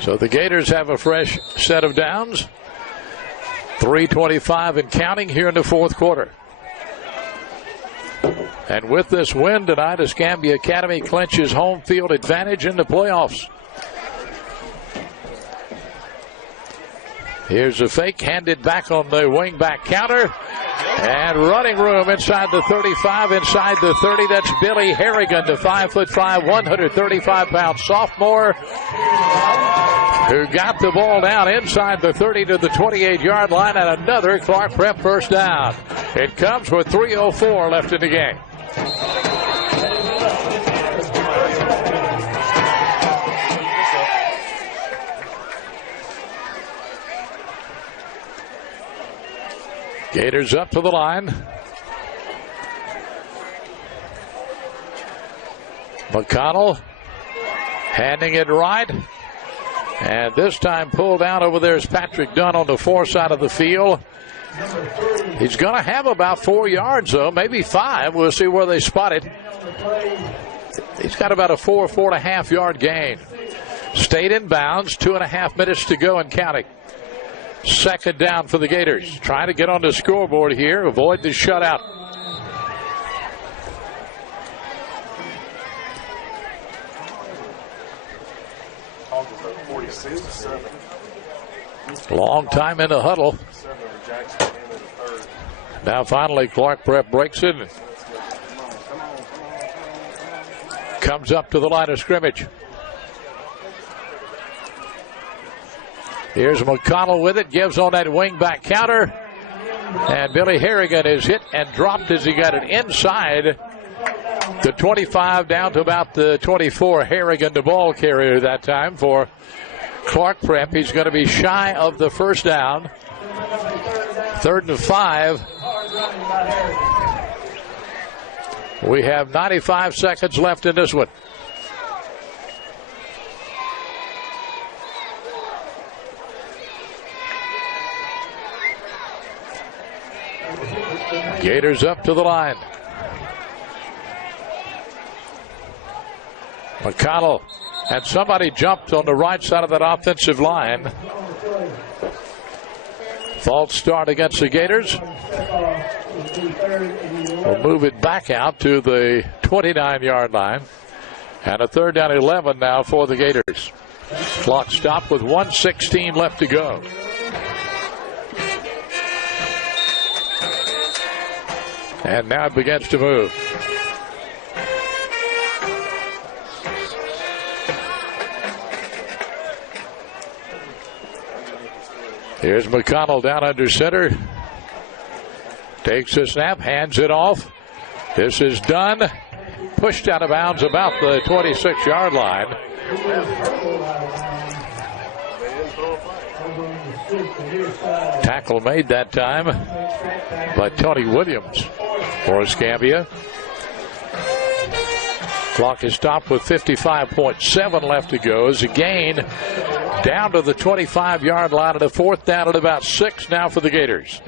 So the Gators have a fresh set of downs. 3:25 and counting here in the fourth quarter. And with this win tonight, Escambia Academy clinches home field advantage in the playoffs. Here's a fake, handed back on the wing back counter. And running room inside the 35, inside the 30. That's Billy Harrigan, the 5'5", 135-pound sophomore, who got the ball down inside the 30 to the 28-yard line, and another Clarke Prep first down. It comes with 3:04 left in the game. Gators up to the line. McConnell handing it right. And this time pulled out over there is Patrick Dunn on the far side of the field. He's going to have about 4 yards, though, maybe 5. We'll see where they spot it. He's got about a 4.5 yard gain. Stayed in bounds, 2.5 minutes to go and counting. Second down for the Gators. Trying to get on the scoreboard here, avoid the shutout. Long time in the huddle. Now finally Clarke Prep breaks it. comes up to the line of scrimmage. Here's McConnell with it, gives on that wing back counter. And Billy Harrigan is hit and dropped as he got it inside the 25 down to about the 24. Harrigan, the ball carrier that time for Clarke Prep. He's going to be shy of the first down. 3rd and 5. We have 95 seconds left in this one. Gators up to the line. McConnell, and somebody jumped on the right side of that offensive line. False start against the Gators. We'll move it back out to the 29-yard line. And a 3rd down 11 now for the Gators. Clock stopped with 1:16 left to go. And now it begins to move. Here's McConnell down under center. Takes a snap, hands it off. This is done. Pushed out of bounds about the 26-yard line. Tackle made that time by Tony Williams for Escambia. Clock is stopped with 55.7 left to go. As a gain down to the 25-yard line, and a 4th down at about 6 now for the Gators.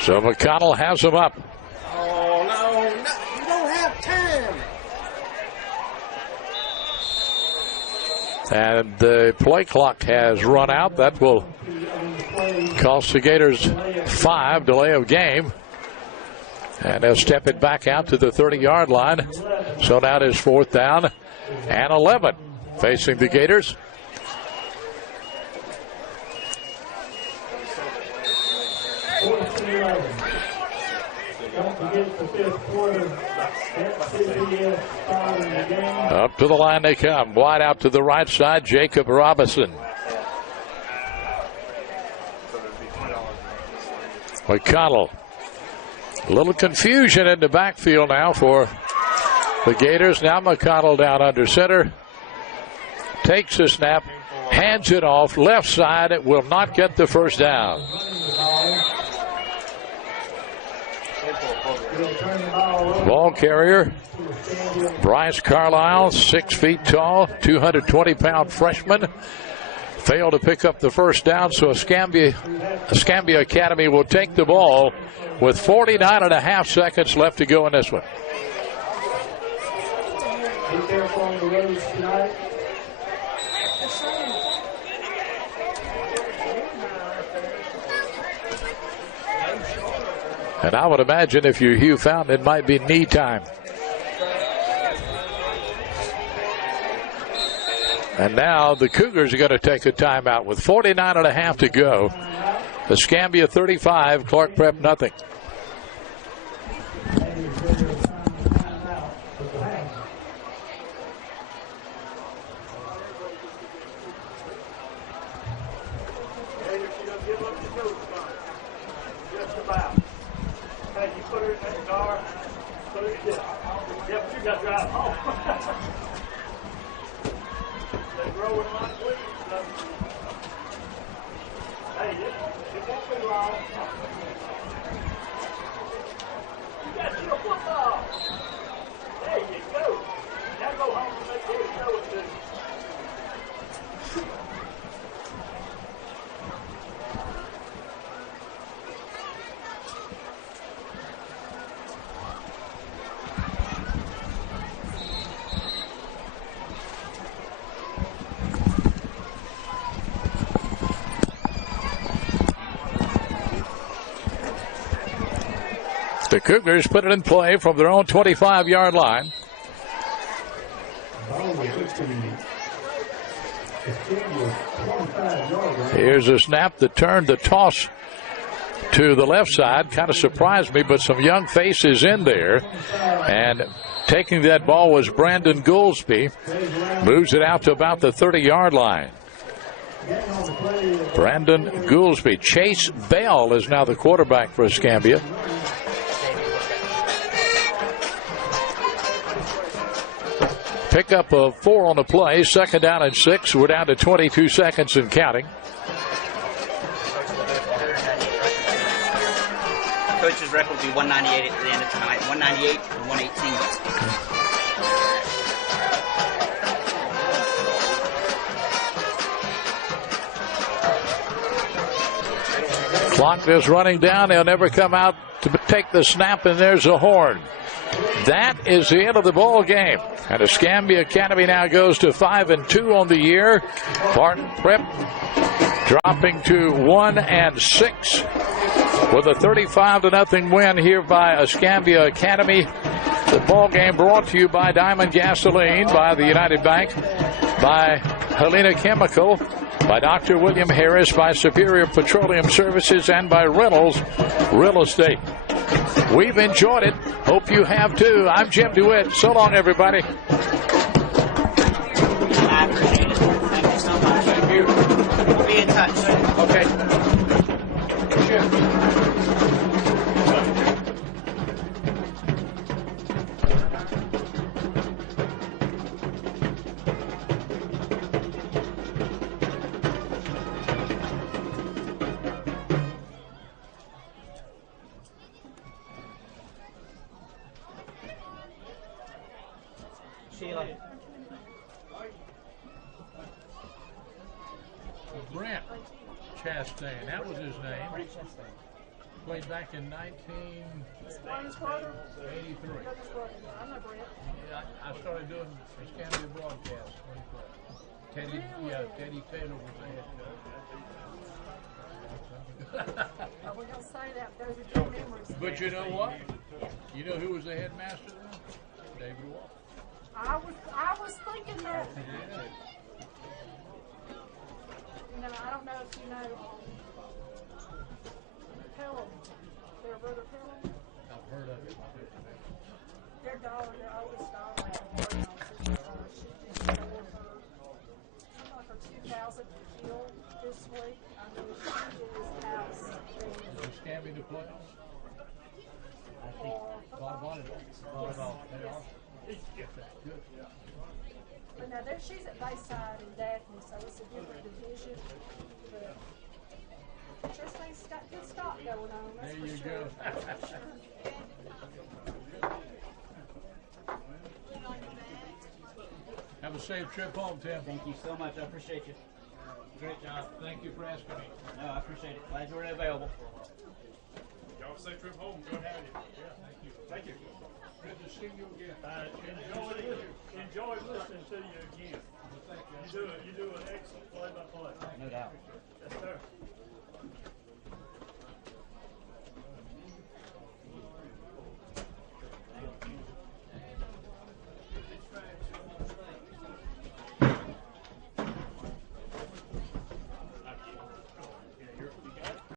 So McConnell has him up. Oh, no, you don't have time. And the play clock has run out. That will cost the Gators 5, delay of game. And they'll step it back out to the 30-yard line. So now it is 4th down and 11 facing the Gators. Up to the line they come. Wide out to the right side, Jacob Robinson. McConnell. A little confusion in the backfield now for the Gators. Now McConnell down under center. Takes the snap, hands it off. Left side, it will not get the first down. Ball carrier, Bryce Carlisle, 6 feet tall, 220-pound freshman. Failed to pick up the first down, so Escambia Academy will take the ball with 49.5 seconds left to go in this one. Be careful on the roads tonight. And I would imagine if you're Hugh Fountain, it might be knee time. And now the Cougars are going to take a timeout with 49.5 to go. Escambia 35, Clarke Prep nothing. The Cougars put it in play from their own 25-yard line. Escambia's 25-yard line. Here's a snap that turned the toss to the left side. Kind of surprised me, but some young faces in there. And taking that ball was Brandon Goolsby. Moves it out to about the 30-yard line. Brandon Goolsby. Chase Bell is now the quarterback for Escambia. Pickup of 4 on the play. 2nd down and 6. We're down to 22 seconds and counting. Coach's record will be 198 at the end of tonight. 198 and 118. Clock is running down. They'll never come out to take the snap, and there's a horn. That is the end of the ball game. And Escambia Academy now goes to 5-2 on the year. Barton Prep dropping to 1-6 with a 35-0 win here by Escambia Academy. The ball game brought to you by Diamond Gasoline, by the United Bank, by Helena Chemical, by Dr. William Harris, by Superior Petroleum Services, and by Reynolds Real Estate. We've enjoyed it. Hope you have too. I'm Jim DeWitt. So long, everybody. I appreciate it. Thank you so much. Thank you. We'll be in touch. Okay. Brent Chastain, that was his name. Played back in 1983. Yeah, I started doing Escambia broadcast. Teddy Taylor was the head coach. But you know what? You know who was the headmaster then? David Walker. I was thinking that. You know, I don't know if you know Pelham, their brother Pelham. I've heard of it. Their daughter, their oldest daughter, she's like her 2000th kill this week. I mean, she is outstanding. Is Escambia to playoffs? I think volleyball. They are. Good. But now she's at Bayside in Daphne, so it's a different division. But Chastain's got good stock going on. That's There for you sure. go. Have a safe trip home, Tim. Thank you so much. I appreciate you. Great job. Thank you for asking me. No, I appreciate it. Glad you were available. Y'all have a safe trip home. Good having you. Yeah, thank you. Thank you. Good to see you again. Enjoy listening to you again. You do an excellent play-by-play. No doubt.